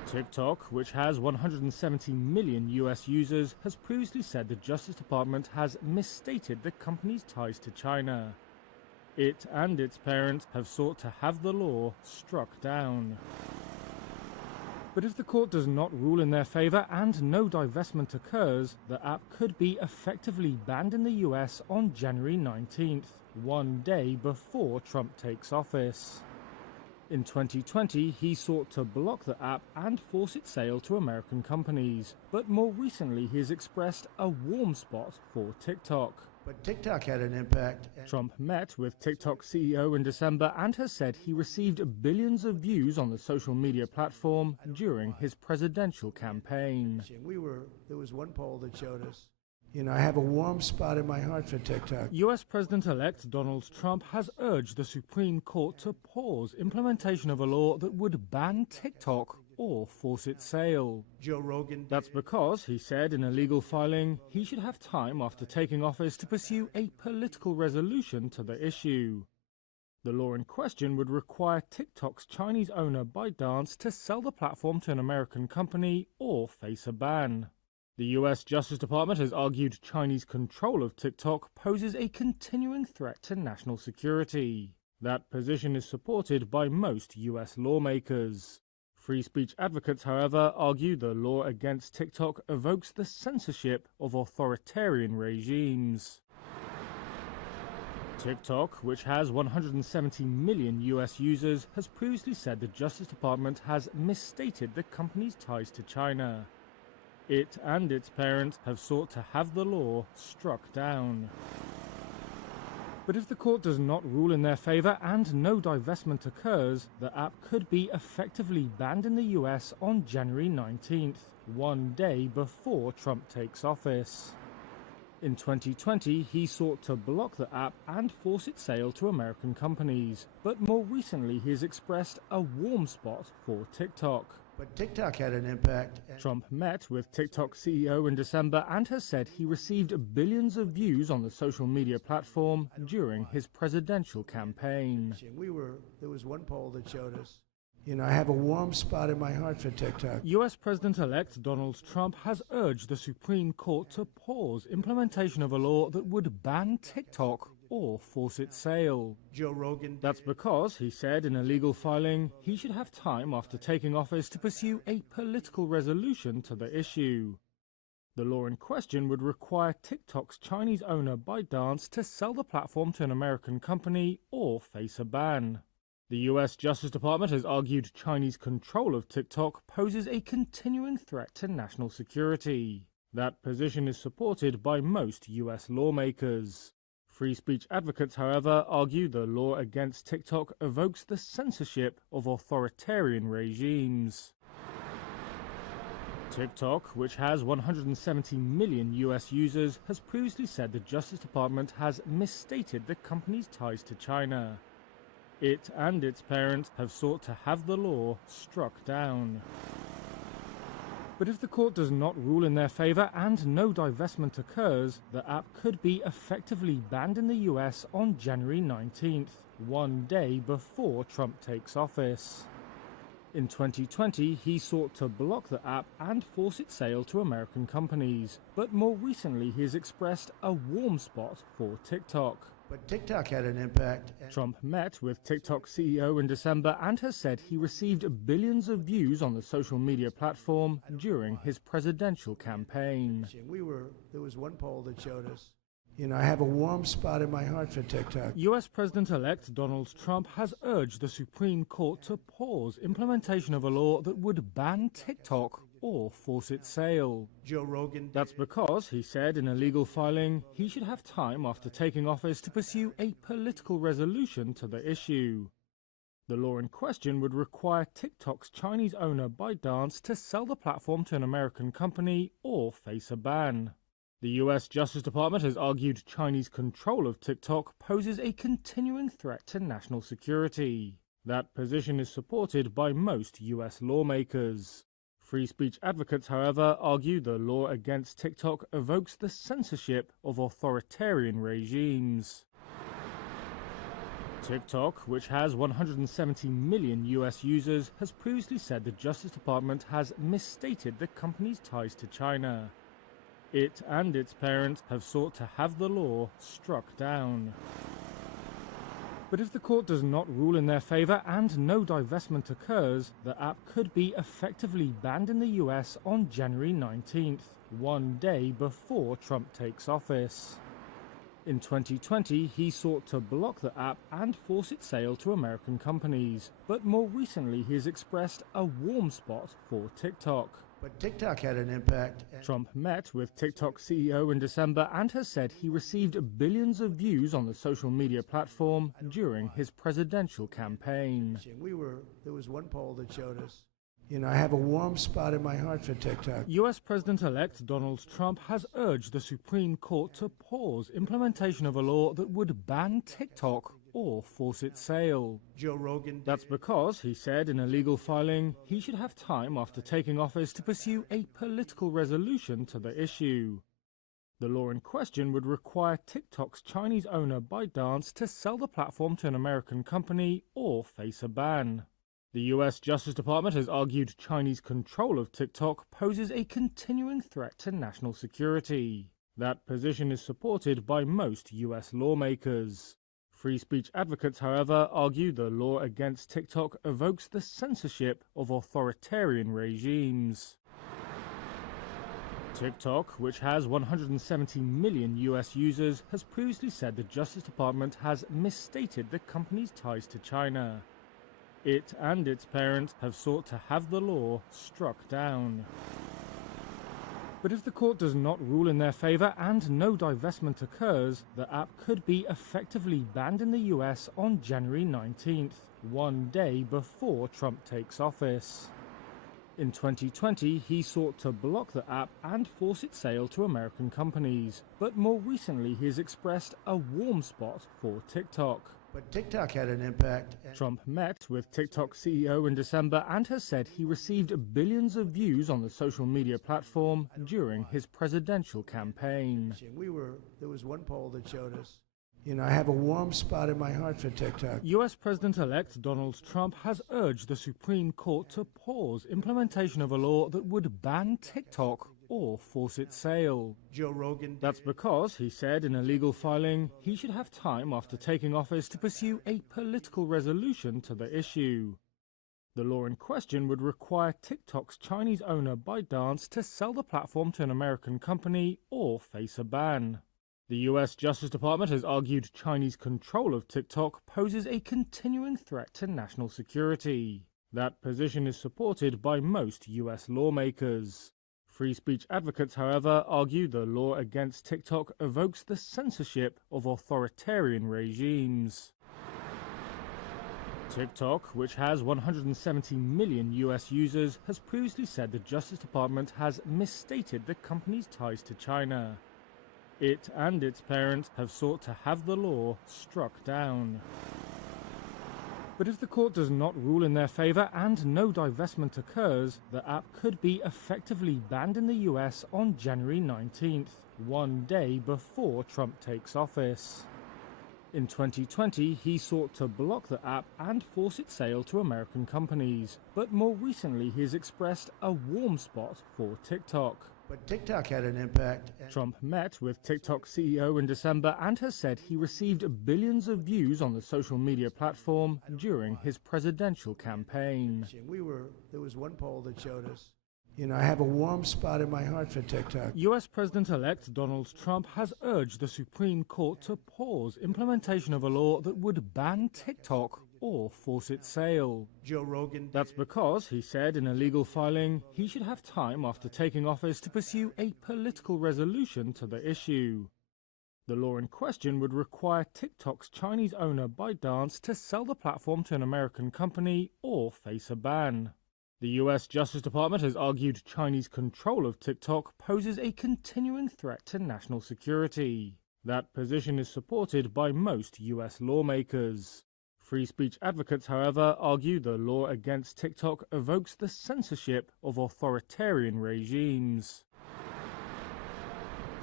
TikTok, which has 170 million US users, has previously said the Justice Department has misstated the company's ties to China. It and its parent have sought to have the law struck down. But if the court does not rule in their favor and no divestment occurs, the app could be effectively banned in the US on January 19th, one day before Trump takes office. In 2020, he sought to block the app and force its sale to American companies. But more recently, he has expressed a warm spot for TikTok. But TikTok had an impact. Trump met with TikTok CEO in December and has said he received billions of views on the social media platform during his presidential campaign. There was one poll that showed us, I have a warm spot in my heart for TikTok. US President-elect Donald Trump has urged the Supreme Court to pause implementation of a law that would ban TikTok or force its sale. Joe Rogan. That's because, he said in a legal filing, he should have time after taking office to pursue a political resolution to the issue. The law in question would require TikTok's Chinese owner ByteDance to sell the platform to an American company or face a ban. The US Justice Department has argued Chinese control of TikTok poses a continuing threat to national security. That position is supported by most US lawmakers. Free speech advocates, however, argue the law against TikTok evokes the censorship of authoritarian regimes. TikTok, which has 170 million US users, has previously said the Justice Department has misstated the company's ties to China. It and its parent have sought to have the law struck down. But if the court does not rule in their favor and no divestment occurs, the app could be effectively banned in the US on January 19th, one day before Trump takes office. In 2020, he sought to block the app and force its sale to American companies. But more recently, he has expressed a warm spot for TikTok. But TikTok had an impact. Trump met with TikTok CEO in December and has said he received billions of views on the social media platform during his presidential campaign. There was one poll that showed us, I have a warm spot in my heart for TikTok. US President-elect Donald Trump has urged the Supreme Court to pause implementation of a law that would ban TikTok or force its sale. Joe Rogan. That's because, he said in a legal filing, he should have time after taking office to pursue a political resolution to the issue. The law in question would require TikTok's Chinese owner ByteDance to sell the platform to an American company or face a ban. The US Justice Department has argued Chinese control of TikTok poses a continuing threat to national security. That position is supported by most US lawmakers. Free speech advocates, however, argue the law against TikTok evokes the censorship of authoritarian regimes. TikTok, which has 170 million US users, has previously said the Justice Department has misstated the company's ties to China. It and its parent have sought to have the law struck down. But if the court does not rule in their favor and no divestment occurs, the app could be effectively banned in the US on January 19th, one day before Trump takes office. In 2020, he sought to block the app and force its sale to American companies. But more recently, he has expressed a warm spot for TikTok. But TikTok had an impact. Trump met with TikTok CEO in December and has said he received billions of views on the social media platform during his presidential campaign. There was one poll that showed us, I have a warm spot in my heart for TikTok. US President-elect Donald Trump has urged the Supreme Court to pause implementation of a law that would ban TikTok or force its sale. Joe Rogan. That's because, he said in a legal filing, he should have time after taking office to pursue a political resolution to the issue. The law in question would require TikTok's Chinese owner ByteDance to sell the platform to an American company or face a ban. The US Justice Department has argued Chinese control of TikTok poses a continuing threat to national security. That position is supported by most US lawmakers. Free speech advocates, however, argue the law against TikTok evokes the censorship of authoritarian regimes. TikTok, which has 170 million US users, has previously said the Justice Department has misstated the company's ties to China. It and its parent have sought to have the law struck down. But if the court does not rule in their favor and no divestment occurs, the app could be effectively banned in the US on January 19th, one day before Trump takes office. In 2020, he sought to block the app and force its sale to American companies. But more recently, he has expressed a warm spot for TikTok. But TikTok had an impact. Trump met with TikTok CEO in December and has said he received billions of views on the social media platform during his presidential campaign. There was one poll that showed us. I have a warm spot in my heart for TikTok. US President-elect Donald Trump has urged the Supreme Court to pause implementation of a law that would ban TikTok or force its sale. Joe Rogan. That's because, he said in a legal filing, he should have time after taking office to pursue a political resolution to the issue. The law in question would require TikTok's Chinese owner ByteDance to sell the platform to an American company or face a ban. The US Justice Department has argued Chinese control of TikTok poses a continuing threat to national security. That position is supported by most US lawmakers. Free speech advocates, however, argue the law against TikTok evokes the censorship of authoritarian regimes. TikTok, which has 170 million US users, has previously said the Justice Department has misstated the company's ties to China. It and its parent have sought to have the law struck down. But if the court does not rule in their favor and no divestment occurs, the app could be effectively banned in the US on January 19th, one day before Trump takes office. In 2020, he sought to block the app and force its sale to American companies. But more recently, he has expressed a warm spot for TikTok. But TikTok had an impact. Trump met with TikTok CEO in December and has said he received billions of views on the social media platform during his presidential campaign. There was one poll that showed us. I have a warm spot in my heart for TikTok. US President-elect Donald Trump has urged the Supreme Court to pause implementation of a law that would ban TikTok or force its sale. Joe Rogan. That's because, he said in a legal filing, he should have time after taking office to pursue a political resolution to the issue. The law in question would require TikTok's Chinese owner ByteDance to sell the platform to an American company or face a ban. The US Justice Department has argued Chinese control of TikTok poses a continuing threat to national security. That position is supported by most US lawmakers. Free speech advocates, however, argue the law against TikTok evokes the censorship of authoritarian regimes. TikTok, which has 170 million US users, has previously said the Justice Department has misstated the company's ties to China. It and its parent have sought to have the law struck down. But if the court does not rule in their favor and no divestment occurs, the app could be effectively banned in the US on January 19th, one day before Trump takes office. In 2020, he sought to block the app and force its sale to American companies. But more recently, he has expressed a warm spot for TikTok. But TikTok had an impact. Trump met with TikTok CEO in December and has said he received billions of views on the social media platform during his presidential campaign. There was one poll that showed us. I have a warm spot in my heart for TikTok. US President-elect Donald Trump has urged the Supreme Court to pause implementation of a law that would ban TikTok or force its sale. Joe Rogan. That's because, he said in a legal filing, he should have time after taking office to pursue a political resolution to the issue. The law in question would require TikTok's Chinese owner ByteDance to sell the platform to an American company or face a ban. The US Justice Department has argued Chinese control of TikTok poses a continuing threat to national security. That position is supported by most US lawmakers. Free speech advocates, however, argue the law against TikTok evokes the censorship of authoritarian regimes.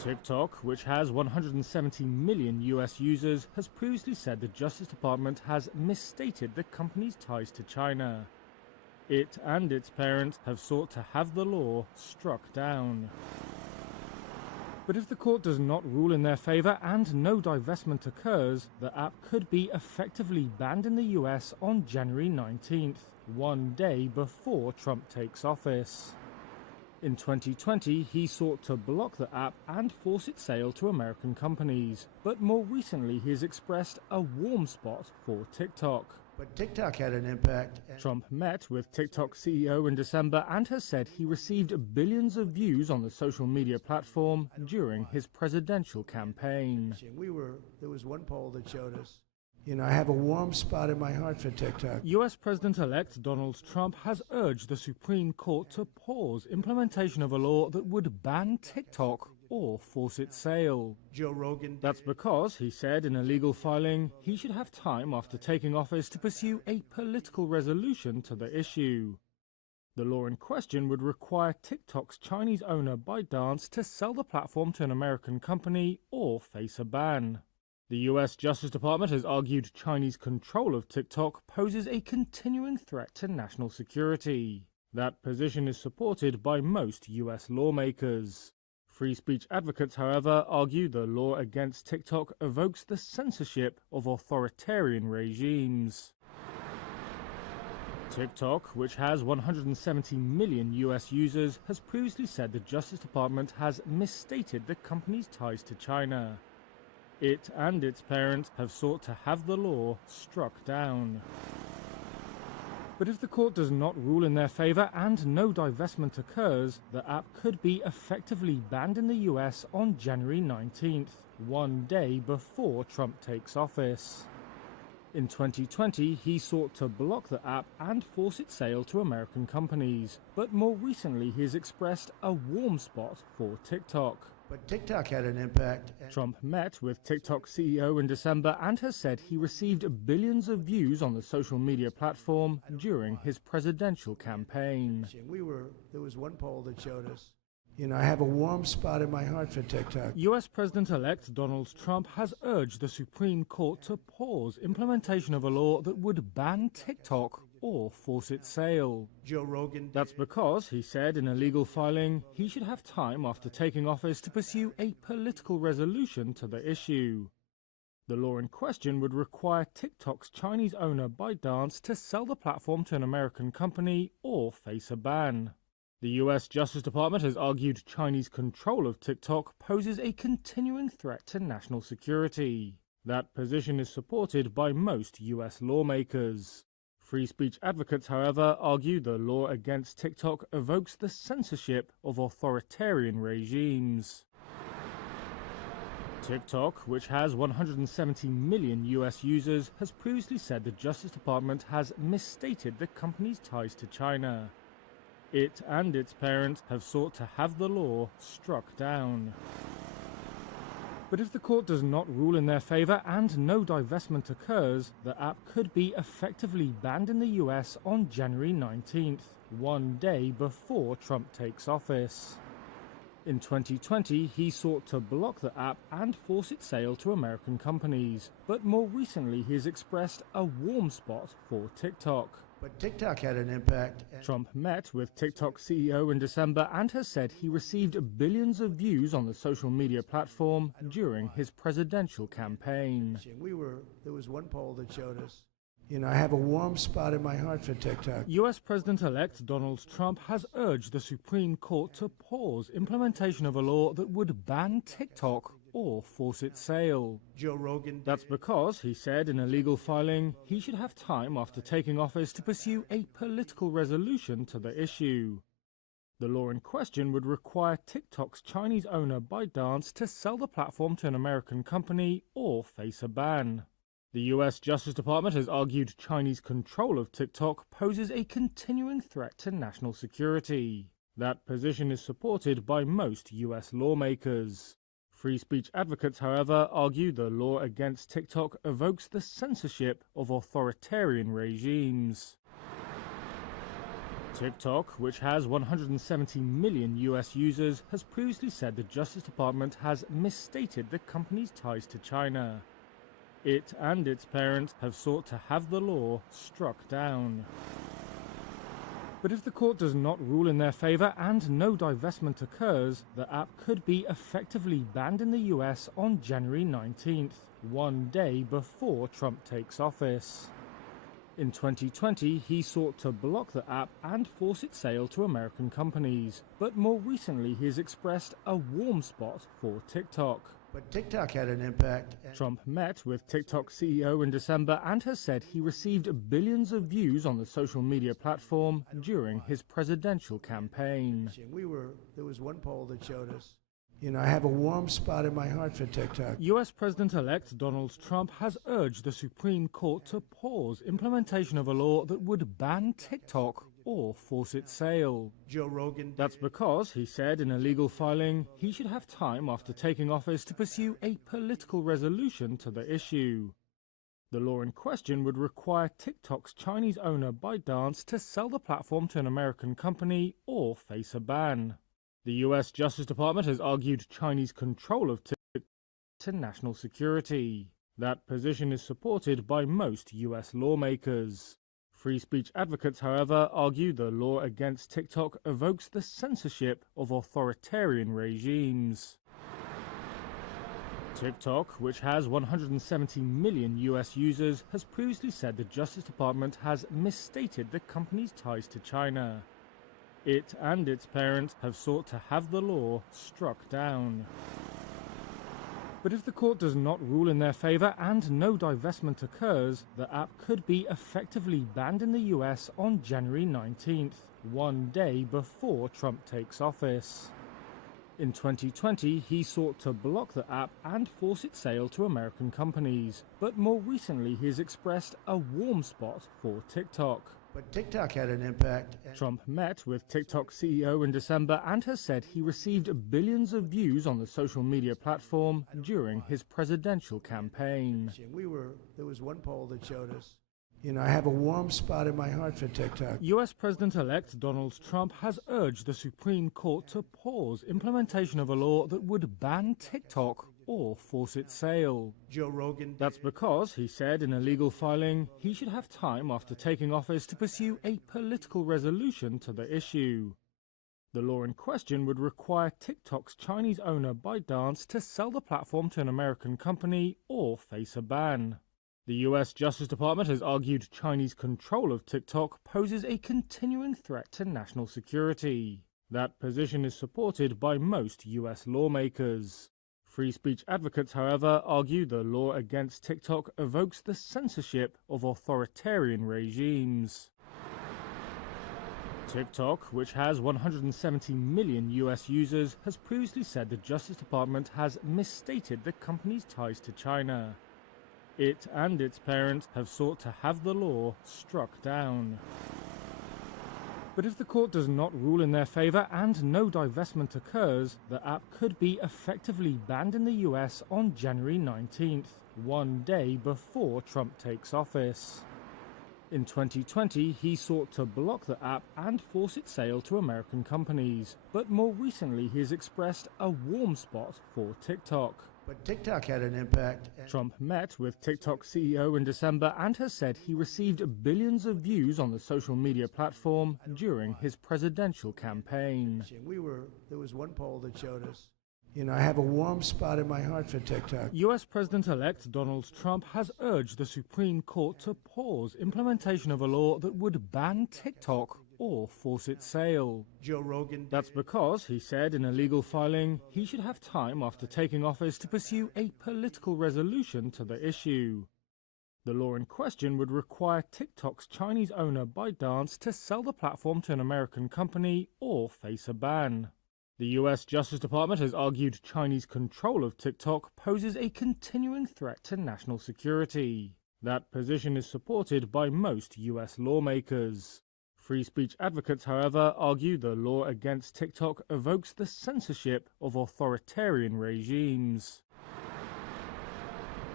TikTok, which has 170 million US users, has previously said the Justice Department has misstated the company's ties to China. It and its parent have sought to have the law struck down. But if the court does not rule in their favor and no divestment occurs, the app could be effectively banned in the US on January 19th, one day before Trump takes office. In 2020, he sought to block the app and force its sale to American companies. But more recently, he has expressed a warm spot for TikTok. But TikTok had an impact. Trump met with TikTok CEO in December and has said he received billions of views on the social media platform during his presidential campaign. There was one poll that showed us. I have a warm spot in my heart for TikTok. US President-elect Donald Trump has urged the Supreme Court to pause implementation of a law that would ban TikTok or force its sale. Joe Rogan. That's because, he said in a legal filing, he should have time after taking office to pursue a political resolution to the issue. The law in question would require TikTok's Chinese owner ByteDance to sell the platform to an American company or face a ban. The US Justice Department has argued Chinese control of TikTok poses a continuing threat to national security. That position is supported by most US lawmakers. Free speech advocates, however, argue the law against TikTok evokes the censorship of authoritarian regimes. TikTok, which has 170 million US users, has previously said the Justice Department has misstated the company's ties to China. It and its parent have sought to have the law struck down. But if the court does not rule in their favor and no divestment occurs, the app could be effectively banned in the US on January 19th, one day before Trump takes office. In 2020, he sought to block the app and force its sale to American companies. But more recently, he has expressed a warm spot for TikTok. But TikTok had an impact. Trump met with TikTok CEO in December and has said he received billions of views on the social media platform during his presidential campaign. There was one poll that showed us. I have a warm spot in my heart for TikTok. US President-elect Donald Trump has urged the Supreme Court to pause implementation of a law that would ban TikTok or force its sale. Joe Rogan. That's because, he said in a legal filing, he should have time after taking office to pursue a political resolution to the issue. The law in question would require TikTok's Chinese owner ByteDance to sell the platform to an American company or face a ban. The US Justice Department has argued Chinese control of TikTok poses a continuing threat to national security. That position is supported by most US lawmakers. Free speech advocates, however, argue the law against TikTok evokes the censorship of authoritarian regimes. TikTok, which has 170 million US users, has previously said the Justice Department has misstated the company's ties to China. It and its parent have sought to have the law struck down. But if the court does not rule in their favor and no divestment occurs, the app could be effectively banned in the US on January 19th, one day before Trump takes office. In 2020, he sought to block the app and force its sale to American companies. But more recently, he has expressed a warm spot for TikTok. But TikTok had an impact. Trump met with TikTok CEO in December and has said he received billions of views on the social media platform during his presidential campaign. There was one poll that showed us. I have a warm spot in my heart for TikTok. US President-elect Donald Trump has urged the Supreme Court to pause implementation of a law that would ban TikTok or force its sale. Joe Rogan. That's because, he said in a legal filing, he should have time after taking office to pursue a political resolution to the issue. The law in question would require TikTok's Chinese owner ByteDance to sell the platform to an American company or face a ban. The US Justice Department has argued Chinese control of TikTok poses a continuing threat to national security. That position is supported by most US lawmakers. Free speech advocates, however, argue the law against TikTok evokes the censorship of authoritarian regimes. TikTok, which has 170 million US users, has previously said the Justice Department has misstated the company's ties to China. It and its parent have sought to have the law struck down. But if the court does not rule in their favor and no divestment occurs, the app could be effectively banned in the US on January 19th, one day before Trump takes office. In 2020, he sought to block the app and force its sale to American companies, but more recently he has expressed a warm spot for TikTok. But TikTok had an impact. Trump met with TikTok CEO in December and has said he received billions of views on the social media platform during his presidential campaign. There was one poll that showed us, I have a warm spot in my heart for TikTok. US President-elect Donald Trump has urged the Supreme Court to pause implementation of a law that would ban TikTok or force its sale. Joe Rogan. That's because, he said in a legal filing, he should have time after taking office to pursue a political resolution to the issue. The law in question would require TikTok's Chinese owner ByteDance to sell the platform to an American company or face a ban. The US Justice Department has argued Chinese control of TikTok to national security. That position is supported by most US lawmakers. Free speech advocates, however, argue the law against TikTok evokes the censorship of authoritarian regimes. TikTok, which has 170 million US users, has previously said the Justice Department has misstated the company's ties to China. It and its parent have sought to have the law struck down. But if the court does not rule in their favor and no divestment occurs, the app could be effectively banned in the US on January 19th, one day before Trump takes office. In 2020, he sought to block the app and force its sale to American companies, but more recently he has expressed a warm spot for TikTok. But TikTok had an impact. Trump met with TikTok CEO in December and has said he received billions of views on the social media platform during his presidential campaign. There was one poll that showed us, I have a warm spot in my heart for TikTok. US President-elect Donald Trump has urged the Supreme Court to pause implementation of a law that would ban TikTok or force its sale. Joe Rogan. That's because, he said in a legal filing, he should have time after taking office to pursue a political resolution to the issue. The law in question would require TikTok's Chinese owner ByteDance to sell the platform to an American company or face a ban. The US Justice Department has argued Chinese control of TikTok poses a continuing threat to national security. That position is supported by most US lawmakers. Free speech advocates, however, argue the law against TikTok evokes the censorship of authoritarian regimes. TikTok, which has 170 million US users, has previously said the Justice Department has misstated the company's ties to China. It and its parent have sought to have the law struck down. But if the court does not rule in their favor and no divestment occurs, the app could be effectively banned in the US on January 19th, one day before Trump takes office. In 2020, he sought to block the app and force its sale to American companies, but more recently he has expressed a warm spot for TikTok. But TikTok had an impact. Trump met with TikTok CEO in December and has said he received billions of views on the social media platform during his presidential campaign. There was one poll that showed us, I have a warm spot in my heart for TikTok. US President-elect Donald Trump has urged the Supreme Court to pause implementation of a law that would ban TikTok or force its sale. Joe Rogan. That's because, he said in a legal filing, he should have time after taking office to pursue a political resolution to the issue. The law in question would require TikTok's Chinese owner ByteDance to sell the platform to an American company or face a ban. The US Justice Department has argued Chinese control of TikTok poses a continuing threat to national security. That position is supported by most US lawmakers. Free speech advocates, however, argue the law against TikTok evokes the censorship of authoritarian regimes.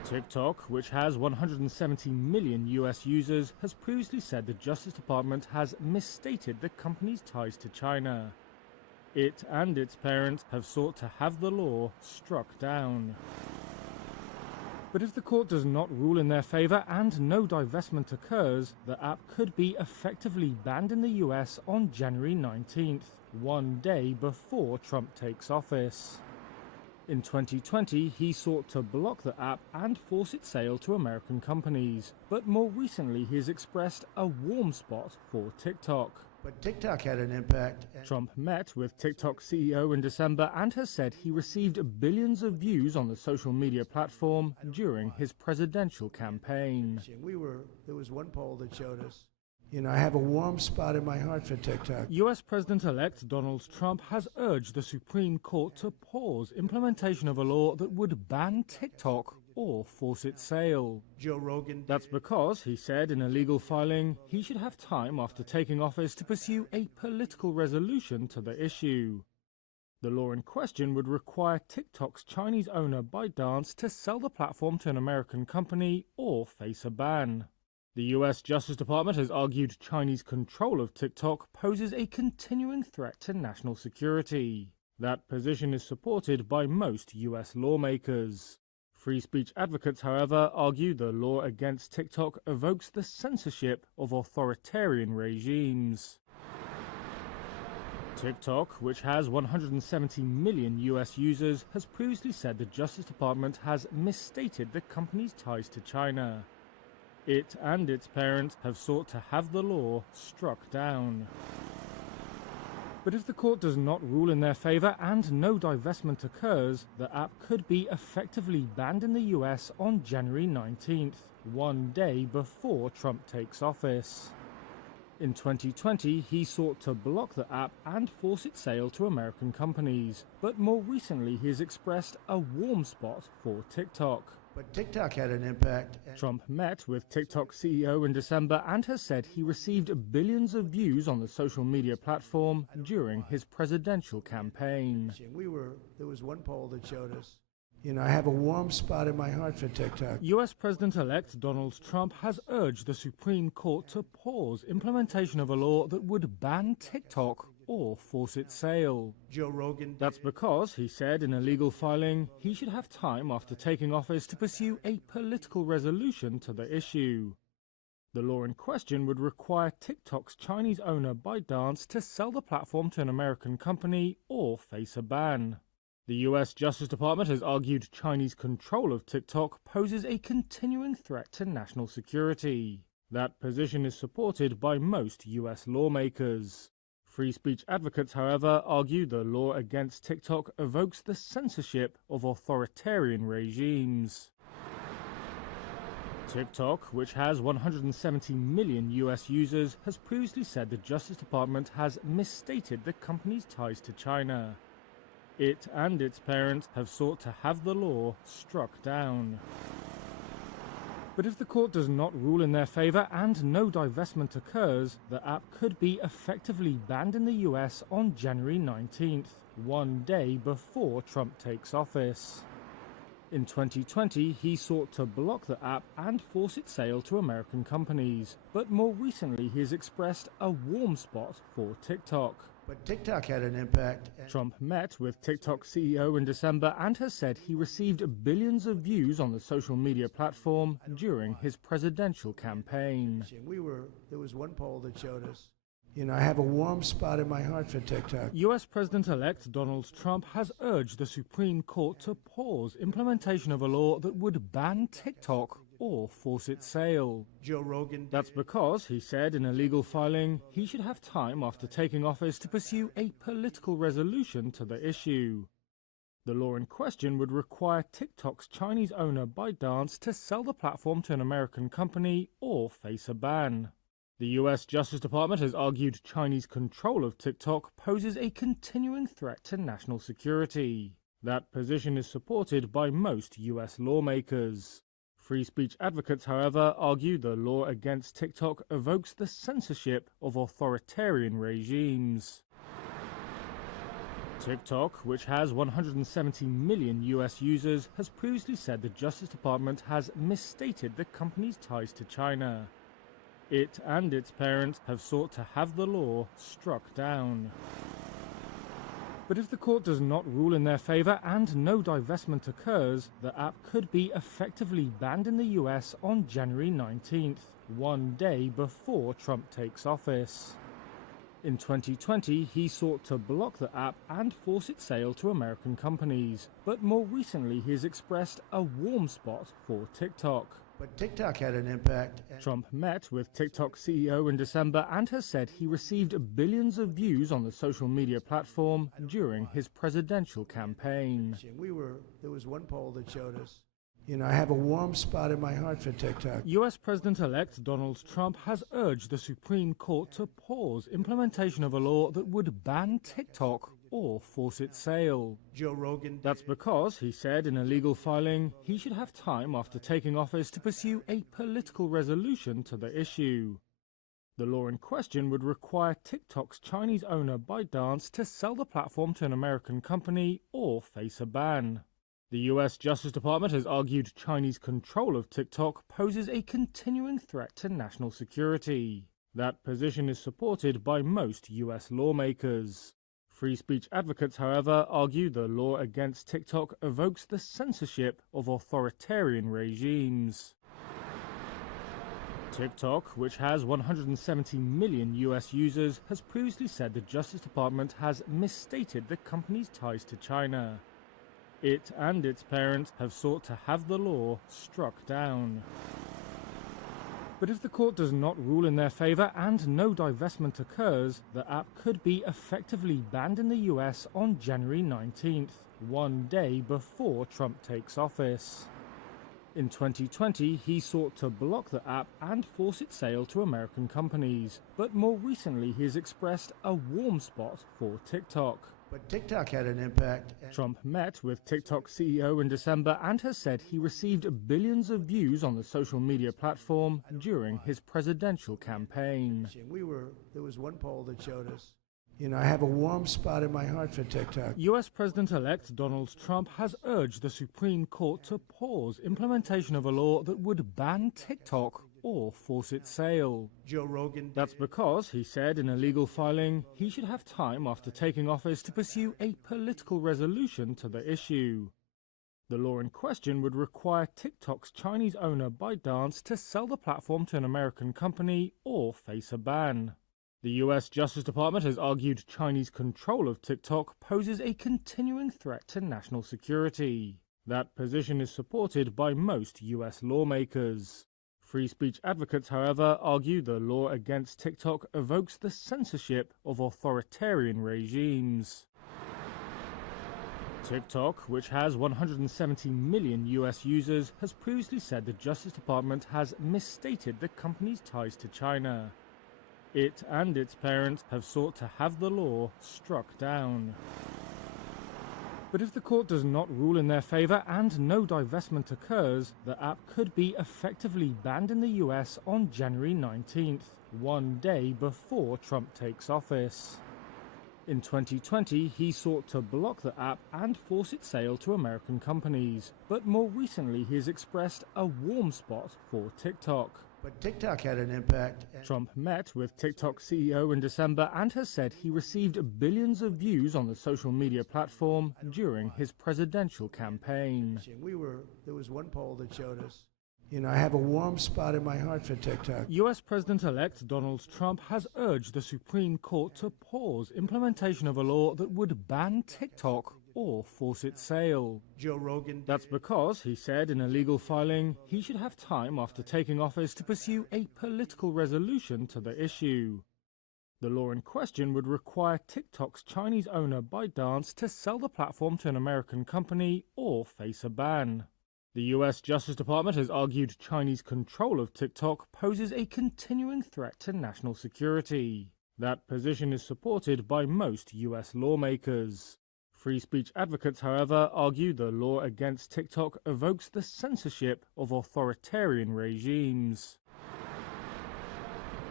TikTok, which has 170 million US users, has previously said the Justice Department has misstated the company's ties to China. It and its parent have sought to have the law struck down. But if the court does not rule in their favor and no divestment occurs, the app could be effectively banned in the US on January 19th, one day before Trump takes office. In 2020, he sought to block the app and force its sale to American companies. But more recently, he has expressed a warm spot for TikTok. But TikTok had an impact. Trump met with TikTok CEO in December and has said he received billions of views on the social media platform during his presidential campaign. There was one poll that showed us. I have a warm spot in my heart for TikTok. US President-elect Donald Trump has urged the Supreme Court to pause implementation of a law that would ban TikTok or force its sale. Joe Rogan. That's because, he said in a legal filing, he should have time after taking office to pursue a political resolution to the issue. The law in question would require TikTok's Chinese owner ByteDance to sell the platform to an American company or face a ban. The US Justice Department has argued Chinese control of TikTok poses a continuing threat to national security. That position is supported by most US lawmakers. Free speech advocates, however, argue the law against TikTok evokes the censorship of authoritarian regimes. TikTok, which has 170 million US users, has previously said the Justice Department has misstated the company's ties to China. It and its parent have sought to have the law struck down. But if the court does not rule in their favor and no divestment occurs, the app could be effectively banned in the US on January 19th, one day before Trump takes office. In 2020, he sought to block the app and force its sale to American companies. But more recently, he has expressed a warm spot for TikTok. But TikTok had an impact. Trump met with TikTok CEO in December and has said he received billions of views on the social media platform during his presidential campaign. There was one poll that showed us. I have a warm spot in my heart for TikTok. US President-elect Donald Trump has urged the Supreme Court to pause implementation of a law that would ban TikTok or force its sale. Joe Rogan. That's because, he said in a legal filing, he should have time after taking office to pursue a political resolution to the issue. The law in question would require TikTok's Chinese owner ByteDance to sell the platform to an American company or face a ban. The US Justice Department has argued Chinese control of TikTok poses a continuing threat to national security. That position is supported by most US lawmakers. Free speech advocates, however, argue the law against TikTok evokes the censorship of authoritarian regimes. TikTok, which has 170 million US users, has previously said the Justice Department has misstated the company's ties to China. It and its parent have sought to have the law struck down. But if the court does not rule in their favor and no divestment occurs, the app could be effectively banned in the US on January 19th, one day before Trump takes office. In 2020, he sought to block the app and force its sale to American companies. But more recently, he has expressed a warm spot for TikTok. But TikTok had an impact. Trump met with TikTok CEO in December and has said he received billions of views on the social media platform during his presidential campaign. There was one poll that showed us. I have a warm spot in my heart for TikTok. US President-elect Donald Trump has urged the Supreme Court to pause implementation of a law that would ban TikTok or force its sale. Joe Rogan. That's because, he said in a legal filing, he should have time after taking office to pursue a political resolution to the issue. The law in question would require TikTok's Chinese owner ByteDance to sell the platform to an American company or face a ban. The US Justice Department has argued Chinese control of TikTok poses a continuing threat to national security. That position is supported by most US lawmakers. Free speech advocates, however, argue the law against TikTok evokes the censorship of authoritarian regimes. TikTok, which has 170 million US users, has previously said the Justice Department has misstated the company's ties to China. It and its parent have sought to have the law struck down. But if the court does not rule in their favor and no divestment occurs, the app could be effectively banned in the US on January 19th, one day before Trump takes office. In 2020, he sought to block the app and force its sale to American companies, but more recently he has expressed a warm spot for TikTok. But TikTok had an impact. Trump met with TikTok CEO in December and has said he received billions of views on the social media platform during his presidential campaign. There was one poll that showed us, I have a warm spot in my heart for TikTok. US President-elect Donald Trump has urged the Supreme Court to pause implementation of a law that would ban TikTok or force its sale. Joe Rogan. That's because, he said in a legal filing, he should have time after taking office to pursue a political resolution to the issue. The law in question would require TikTok's Chinese owner ByteDance to sell the platform to an American company or face a ban. The US Justice Department has argued Chinese control of TikTok poses a continuing threat to national security. That position is supported by most US lawmakers. Free speech advocates, however, argue the law against TikTok evokes the censorship of authoritarian regimes. TikTok, which has 170 million US users, has previously said the Justice Department has misstated the company's ties to China. It and its parent have sought to have the law struck down. But if the court does not rule in their favor and no divestment occurs, the app could be effectively banned in the US on January 19th, one day before Trump takes office. In 2020, he sought to block the app and force its sale to American companies, but more recently he has expressed a warm spot for TikTok. But TikTok had an impact. Trump met with TikTok CEO in December and has said he received billions of views on the social media platform during his presidential campaign. There was one poll that showed us, I have a warm spot in my heart for TikTok. US President-elect Donald Trump has urged the Supreme Court to pause implementation of a law that would ban TikTok or force its sale. Joe Rogan. That's because, he said in a legal filing, he should have time after taking office to pursue a political resolution to the issue. The law in question would require TikTok's Chinese owner ByteDance to sell the platform to an American company or face a ban. The US Justice Department has argued Chinese control of TikTok poses a continuing threat to national security. That position is supported by most US lawmakers. Free speech advocates, however, argue the law against TikTok evokes the censorship of authoritarian regimes. TikTok, which has 170 million US users, has previously said the Justice Department has misstated the company's ties to China. It and its parent have sought to have the law struck down. But if the court does not rule in their favor and no divestment occurs, the app could be effectively banned in the US on January 19th, one day before Trump takes office. In 2020, he sought to block the app and force its sale to American companies, but more recently he has expressed a warm spot for TikTok. But TikTok had an impact. Trump met with TikTok CEO in December and has said he received billions of views on the social media platform during his presidential campaign. There was one poll that showed us, I have a warm spot in my heart for TikTok. US President-elect Donald Trump has urged the Supreme Court to pause implementation of a law that would ban TikTok or force its sale. Joe Rogan. That's because, he said in a legal filing, he should have time after taking office to pursue a political resolution to the issue. The law in question would require TikTok's Chinese owner ByteDance to sell the platform to an American company or face a ban. The US Justice Department has argued Chinese control of TikTok poses a continuing threat to national security. That position is supported by most US lawmakers. Free speech advocates, however, argue the law against TikTok evokes the censorship of authoritarian regimes.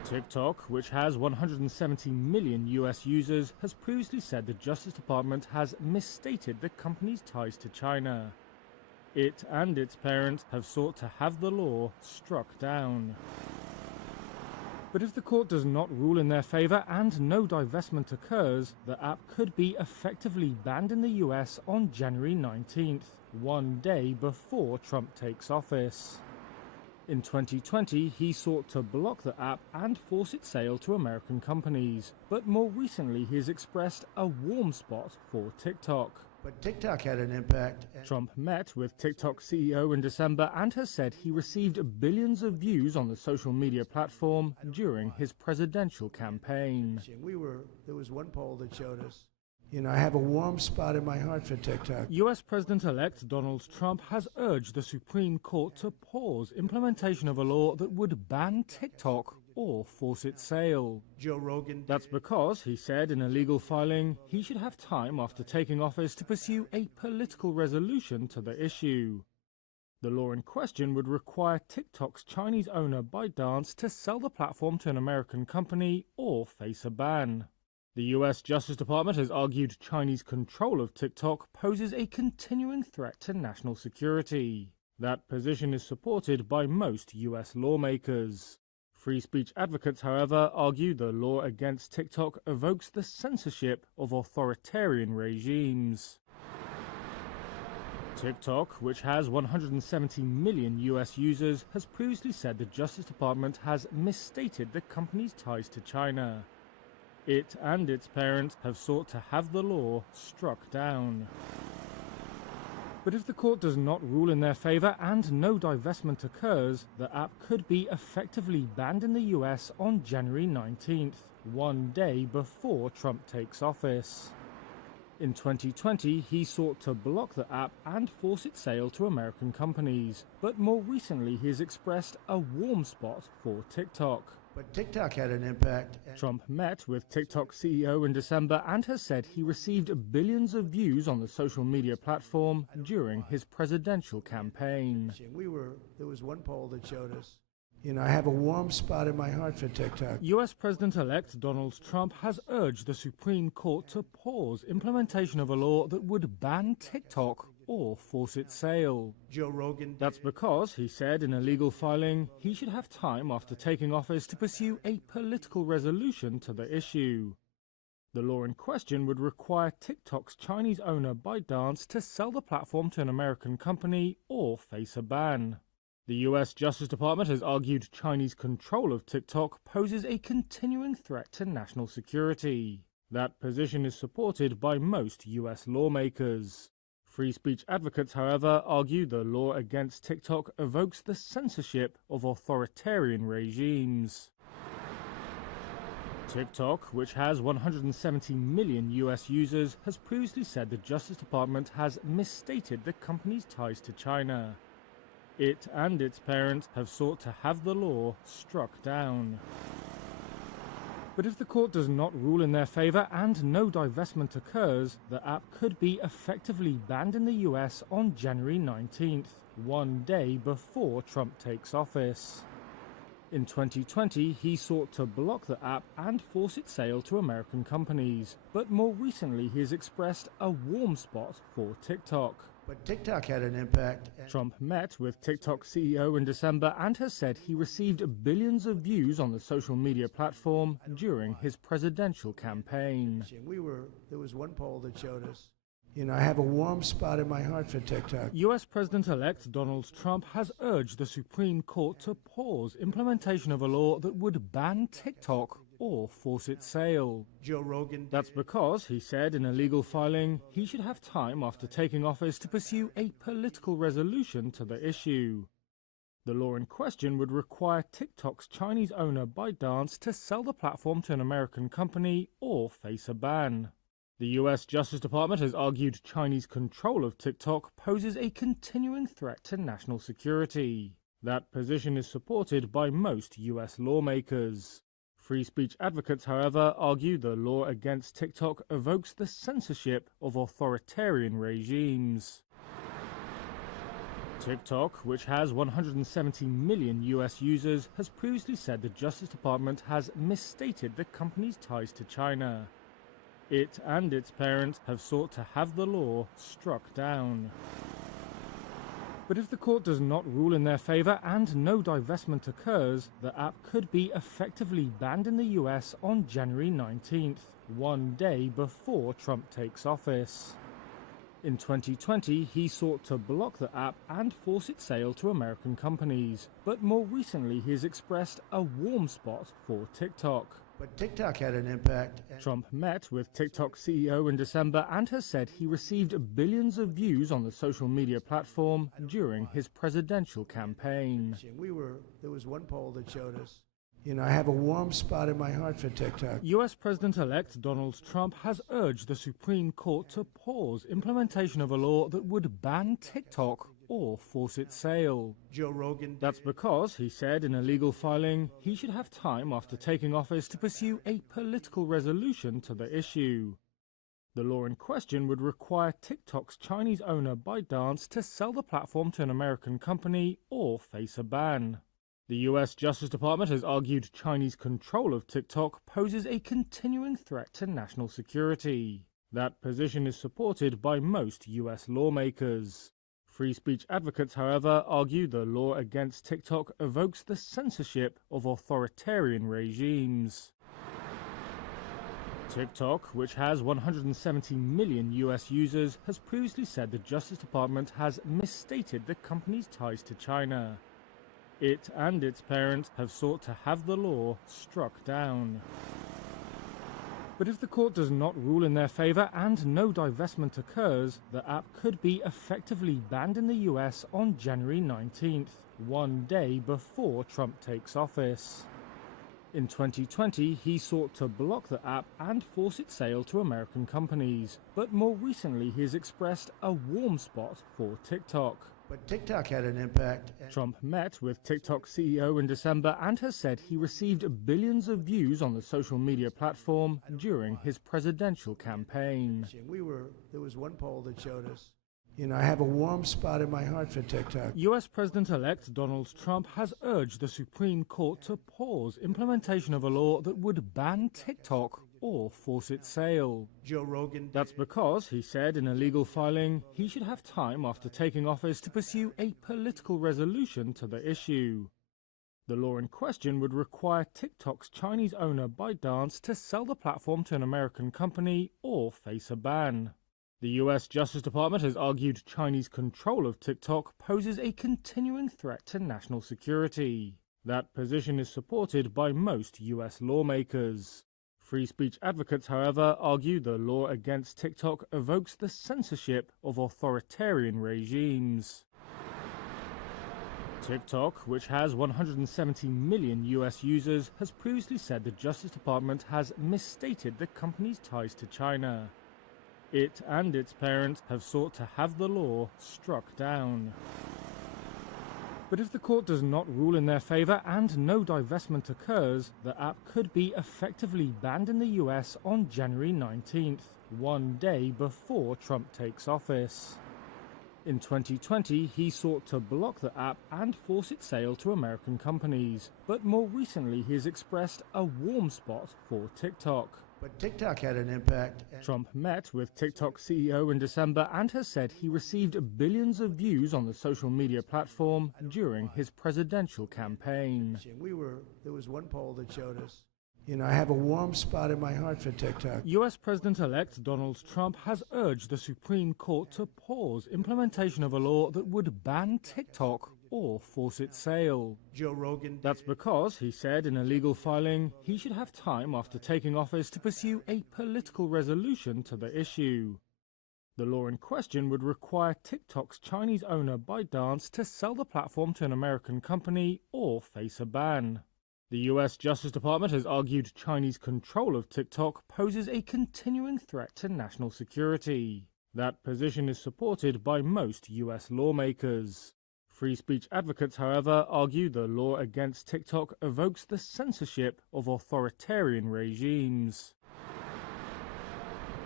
TikTok, which has 170 million US users, has previously said the Justice Department has misstated the company's ties to China. It and its parent have sought to have the law struck down. But if the court does not rule in their favor and no divestment occurs, the app could be effectively banned in the US on January 19th, one day before Trump takes office. In 2020, he sought to block the app and force its sale to American companies. But more recently, he has expressed a warm spot for TikTok. But TikTok had an impact. Trump met with TikTok CEO in December and has said he received billions of views on the social media platform during his presidential campaign. There was one poll that showed us, I have a warm spot in my heart for TikTok. US President-elect Donald Trump has urged the Supreme Court to pause implementation of a law that would ban TikTok or force its sale. Joe Rogan. That's because, he said in a legal filing, he should have time after taking office to pursue a political resolution to the issue. The law in question would require TikTok's Chinese owner ByteDance to sell the platform to an American company or face a ban. The US Justice Department has argued Chinese control of TikTok poses a continuing threat to national security. That position is supported by most US lawmakers. Free speech advocates, however, argue the law against TikTok evokes the censorship of authoritarian regimes. TikTok, which has 170 million US users, has previously said the Justice Department has misstated the company's ties to China. It and its parent have sought to have the law struck down. But if the court does not rule in their favor and no divestment occurs, the app could be effectively banned in the US on January 19th, one day before Trump takes office. In 2020, he sought to block the app and force its sale to American companies. But more recently, he has expressed a warm spot for TikTok. But TikTok had an impact. Trump met with TikTok CEO in December and has said he received billions of views on the social media platform during his presidential campaign. There was one poll that showed us, I have a warm spot in my heart for TikTok. US President-elect Donald Trump has urged the Supreme Court to pause implementation of a law that would ban TikTok or force its sale. Joe Rogan. That's because, he said in a legal filing, he should have time after taking office to pursue a political resolution to the issue. The law in question would require TikTok's Chinese owner ByteDance to sell the platform to an American company or face a ban. The US Justice Department has argued Chinese control of TikTok poses a continuing threat to national security. That position is supported by most US lawmakers. Free speech advocates, however, argue the law against TikTok evokes the censorship of authoritarian regimes. TikTok, which has 170 million US users, has previously said the Justice Department has misstated the company's ties to China. It and its parent have sought to have the law struck down. But if the court does not rule in their favor and no divestment occurs, the app could be effectively banned in the US on January 19th, one day before Trump takes office. In 2020, he sought to block the app and force its sale to American companies. But more recently, he has expressed a warm spot for TikTok. But TikTok had an impact. Trump met with TikTok CEO in December and has said he received billions of views on the social media platform during his presidential campaign. There was one poll that showed us, I have a warm spot in my heart for TikTok. US President-elect Donald Trump has urged the Supreme Court to pause implementation of a law that would ban TikTok or force its sale. Joe Rogan. That's because, he said in a legal filing, he should have time after taking office to pursue a political resolution to the issue. The law in question would require TikTok's Chinese owner ByteDance to sell the platform to an American company or face a ban. The US Justice Department has argued Chinese control of TikTok poses a continuing threat to national security. That position is supported by most US lawmakers. Free speech advocates, however, argue the law against TikTok evokes the censorship of authoritarian regimes. TikTok, which has 170 million US users, has previously said the Justice Department has misstated the company's ties to China. It and its parent have sought to have the law struck down. But if the court does not rule in their favor and no divestment occurs, the app could be effectively banned in the US on January 19th, one day before Trump takes office. In 2020, he sought to block the app and force its sale to American companies, but more recently he has expressed a warm spot for TikTok. But TikTok had an impact. Trump met with TikTok CEO in December and has said he received billions of views on the social media platform during his presidential campaign. There was one poll that showed us, I have a warm spot in my heart for TikTok. US President-elect Donald Trump has urged the Supreme Court to pause implementation of a law that would ban TikTok or force its sale. Joe Rogan. That's because, he said in a legal filing, he should have time after taking office to pursue a political resolution to the issue. The law in question would require TikTok's Chinese owner ByteDance to sell the platform to an American company or face a ban. The US Justice Department has argued Chinese control of TikTok poses a continuing threat to national security. That position is supported by most US lawmakers. Free speech advocates, however, argue the law against TikTok evokes the censorship of authoritarian regimes. TikTok, which has 170 million US users, has previously said the Justice Department has misstated the company's ties to China. It and its parent have sought to have the law struck down. But if the court does not rule in their favor and no divestment occurs, the app could be effectively banned in the US on January 19th, one day before Trump takes office. In 2020, he sought to block the app and force its sale to American companies, but more recently he has expressed a warm spot for TikTok. But TikTok had an impact. Trump met with TikTok CEO in December and has said he received billions of views on the social media platform during his presidential campaign. There was one poll that showed us, I have a warm spot in my heart for TikTok. US President-elect Donald Trump has urged the Supreme Court to pause implementation of a law that would ban TikTok or force its sale. Joe Rogan. That's because, he said in a legal filing, he should have time after taking office to pursue a political resolution to the issue. The law in question would require TikTok's Chinese owner ByteDance to sell the platform to an American company or face a ban. The US Justice Department has argued Chinese control of TikTok poses a continuing threat to national security. That position is supported by most US lawmakers. Free speech advocates, however, argue the law against TikTok evokes the censorship of authoritarian regimes. TikTok, which has 170 million US users, has previously said the Justice Department has misstated the company's ties to China. It and its parent have sought to have the law struck down. But if the court does not rule in their favor and no divestment occurs, the app could be effectively banned in the US on January 19th, one day before Trump takes office. In 2020, he sought to block the app and force its sale to American companies, but more recently he has expressed a warm spot for TikTok. But TikTok had an impact. Trump met with TikTok CEO in December and has said he received billions of views on the social media platform during his presidential campaign. There was one poll that showed us, I have a warm spot in my heart for TikTok. US President-elect Donald Trump has urged the Supreme Court to pause implementation of a law that would ban TikTok or force its sale. Joe Rogan. That's because, he said in a legal filing, he should have time after taking office to pursue a political resolution to the issue. The law in question would require TikTok's Chinese owner ByteDance to sell the platform to an American company or face a ban. The US Justice Department has argued Chinese control of TikTok poses a continuing threat to national security. That position is supported by most US lawmakers. Free speech advocates, however, argue the law against TikTok evokes the censorship of authoritarian regimes.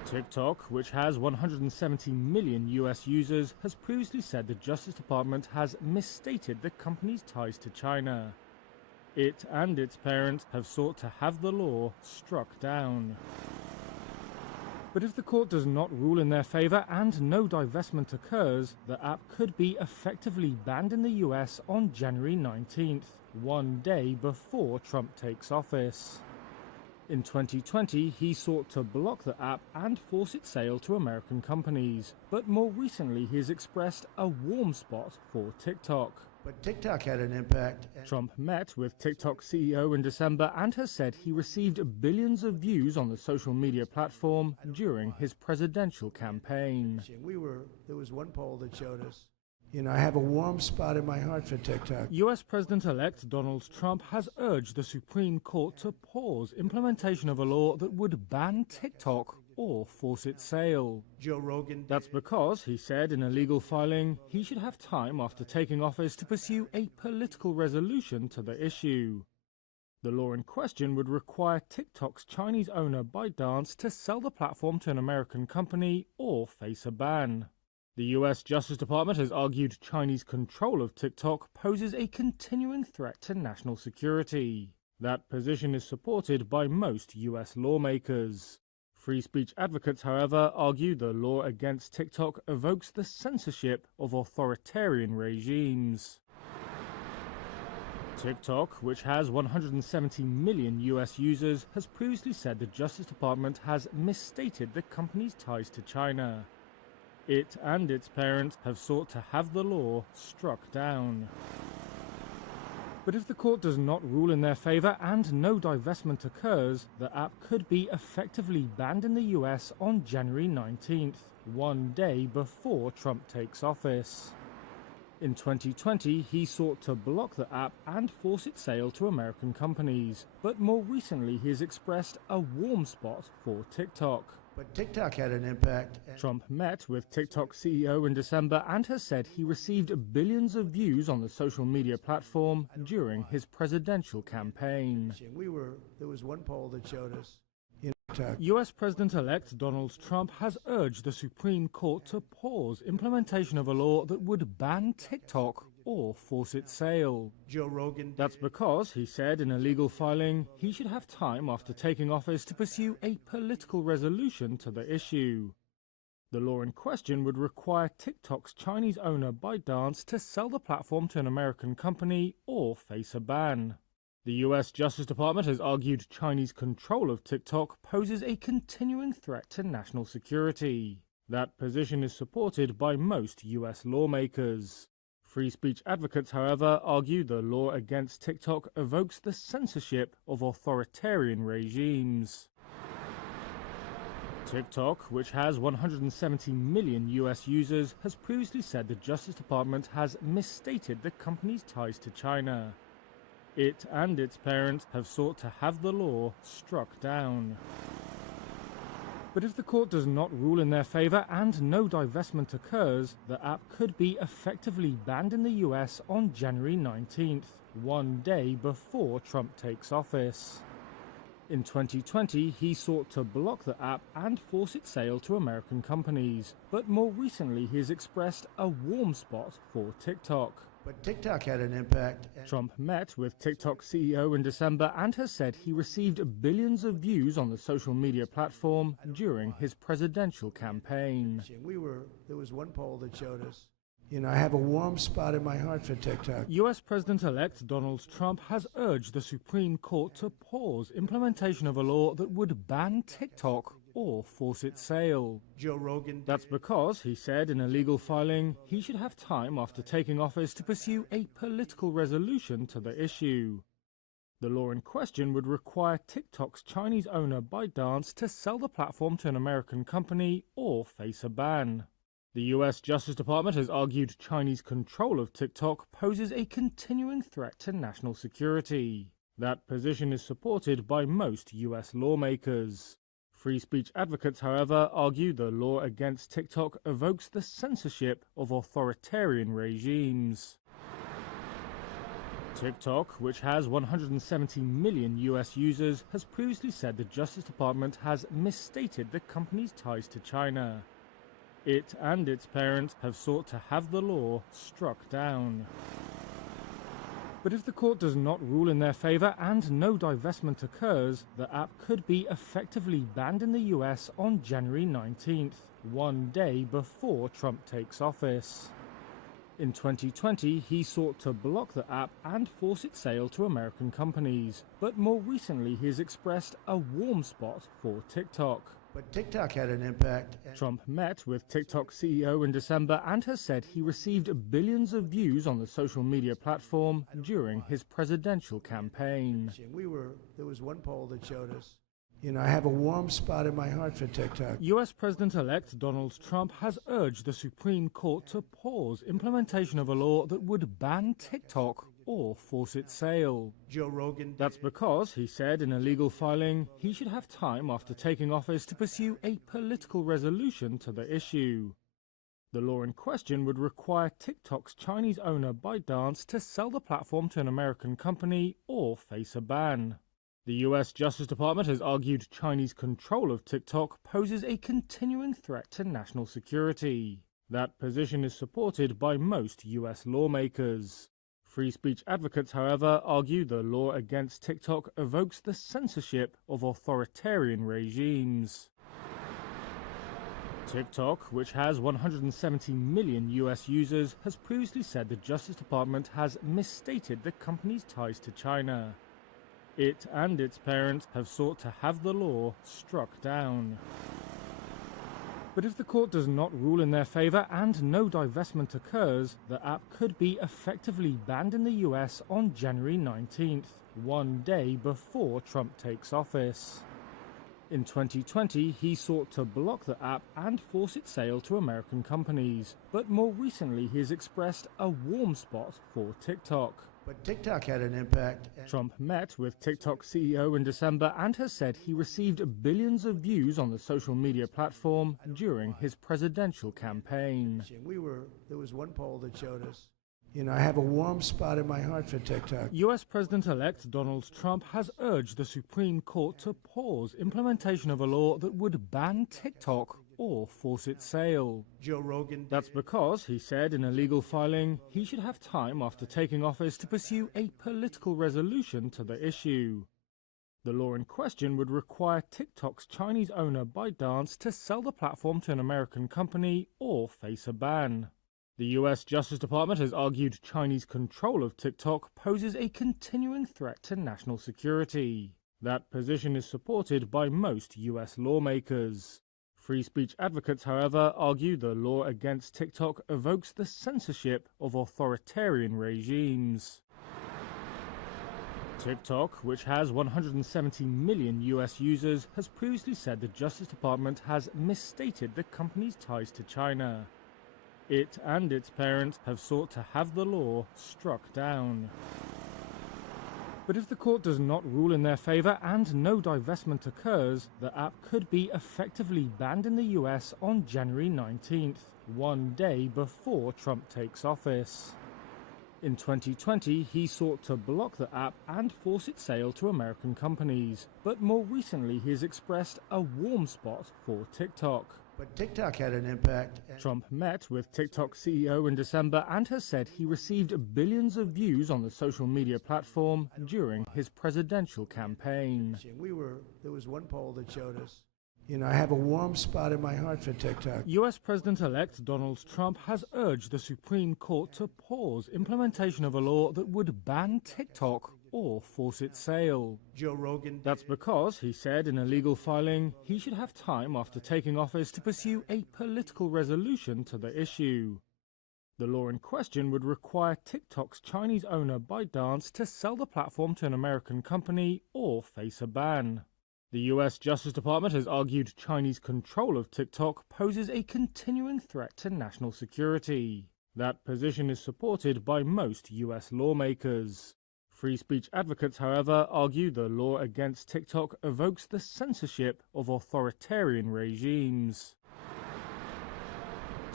TikTok, which has 170 million US users, has previously said the Justice Department has misstated the company's ties to China. It and its parent have sought to have the law struck down. But if the court does not rule in their favor and no divestment occurs, the app could be effectively banned in the US on January 19th, one day before Trump takes office. In 2020, he sought to block the app and force its sale to American companies, but more recently he has expressed a warm spot for TikTok. But TikTok had an impact. Trump met with TikTok CEO in December and has said he received billions of views on the social media platform during his presidential campaign. There was one poll that showed us. I have a warm spot in my heart for TikTok. US President-elect Donald Trump has urged the Supreme Court to pause implementation of a law that would ban TikTok or force its sale. Joe Rogan. That's because, he said in a legal filing, he should have time after taking office to pursue a political resolution to the issue. The law in question would require TikTok's Chinese owner ByteDance to sell the platform to an American company or face a ban. The US Justice Department has argued Chinese control of TikTok poses a continuing threat to national security. That position is supported by most US lawmakers. Free speech advocates, however, argue the law against TikTok evokes the censorship of authoritarian regimes. TikTok, which has 170 million US users, has previously said the Justice Department has misstated the company's ties to China. It and its parent have sought to have the law struck down. But if the court does not rule in their favor and no divestment occurs, the app could be effectively banned in the US on January 19th, one day before Trump takes office. In 2020, he sought to block the app and force its sale to American companies, but more recently he has expressed a warm spot for TikTok. But TikTok had an impact. Trump met with TikTok CEO in December and has said he received billions of views on the social media platform during his presidential campaign. There was one poll that showed us. US President-elect Donald Trump has urged the Supreme Court to pause implementation of a law that would ban TikTok or force its sale. Joe Rogan. That's because, he said in a legal filing, he should have time after taking office to pursue a political resolution to the issue. The law in question would require TikTok's Chinese owner ByteDance to sell the platform to an American company or face a ban. The US Justice Department has argued Chinese control of TikTok poses a continuing threat to national security. That position is supported by most US lawmakers. Free speech advocates, however, argue the law against TikTok evokes the censorship of authoritarian regimes. TikTok, which has 170 million US users, has previously said the Justice Department has misstated the company's ties to China. It and its parent have sought to have the law struck down. But if the court does not rule in their favor and no divestment occurs, the app could be effectively banned in the US on January 19th, one day before Trump takes office. In 2020, he sought to block the app and force its sale to American companies, but more recently he has expressed a warm spot for TikTok. But TikTok had an impact. Trump met with TikTok CEO in December and has said he received billions of views on the social media platform during his presidential campaign. There was one poll that showed us. I have a warm spot in my heart for TikTok. US President-elect Donald Trump has urged the Supreme Court to pause implementation of a law that would ban TikTok or force its sale. Joe Rogan. That's because, he said in a legal filing, he should have time after taking office to pursue a political resolution to the issue. The law in question would require TikTok's Chinese owner ByteDance to sell the platform to an American company or face a ban. The US Justice Department has argued Chinese control of TikTok poses a continuing threat to national security. That position is supported by most US lawmakers. Free speech advocates, however, argue the law against TikTok evokes the censorship of authoritarian regimes. TikTok, which has 170 million US users, has previously said the Justice Department has misstated the company's ties to China. It and its parent have sought to have the law struck down. But if the court does not rule in their favor and no divestment occurs, the app could be effectively banned in the US on January 19th, one day before Trump takes office. In 2020, he sought to block the app and force its sale to American companies, but more recently he has expressed a warm spot for TikTok. But TikTok had an impact. Trump met with TikTok CEO in December and has said he received billions of views on the social media platform during his presidential campaign. There was one poll that showed us, I have a warm spot in my heart for TikTok. US President-elect Donald Trump has urged the Supreme Court to pause implementation of a law that would ban TikTok or force its sale. Joe Rogan. That's because, he said in a legal filing, he should have time after taking office to pursue a political resolution to the issue. The law in question would require TikTok's Chinese owner ByteDance to sell the platform to an American company or face a ban. The US Justice Department has argued Chinese control of TikTok poses a continuing threat to national security. That position is supported by most US lawmakers. Free speech advocates, however, argue the law against TikTok evokes the censorship of authoritarian regimes. TikTok, which has 170 million US users, has previously said the Justice Department has misstated the company's ties to China. It and its parent have sought to have the law struck down. But if the court does not rule in their favor and no divestment occurs, the app could be effectively banned in the US on January 19th, one day before Trump takes office. In 2020, he sought to block the app and force its sale to American companies, but more recently he has expressed a warm spot for TikTok. But TikTok had an impact. Trump met with TikTok CEO in December and has said he received billions of views on the social media platform during his presidential campaign. There was one poll that showed us, I have a warm spot in my heart for TikTok. US President-elect Donald Trump has urged the Supreme Court to pause implementation of a law that would ban TikTok or force its sale. Joe Rogan. That's because, he said in a legal filing, he should have time after taking office to pursue a political resolution to the issue. The law in question would require TikTok's Chinese owner ByteDance to sell the platform to an American company or face a ban. The US Justice Department has argued Chinese control of TikTok poses a continuing threat to national security. That position is supported by most US lawmakers. Free speech advocates, however, argue the law against TikTok evokes the censorship of authoritarian regimes. TikTok, which has 170 million US users, has previously said the Justice Department has misstated the company's ties to China. It and its parent have sought to have the law struck down. But if the court does not rule in their favor and no divestment occurs, the app could be effectively banned in the US on January 19th, one day before Trump takes office. In 2020, he sought to block the app and force its sale to American companies, but more recently he has expressed a warm spot for TikTok. But TikTok had an impact. Trump met with TikTok CEO in December and has said he received billions of views on the social media platform during his presidential campaign. There was one poll that showed us, I have a warm spot in my heart for TikTok. US President-elect Donald Trump has urged the Supreme Court to pause implementation of a law that would ban TikTok or force its sale. Joe Rogan. That's because, he said in a legal filing, he should have time after taking office to pursue a political resolution to the issue. The law in question would require TikTok's Chinese owner ByteDance to sell the platform to an American company or face a ban. The US Justice Department has argued Chinese control of TikTok poses a continuing threat to national security. That position is supported by most US lawmakers. Free speech advocates, however, argue the law against TikTok evokes the censorship of authoritarian regimes.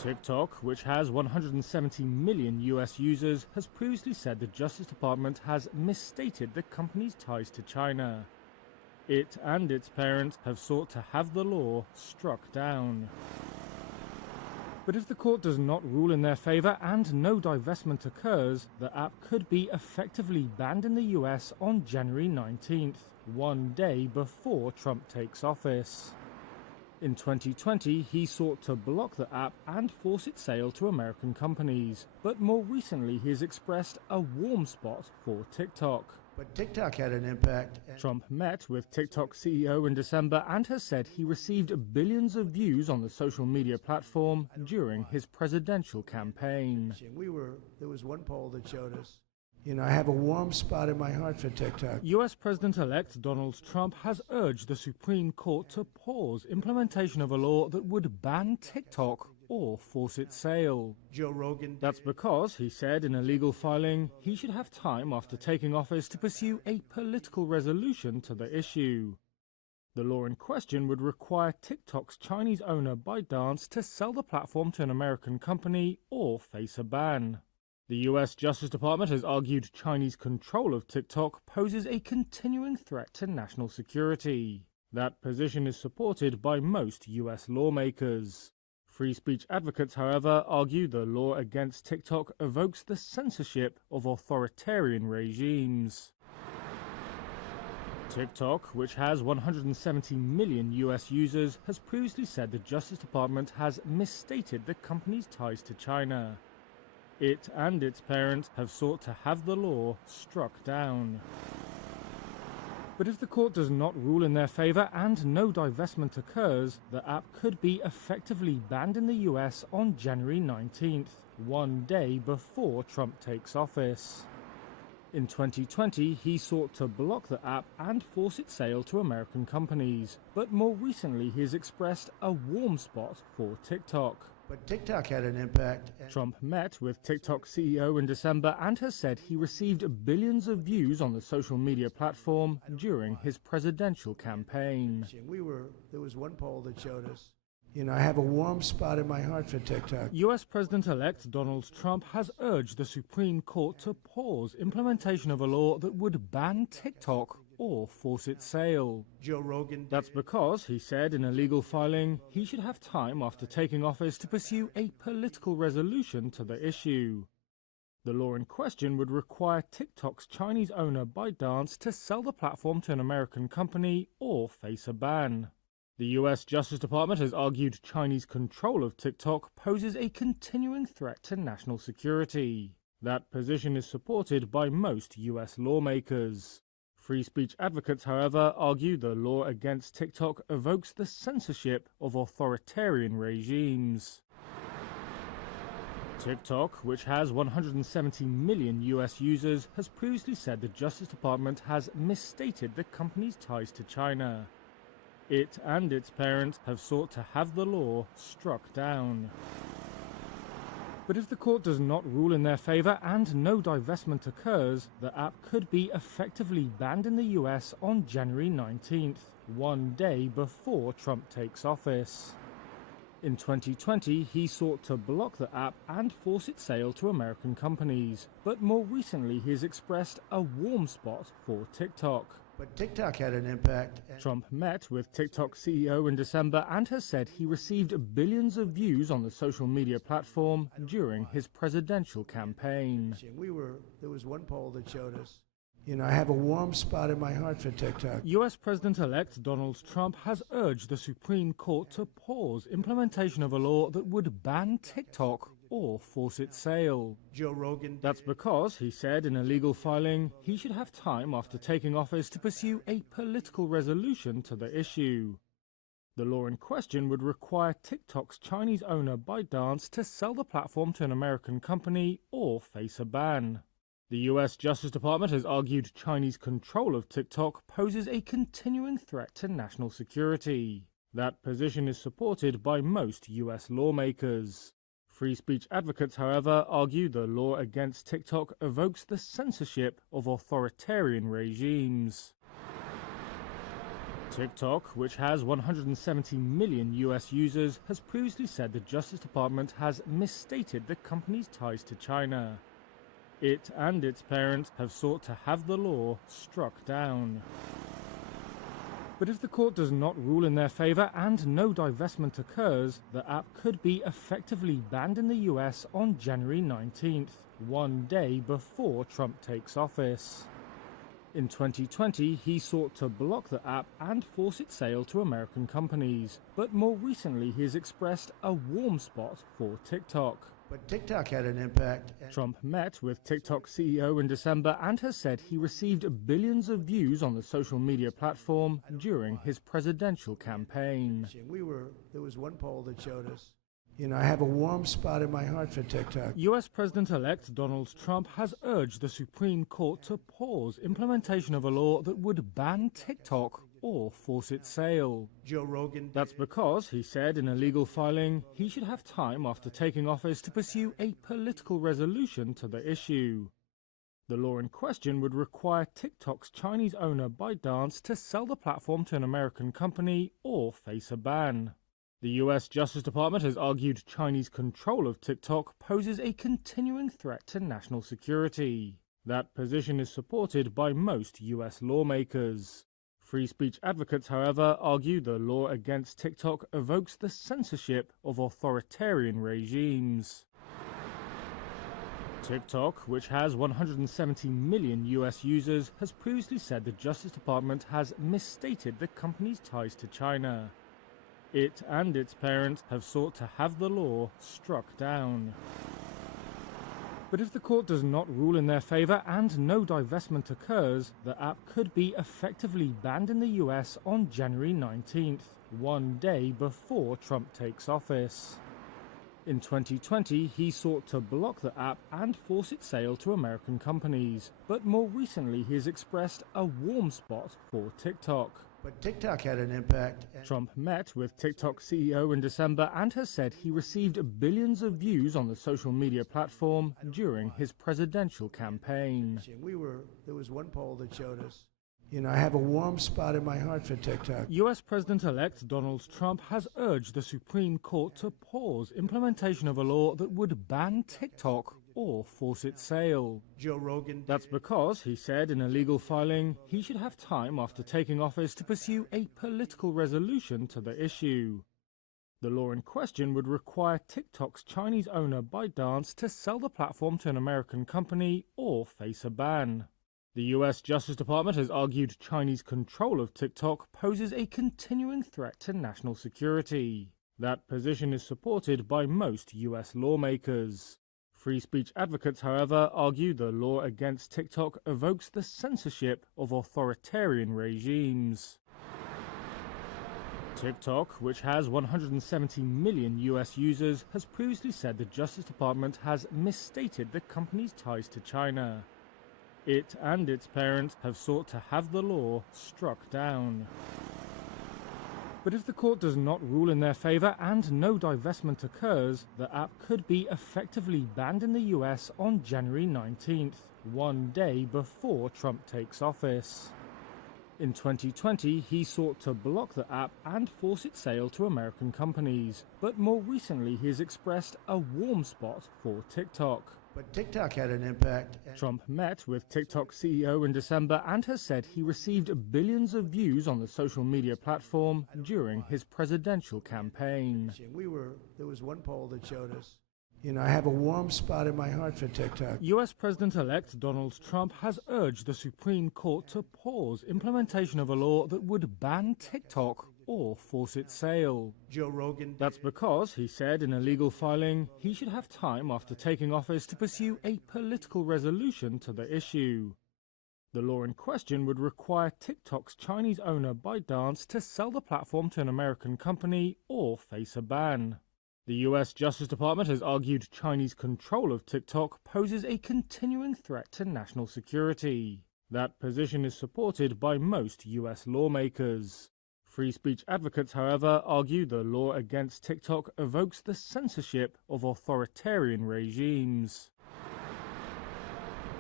TikTok, which has 170 million US users, has previously said the Justice Department has misstated the company's ties to China. It and its parent have sought to have the law struck down. But if the court does not rule in their favor and no divestment occurs, the app could be effectively banned in the US on January 19th, one day before Trump takes office. In 2020, he sought to block the app and force its sale to American companies, but more recently he has expressed a warm spot for TikTok. But TikTok had an impact. Trump met with TikTok CEO in December and has said he received billions of views on the social media platform during his presidential campaign. There was one poll that showed us, I have a warm spot in my heart for TikTok. US President-elect Donald Trump has urged the Supreme Court to pause implementation of a law that would ban TikTok or force its sale. Joe Rogan. That's because, he said in a legal filing, he should have time after taking office to pursue a political resolution to the issue. The law in question would require TikTok's Chinese owner ByteDance to sell the platform to an American company or face a ban. The US Justice Department has argued Chinese control of TikTok poses a continuing threat to national security. That position is supported by most US lawmakers. Free speech advocates, however, argue the law against TikTok evokes the censorship of authoritarian regimes. TikTok, which has 170 million US users, has previously said the Justice Department has misstated the company's ties to China. It and its parent have sought to have the law struck down. But if the court does not rule in their favor and no divestment occurs, the app could be effectively banned in the US on January 19th, one day before Trump takes office. In 2020, he sought to block the app and force its sale to American companies, but more recently he has expressed a warm spot for TikTok. But TikTok had an impact. Trump met with TikTok CEO in December and has said he received billions of views on the social media platform during his presidential campaign. There was one poll that showed us, I have a warm spot in my heart for TikTok. US President-elect Donald Trump has urged the Supreme Court to pause implementation of a law that would ban TikTok or force its sale. Joe Rogan. That's because, he said in a legal filing, he should have time after taking office to pursue a political resolution to the issue. The law in question would require TikTok's Chinese owner ByteDance to sell the platform to an American company or face a ban. The US Justice Department has argued Chinese control of TikTok poses a continuing threat to national security. That position is supported by most US lawmakers. Free speech advocates, however, argue the law against TikTok evokes the censorship of authoritarian regimes. TikTok, which has 170 million US users, has previously said the Justice Department has misstated the company's ties to China. It and its parent have sought to have the law struck down. But if the court does not rule in their favor and no divestment occurs, the app could be effectively banned in the US on January 19th, one day before Trump takes office. In 2020, he sought to block the app and force its sale to American companies, but more recently he has expressed a warm spot for TikTok. But TikTok had an impact. Trump met with TikTok CEO in December and has said he received billions of views on the social media platform during his presidential campaign. There was one poll that showed us, I have a warm spot in my heart for TikTok. US President-elect Donald Trump has urged the Supreme Court to pause implementation of a law that would ban TikTok or force its sale. Joe Rogan. That's because, he said in a legal filing, he should have time after taking office to pursue a political resolution to the issue. The law in question would require TikTok's Chinese owner ByteDance to sell the platform to an American company or face a ban. The US Justice Department has argued Chinese control of TikTok poses a continuing threat to national security. That position is supported by most US lawmakers. Free speech advocates, however, argue the law against TikTok evokes the censorship of authoritarian regimes. TikTok, which has 170 million US users, has previously said the Justice Department has misstated the company's ties to China. It and its parent have sought to have the law struck down. But if the court does not rule in their favor and no divestment occurs, the app could be effectively banned in the US on January 19th, one day before Trump takes office. In 2020, he sought to block the app and force its sale to American companies, but more recently he has expressed a warm spot for TikTok. But TikTok had an impact. Trump met with TikTok CEO in December and has said he received billions of views on the social media platform during his presidential campaign. There was one poll that showed us, I have a warm spot in my heart for TikTok. US President-elect Donald Trump has urged the Supreme Court to pause implementation of a law that would ban TikTok or force its sale. Joe Rogan. That's because, he said in a legal filing, he should have time after taking office to pursue a political resolution to the issue. The law in question would require TikTok's Chinese owner ByteDance to sell the platform to an American company or face a ban. The US Justice Department has argued Chinese control of TikTok poses a continuing threat to national security. That position is supported by most US lawmakers. Free speech advocates, however, argue the law against TikTok evokes the censorship of authoritarian regimes. TikTok, which has 170 million US users, has previously said the Justice Department has misstated the company's ties to China. It and its parent have sought to have the law struck down. But if the court does not rule in their favor and no divestment occurs, the app could be effectively banned in the US on January 19th, one day before Trump takes office. In 2020, he sought to block the app and force its sale to American companies, but more recently he has expressed a warm spot for TikTok. But TikTok had an impact. Trump met with TikTok CEO in December and has said he received billions of views on the social media platform during his presidential campaign. There was one poll that showed us, I have a warm spot in my heart for TikTok. US President-elect Donald Trump has urged the Supreme Court to pause implementation of a law that would ban TikTok or force its sale. Joe Rogan. That's because, he said in a legal filing, he should have time after taking office to pursue a political resolution to the issue. The law in question would require TikTok's Chinese owner ByteDance to sell the platform to an American company or face a ban. The US Justice Department has argued Chinese control of TikTok poses a continuing threat to national security. That position is supported by most US lawmakers. Free speech advocates, however, argue the law against TikTok evokes the censorship of authoritarian regimes. TikTok, which has 170 million US users, has previously said the Justice Department has misstated the company's ties to China. It and its parent have sought to have the law struck down. But if the court does not rule in their favor and no divestment occurs, the app could be effectively banned in the US on January 19th, one day before Trump takes office. In 2020, he sought to block the app and force its sale to American companies, but more recently he has expressed a warm spot for TikTok. But TikTok had an impact. Trump met with TikTok CEO in December and has said he received billions of views on the social media platform during his presidential campaign. There was one poll that showed us, I have a warm spot in my heart for TikTok. US President-elect Donald Trump has urged the Supreme Court to pause implementation of a law that would ban TikTok or force its sale. Joe Rogan. That's because, he said in a legal filing, he should have time after taking office to pursue a political resolution to the issue. The law in question would require TikTok's Chinese owner ByteDance to sell the platform to an American company or face a ban. The US Justice Department has argued Chinese control of TikTok poses a continuing threat to national security. That position is supported by most US lawmakers. Free speech advocates, however, argue the law against TikTok evokes the censorship of authoritarian regimes.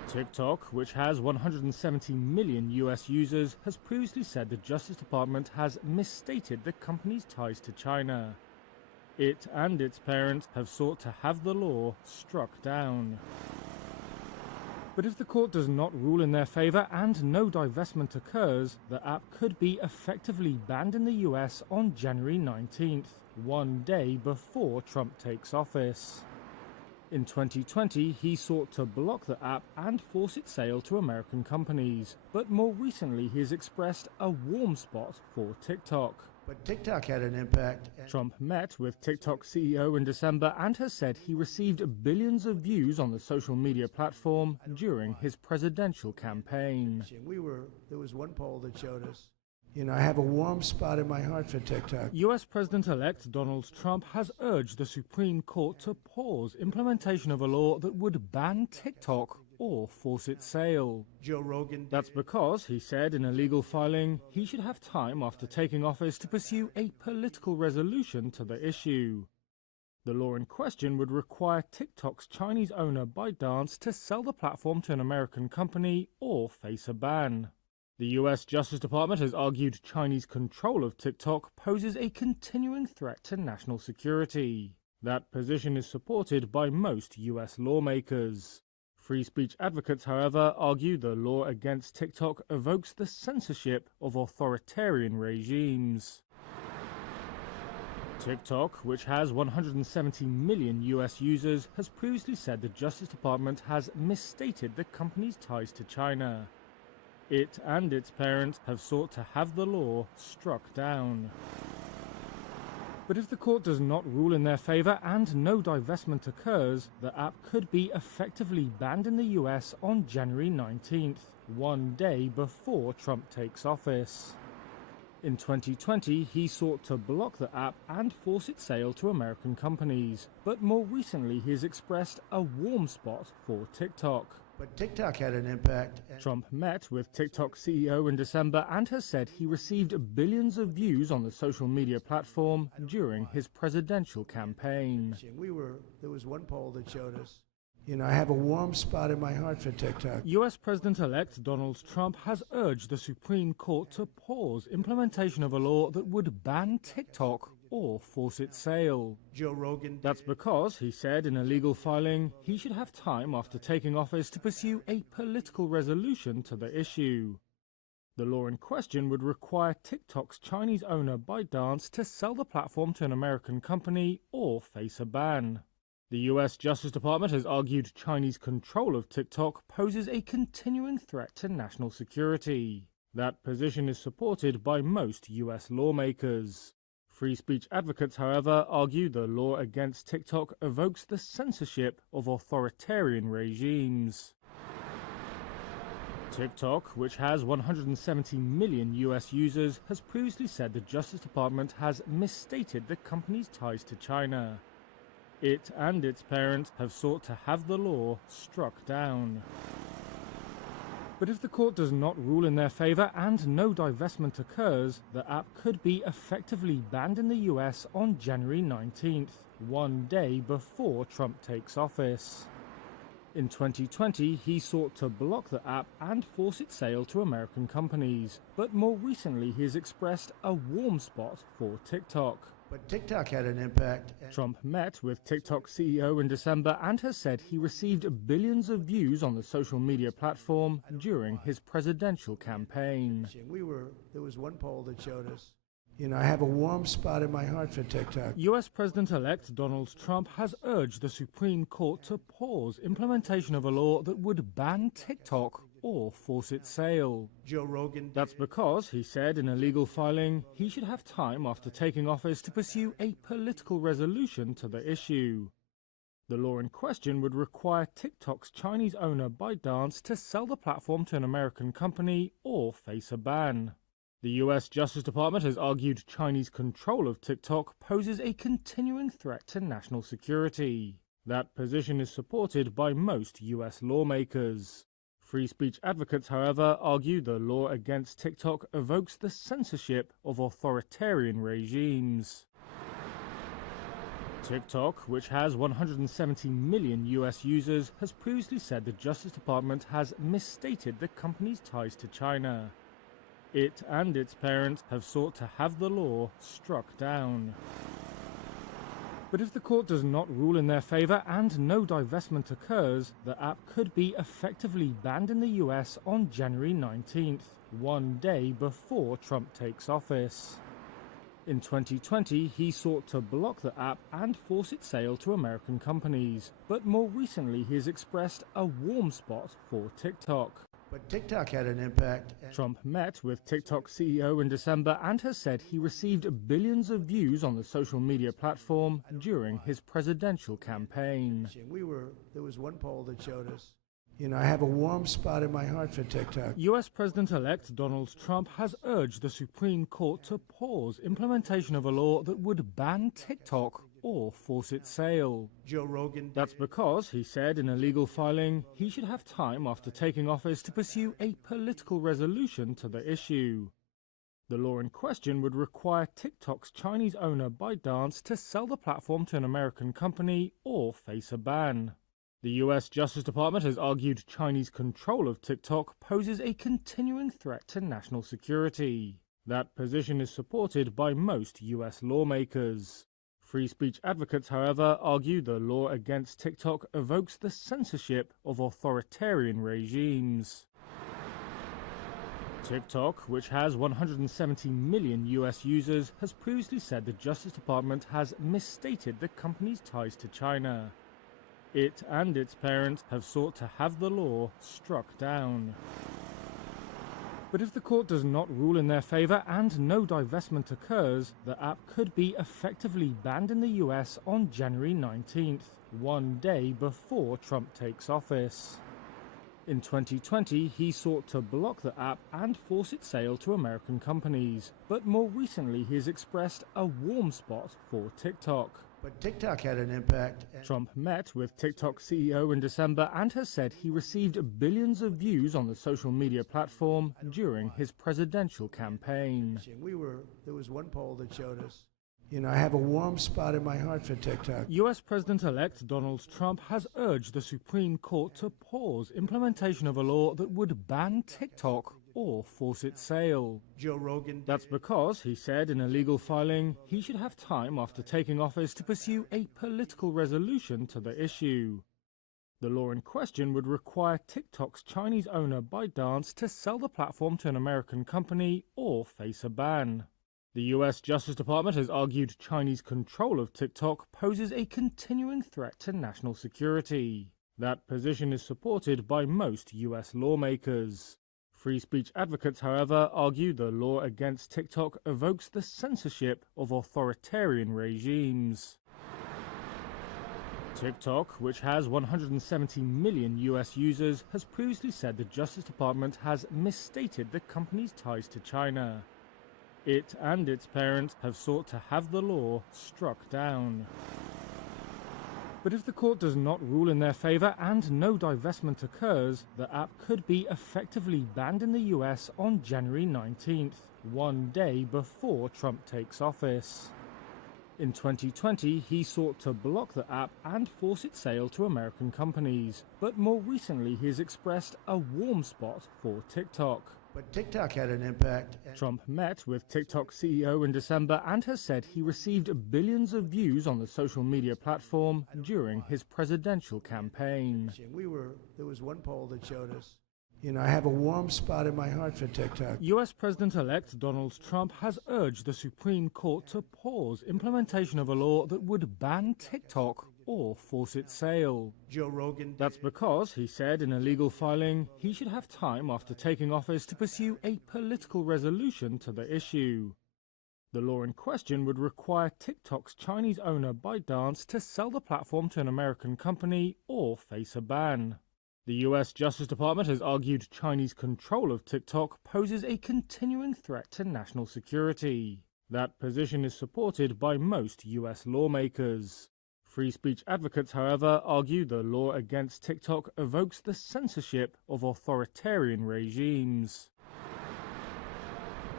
TikTok, which has 170 million US users, has previously said the Justice Department has misstated the company's ties to China. It and its parent have sought to have the law struck down. But if the court does not rule in their favor and no divestment occurs, the app could be effectively banned in the US on January 19th, one day before Trump takes office. In 2020, he sought to block the app and force its sale to American companies, but more recently he has expressed a warm spot for TikTok. But TikTok had an impact. Trump met with TikTok CEO in December and has said he received billions of views on the social media platform during his presidential campaign. There was one poll that showed us, I have a warm spot in my heart for TikTok. US President-elect Donald Trump has urged the Supreme Court to pause implementation of a law that would ban TikTok or force its sale. Joe Rogan. That's because, he said in a legal filing, he should have time after taking office to pursue a political resolution to the issue. The law in question would require TikTok's Chinese owner ByteDance to sell the platform to an American company or face a ban. The US Justice Department has argued Chinese control of TikTok poses a continuing threat to national security. That position is supported by most US lawmakers. Free speech advocates, however, argue the law against TikTok evokes the censorship of authoritarian regimes. TikTok, which has 170 million US users, has previously said the Justice Department has misstated the company's ties to China. It and its parent have sought to have the law struck down. But if the court does not rule in their favor and no divestment occurs, the app could be effectively banned in the US on January 19th, one day before Trump takes office. In 2020, he sought to block the app and force its sale to American companies, but more recently he has expressed a warm spot for TikTok. But TikTok had an impact. Trump met with TikTok CEO in December and has said he received billions of views on the social media platform during his presidential campaign. There was one poll that showed us, I have a warm spot in my heart for TikTok. US President-elect Donald Trump has urged the Supreme Court to pause implementation of a law that would ban TikTok or force its sale. Joe Rogan. That's because, he said in a legal filing, he should have time after taking office to pursue a political resolution to the issue. The law in question would require TikTok's Chinese owner ByteDance to sell the platform to an American company or face a ban. The US Justice Department has argued Chinese control of TikTok poses a continuing threat to national security. That position is supported by most US lawmakers. Free speech advocates, however, argue the law against TikTok evokes the censorship of authoritarian regimes. TikTok, which has 170 million US users, has previously said the Justice Department has misstated the company's ties to China. It and its parent have sought to have the law struck down. But if the court does not rule in their favor and no divestment occurs, the app could be effectively banned in the US on January 19th, one day before Trump takes office. In 2020, he sought to block the app and force its sale to American companies, but more recently he has expressed a warm spot for TikTok. But TikTok had an impact. Trump met with TikTok CEO in December and has said he received billions of views on the social media platform during his presidential campaign. There was one poll that showed us, I have a warm spot in my heart for TikTok. US President-elect Donald Trump has urged the Supreme Court to pause implementation of a law that would ban TikTok or force its sale. Joe Rogan. That's because, he said in a legal filing, he should have time after taking office to pursue a political resolution to the issue. The law in question would require TikTok's Chinese owner ByteDance to sell the platform to an American company or face a ban. The US Justice Department has argued Chinese control of TikTok poses a continuing threat to national security. That position is supported by most US lawmakers. Free speech advocates, however, argue the law against TikTok evokes the censorship of authoritarian regimes. TikTok, which has 170 million US users, has previously said the Justice Department has misstated the company's ties to China. It and its parent have sought to have the law struck down. But if the court does not rule in their favor and no divestment occurs, the app could be effectively banned in the US on January 19th, one day before Trump takes office. In 2020, he sought to block the app and force its sale to American companies. But more recently, he has expressed a warm spot for TikTok. But TikTok had an impact. Trump met with TikTok CEO in December and has said he received billions of views on the social media platform during his presidential campaign. There was one poll that showed us. I have a warm spot in my heart for TikTok. US President-elect Donald Trump has urged the Supreme Court to pause implementation of a law that would ban TikTok or force its sale. Joe Rogan. That's because, he said in a legal filing, he should have time after taking office to pursue a political resolution to the issue. The law in question would require TikTok's Chinese owner ByteDance to sell the platform to an American company or face a ban. The US Justice Department has argued Chinese control of TikTok poses a continuing threat to national security. That position is supported by most US lawmakers. Free speech advocates, however, argue the law against TikTok evokes the censorship of authoritarian regimes. TikTok, which has 170 million US users, has previously said the Justice Department has misstated the company's ties to China. It and its parent have sought to have the law struck down. But if the court does not rule in their favor and no divestment occurs, the app could be effectively banned in the US on January 19th, one day before Trump takes office. In 2020, he sought to block the app and force its sale to American companies. But more recently, he has expressed a warm spot for TikTok. But TikTok had an impact. Trump met with TikTok CEO in December and has said he received billions of views on the social media platform during his presidential campaign. There was one poll that showed us. I have a warm spot in my heart for TikTok. US President-elect Donald Trump has urged the Supreme Court to pause implementation of a law that would ban TikTok or force its sale. Joe Rogan. That's because, he said in a legal filing, he should have time after taking office to pursue a political resolution to the issue. The law in question would require TikTok's Chinese owner ByteDance to sell the platform to an American company or face a ban. The US Justice Department has argued Chinese control of TikTok poses a continuing threat to national security. That position is supported by most US lawmakers. Free speech advocates, however, argue the law against TikTok evokes the censorship of authoritarian regimes. TikTok, which has 170 million US users, has previously said the Justice Department has misstated the company's ties to China. It and its parent have sought to have the law struck down. But if the court does not rule in their favor and no divestment occurs, the app could be effectively banned in the US on January 19th, one day before Trump takes office. In 2020, he sought to block the app and force its sale to American companies. But more recently, he has expressed a warm spot for TikTok. But TikTok had an impact. Trump met with TikTok CEO in December and has said he received billions of views on the social media platform during his presidential campaign. There was one poll that showed us. I have a warm spot in my heart for TikTok. US President-elect Donald Trump has urged the Supreme Court to pause implementation of a law that would ban TikTok or force its sale. Joe Rogan. That's because, he said in a legal filing, he should have time after taking office to pursue a political resolution to the issue. The law in question would require TikTok's Chinese owner ByteDance to sell the platform to an American company or face a ban. The US Justice Department has argued Chinese control of TikTok poses a continuing threat to national security. That position is supported by most US lawmakers. Free speech advocates, however, argue the law against TikTok evokes the censorship of authoritarian regimes.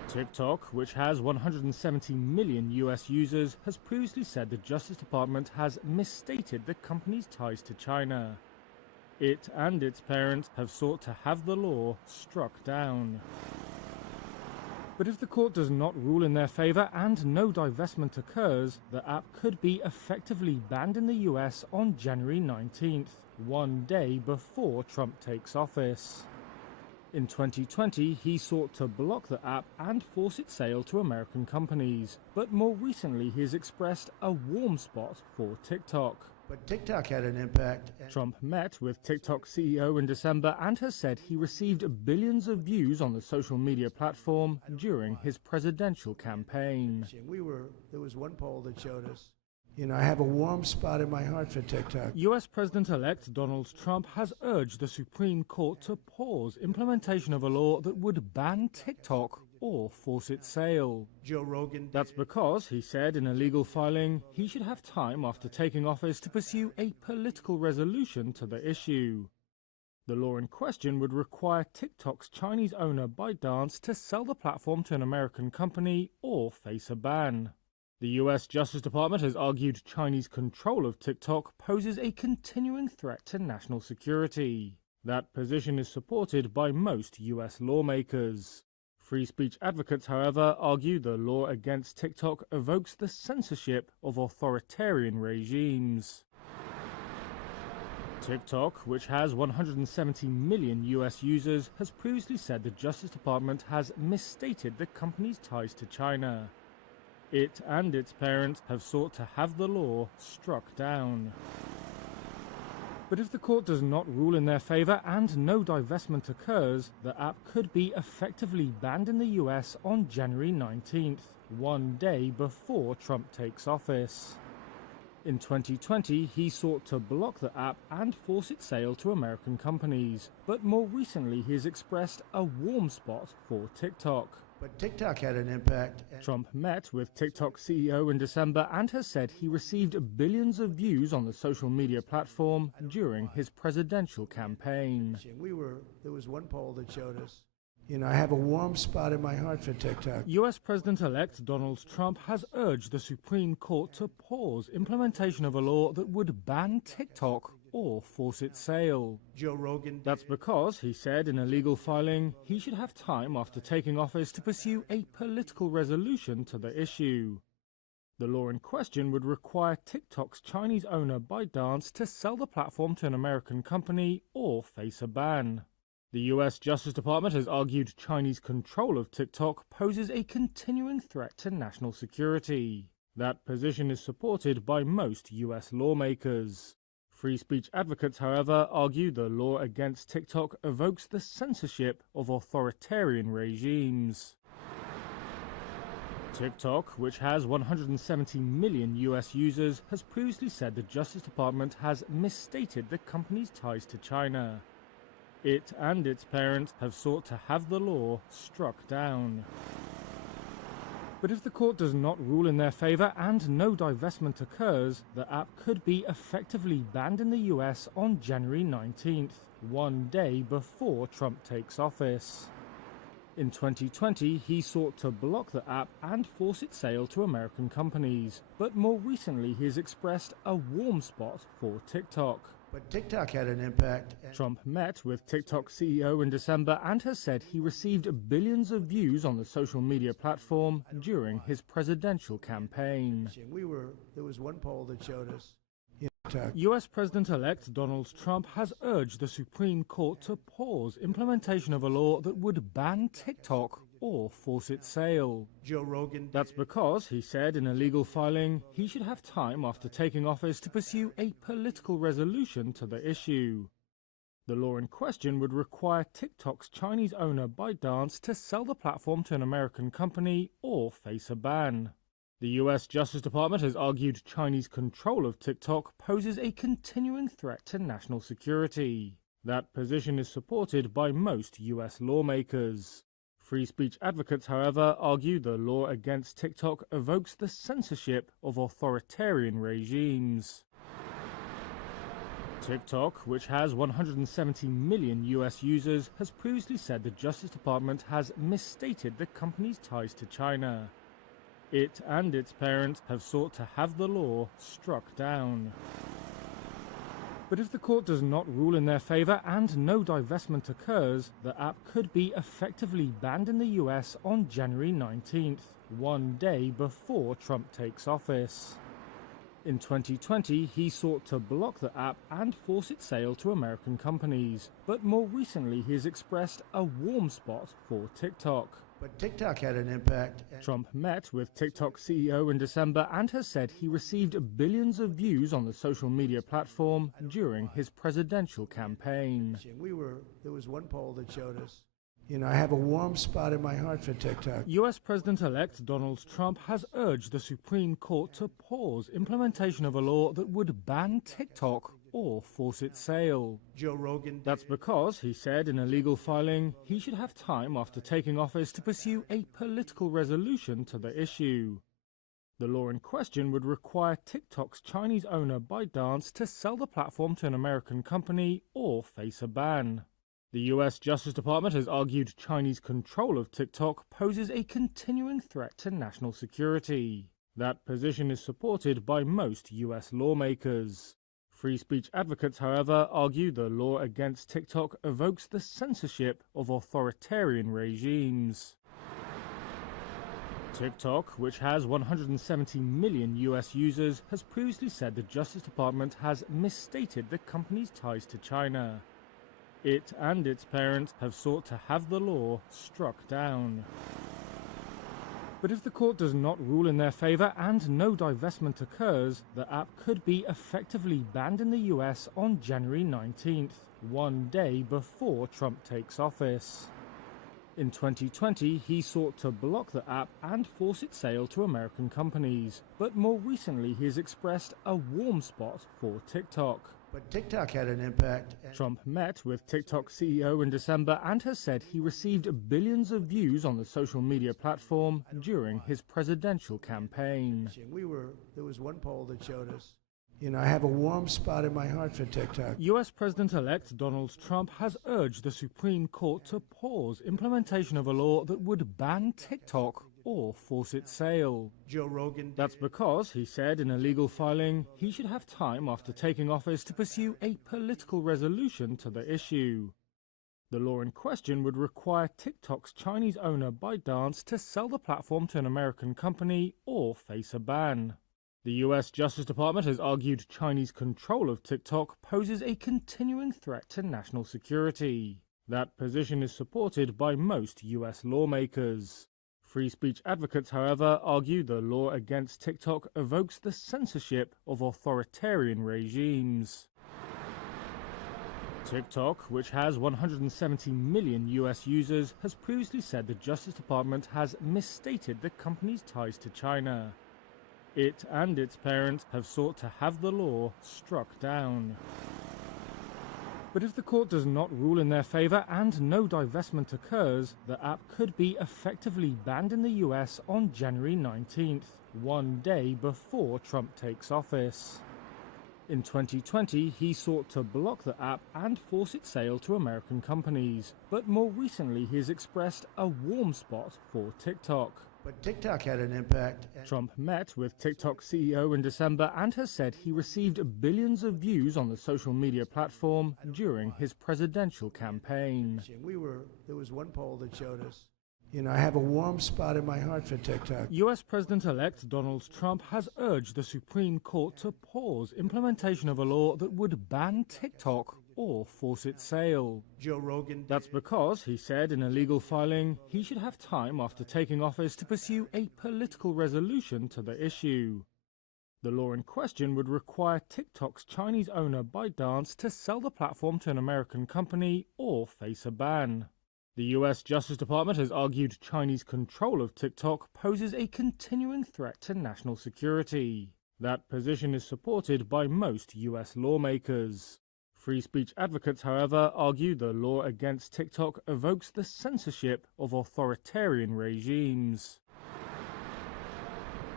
TikTok, which has 170 million US users, has previously said the Justice Department has misstated the company's ties to China. It and its parent have sought to have the law struck down. But if the court does not rule in their favor and no divestment occurs, the app could be effectively banned in the US on January 19th, one day before Trump takes office. In 2020, he sought to block the app and force its sale to American companies, but more recently he has expressed a warm spot for TikTok. But TikTok had an impact. Trump met with TikTok CEO in December and has said he received billions of views on the social media platform during his presidential campaign. There was one poll that showed us, I have a warm spot in my heart for TikTok. US President-elect Donald Trump has urged the Supreme Court to pause implementation of a law that would ban TikTok or force its sale. Joe Rogan. That's because, he said in a legal filing, he should have time after taking office to pursue a political resolution to the issue. The law in question would require TikTok's Chinese owner ByteDance to sell the platform to an American company or face a ban. The US Justice Department has argued Chinese control of TikTok poses a continuing threat to national security. That position is supported by most US lawmakers. Free speech advocates, however, argue the law against TikTok evokes the censorship of authoritarian regimes. TikTok, which has 170 million US users, has previously said the Justice Department has misstated the company's ties to China. It and its parent have sought to have the law struck down. But if the court does not rule in their favor and no divestment occurs, the app could be effectively banned in the US on January 19th, one day before Trump takes office. In 2020, he sought to block the app and force its sale to American companies, but more recently he has expressed a warm spot for TikTok. But TikTok had an impact. Trump met with TikTok CEO in December and has said he received billions of views on the social media platform during his presidential campaign. There was one poll that showed us, I have a warm spot in my heart for TikTok. US President-elect Donald Trump has urged the Supreme Court to pause implementation of a law that would ban TikTok or force its sale. Joe Rogan. That's because, he said in a legal filing, he should have time after taking office to pursue a political resolution to the issue. The law in question would require TikTok's Chinese owner ByteDance to sell the platform to an American company or face a ban. The US Justice Department has argued Chinese control of TikTok poses a continuing threat to national security. That position is supported by most US lawmakers. Free speech advocates, however, argue the law against TikTok evokes the censorship of authoritarian regimes. TikTok, which has 170 million US users, has previously said the Justice Department has misstated the company's ties to China. It and its parent have sought to have the law struck down. But if the court does not rule in their favor and no divestment occurs, the app could be effectively banned in the US on January 19th, one day before Trump takes office. In 2020, he sought to block the app and force its sale to American companies, but more recently he has expressed a warm spot for TikTok. But TikTok had an impact. Trump met with TikTok CEO in December and has said he received billions of views on the social media platform during his presidential campaign. There was one poll that showed us, US President-elect Donald Trump has urged the Supreme Court to pause implementation of a law that would ban TikTok or force its sale. Joe Rogan. That's because, he said in a legal filing, he should have time after taking office to pursue a political resolution to the issue. The law in question would require TikTok's Chinese owner ByteDance to sell the platform to an American company or face a ban. The US Justice Department has argued Chinese control of TikTok poses a continuing threat to national security. That position is supported by most US lawmakers. Free speech advocates, however, argue the law against TikTok evokes the censorship of authoritarian regimes. TikTok, which has 170 million US users, has previously said the Justice Department has misstated the company's ties to China. It and its parent have sought to have the law struck down. But if the court does not rule in their favor and no divestment occurs, the app could be effectively banned in the US on January 19th, one day before Trump takes office. In 2020, he sought to block the app and force its sale to American companies, but more recently he has expressed a warm spot for TikTok. But TikTok had an impact. Trump met with TikTok CEO in December and has said he received billions of views on the social media platform during his presidential campaign. There was one poll that showed us, I have a warm spot in my heart for TikTok. US President-elect Donald Trump has urged the Supreme Court to pause implementation of a law that would ban TikTok or force its sale. Joe Rogan. That's because, he said in a legal filing, he should have time after taking office to pursue a political resolution to the issue. The law in question would require TikTok's Chinese owner ByteDance to sell the platform to an American company or face a ban. The US Justice Department has argued Chinese control of TikTok poses a continuing threat to national security. That position is supported by most US lawmakers. Free speech advocates, however, argue the law against TikTok evokes the censorship of authoritarian regimes. TikTok, which has 170 million US users, has previously said the Justice Department has misstated the company's ties to China. It and its parent have sought to have the law struck down. But if the court does not rule in their favor and no divestment occurs, the app could be effectively banned in the US on January 19th, one day before Trump takes office. In 2020, he sought to block the app and force its sale to American companies, but more recently he has expressed a warm spot for TikTok. But TikTok had an impact. Trump met with TikTok CEO in December and has said he received billions of views on the social media platform during his presidential campaign. There was one poll that showed us, I have a warm spot in my heart for TikTok. US President-elect Donald Trump has urged the Supreme Court to pause implementation of a law that would ban TikTok or force its sale. Joe Rogan. That's because, he said in a legal filing, he should have time after taking office to pursue a political resolution to the issue. The law in question would require TikTok's Chinese owner ByteDance to sell the platform to an American company or face a ban. The US Justice Department has argued Chinese control of TikTok poses a continuing threat to national security. That position is supported by most US lawmakers. Free speech advocates, however, argue the law against TikTok evokes the censorship of authoritarian regimes. TikTok, which has 170 million US users, has previously said the Justice Department has misstated the company's ties to China. It and its parent have sought to have the law struck down. But if the court does not rule in their favor and no divestment occurs, the app could be effectively banned in the US on January 19th, one day before Trump takes office. In 2020, he sought to block the app and force its sale to American companies, but more recently he has expressed a warm spot for TikTok. But TikTok had an impact. Trump met with TikTok CEO in December and has said he received billions of views on the social media platform during his presidential campaign. There was one poll that showed us, I have a warm spot in my heart for TikTok. US President-elect Donald Trump has urged the Supreme Court to pause implementation of a law that would ban TikTok or force its sale. Joe Rogan. That's because, he said in a legal filing, he should have time after taking office to pursue a political resolution to the issue. The law in question would require TikTok's Chinese owner ByteDance to sell the platform to an American company or face a ban. The US Justice Department has argued Chinese control of TikTok poses a continuing threat to national security. That position is supported by most US lawmakers. Free speech advocates, however, argue the law against TikTok evokes the censorship of authoritarian regimes.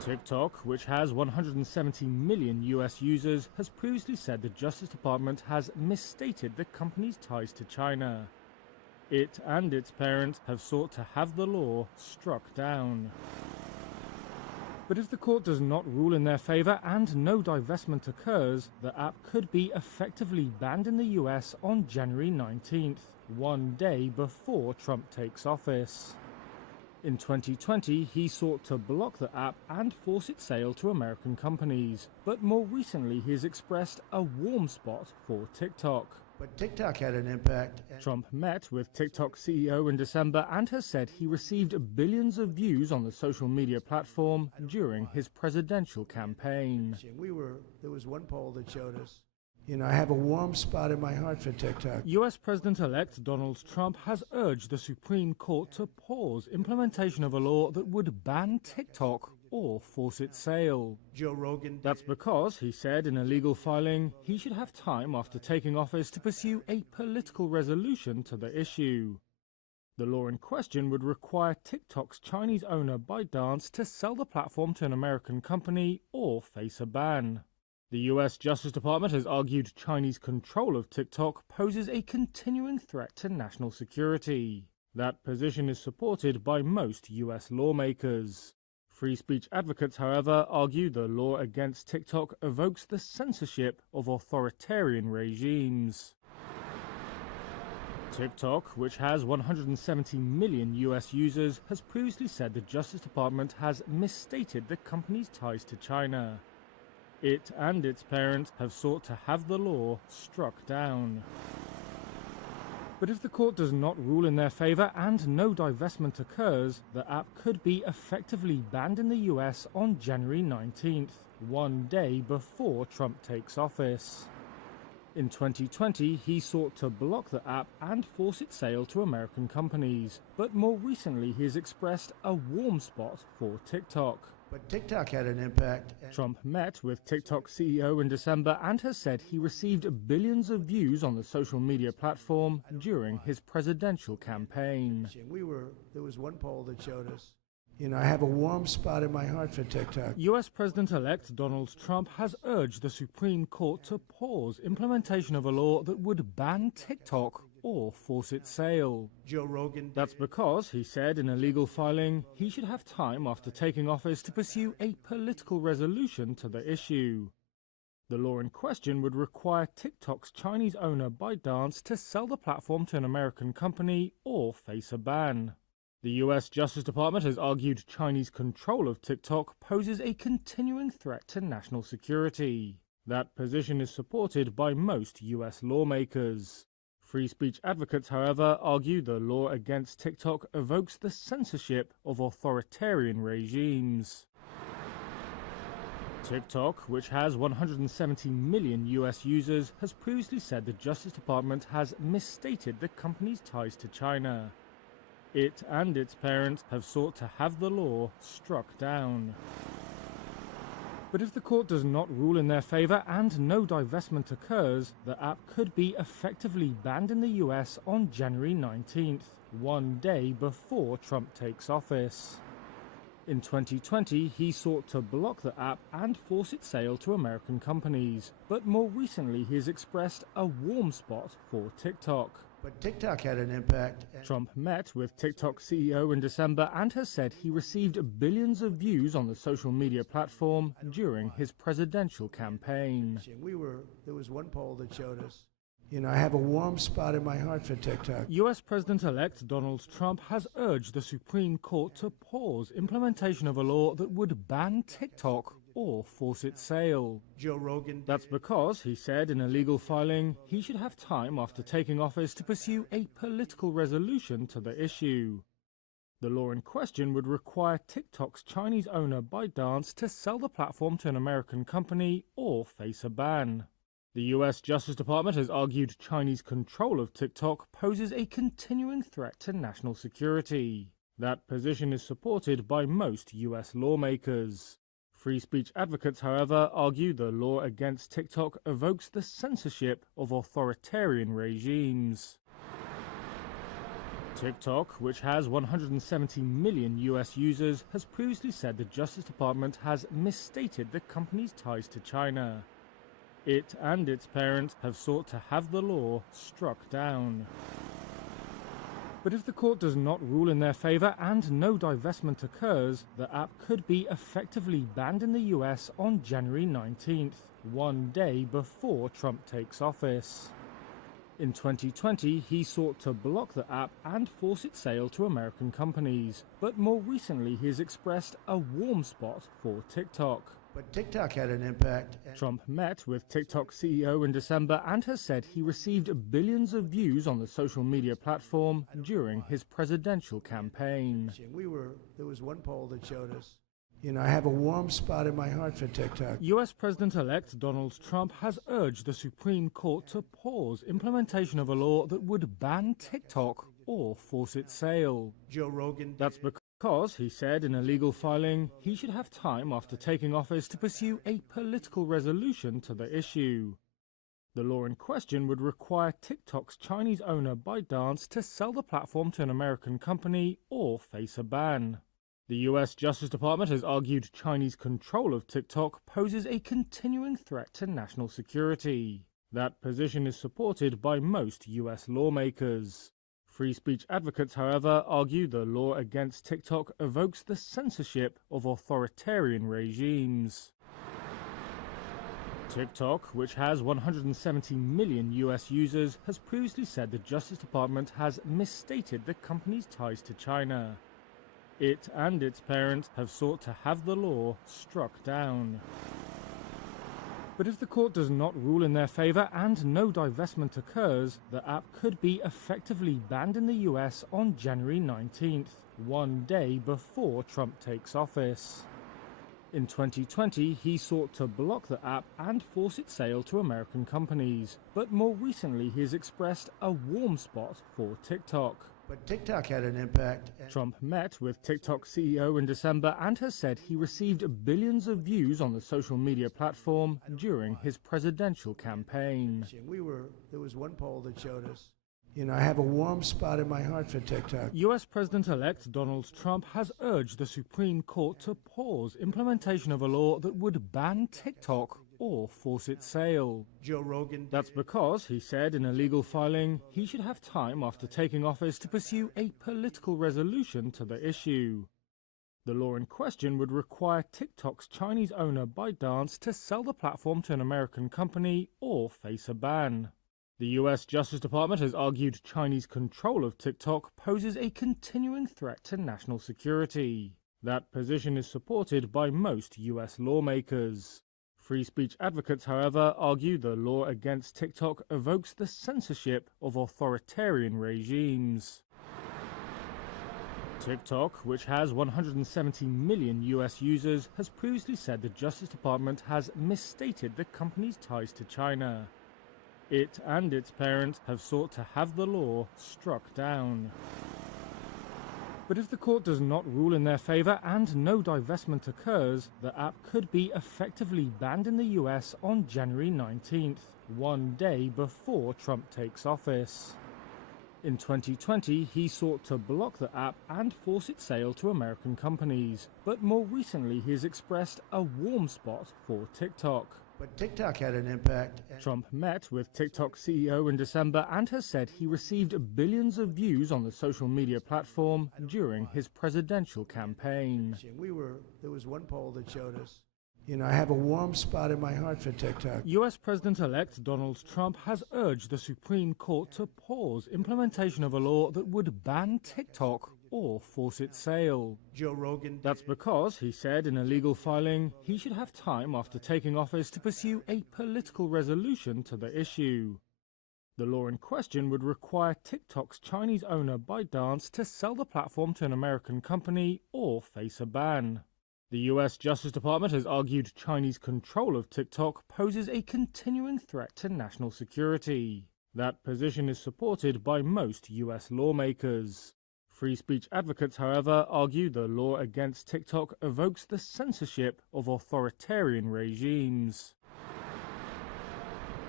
TikTok, which has 170 million US users, has previously said the Justice Department has misstated the company's ties to China. It and its parent have sought to have the law struck down. But if the court does not rule in their favor and no divestment occurs, the app could be effectively banned in the US on January 19th, one day before Trump takes office. In 2020, he sought to block the app and force its sale to American companies, but more recently he has expressed a warm spot for TikTok. But TikTok had an impact. Trump met with TikTok CEO in December and has said he received billions of views on the social media platform during his presidential campaign. There was one poll that showed us, I have a warm spot in my heart for TikTok. US President-elect Donald Trump has urged the Supreme Court to pause implementation of a law that would ban TikTok or force its sale. Joe Rogan. That's because, he said in a legal filing, he should have time after taking office to pursue a political resolution to the issue. The law in question would require TikTok's Chinese owner ByteDance to sell the platform to an American company or face a ban. The US Justice Department has argued Chinese control of TikTok poses a continuing threat to national security. That position is supported by most US lawmakers. Free speech advocates, however, argue the law against TikTok evokes the censorship of authoritarian regimes. TikTok, which has 170 million US users, has previously said the Justice Department has misstated the company's ties to China. It and its parent have sought to have the law struck down. But if the court does not rule in their favor and no divestment occurs, the app could be effectively banned in the US on January 19th, one day before Trump takes office. In 2020, he sought to block the app and force its sale to American companies, but more recently he has expressed a warm spot for TikTok. But TikTok had an impact. Trump met with TikTok CEO in December and has said he received billions of views on the social media platform during his presidential campaign. There was one poll that showed us, I have a warm spot in my heart for TikTok. US President-elect Donald Trump has urged the Supreme Court to pause implementation of a law that would ban TikTok or force its sale. Joe Rogan. That's because, he said in a legal filing, he should have time after taking office to pursue a political resolution to the issue. The law in question would require TikTok's Chinese owner ByteDance to sell the platform to an American company or face a ban. The US Justice Department has argued Chinese control of TikTok poses a continuing threat to national security. That position is supported by most US lawmakers. Free speech advocates, however, argue the law against TikTok evokes the censorship of authoritarian regimes. TikTok, which has 170 million US users, has previously said the Justice Department has misstated the company's ties to China. It and its parent have sought to have the law struck down. But if the court does not rule in their favor and no divestment occurs, the app could be effectively banned in the US on January 19th, one day before Trump takes office. In 2020, he sought to block the app and force its sale to American companies, but more recently he has expressed a warm spot for TikTok. But TikTok had an impact. Trump met with TikTok CEO in December and has said he received billions of views on the social media platform during his presidential campaign. There was one poll that showed us, I have a warm spot in my heart for TikTok. US President-elect Donald Trump has urged the Supreme Court to pause implementation of a law that would ban TikTok or force its sale. Joe Rogan. That's because, he said in a legal filing, he should have time after taking office to pursue a political resolution to the issue. The law in question would require TikTok's Chinese owner ByteDance to sell the platform to an American company or face a ban. The US Justice Department has argued Chinese control of TikTok poses a continuing threat to national security. That position is supported by most US lawmakers. Free speech advocates, however, argue the law against TikTok evokes the censorship of authoritarian regimes. TikTok, which has 170 million US users, has previously said the Justice Department has misstated the company's ties to China. It and its parent have sought to have the law struck down. But if the court does not rule in their favor and no divestment occurs, the app could be effectively banned in the US on January 19th, one day before Trump takes office. In 2020, he sought to block the app and force its sale to American companies. But more recently, he has expressed a warm spot for TikTok. But TikTok had an impact. Trump met with TikTok CEO in December and has said he received billions of views on the social media platform during his presidential campaign. There was one poll that showed us. I have a warm spot in my heart for TikTok. US President-elect Donald Trump has urged the Supreme Court to pause implementation of a law that would ban TikTok or force its sale. Joe Rogan. That's because, he said in a legal filing, he should have time after taking office to pursue a political resolution to the issue. The law in question would require TikTok's Chinese owner ByteDance to sell the platform to an American company or face a ban. The US Justice Department has argued Chinese control of TikTok poses a continuing threat to national security. That position is supported by most US lawmakers. Free speech advocates, however, argue the law against TikTok evokes the censorship of authoritarian regimes. TikTok, which has 170 million US users, has previously said the Justice Department has misstated the company's ties to China. It and its parent have sought to have the law struck down. But if the court does not rule in their favor and no divestment occurs, the app could be effectively banned in the US on January 19th, one day before Trump takes office. In 2020, he sought to block the app and force its sale to American companies. But more recently, he has expressed a warm spot for TikTok. But TikTok had an impact. Trump met with TikTok CEO in December and has said he received billions of views on the social media platform during his presidential campaign. There was one poll that showed us. I have a warm spot in my heart for TikTok. US President-elect Donald Trump has urged the Supreme Court to pause implementation of a law that would ban TikTok or force its sale. Joe Rogan. That's because, he said in a legal filing, he should have time after taking office to pursue a political resolution to the issue. The law in question would require TikTok's Chinese owner ByteDance to sell the platform to an American company or face a ban. The US Justice Department has argued Chinese control of TikTok poses a continuing threat to national security. That position is supported by most US lawmakers. Free speech advocates, however, argue the law against TikTok evokes the censorship of authoritarian regimes. TikTok, which has 170 million US users, has previously said the Justice Department has misstated the company's ties to China. It and its parent have sought to have the law struck down. But if the court does not rule in their favor and no divestment occurs, the app could be effectively banned in the US on January 19th, one day before Trump takes office. In 2020, he sought to block the app and force its sale to American companies. But more recently, he has expressed a warm spot for TikTok. But TikTok had an impact. Trump met with TikTok CEO in December and has said he received billions of views on the social media platform during his presidential campaign. There was one poll that showed us. I have a warm spot in my heart for TikTok. US President-elect Donald Trump has urged the Supreme Court to pause implementation of a law that would ban TikTok or force its sale. Joe Rogan. That's because, he said in a legal filing, he should have time after taking office to pursue a political resolution to the issue. The law in question would require TikTok's Chinese owner ByteDance to sell the platform to an American company or face a ban. The US Justice Department has argued Chinese control of TikTok poses a continuing threat to national security. That position is supported by most US lawmakers. Free speech advocates, however, argue the law against TikTok evokes the censorship of authoritarian regimes.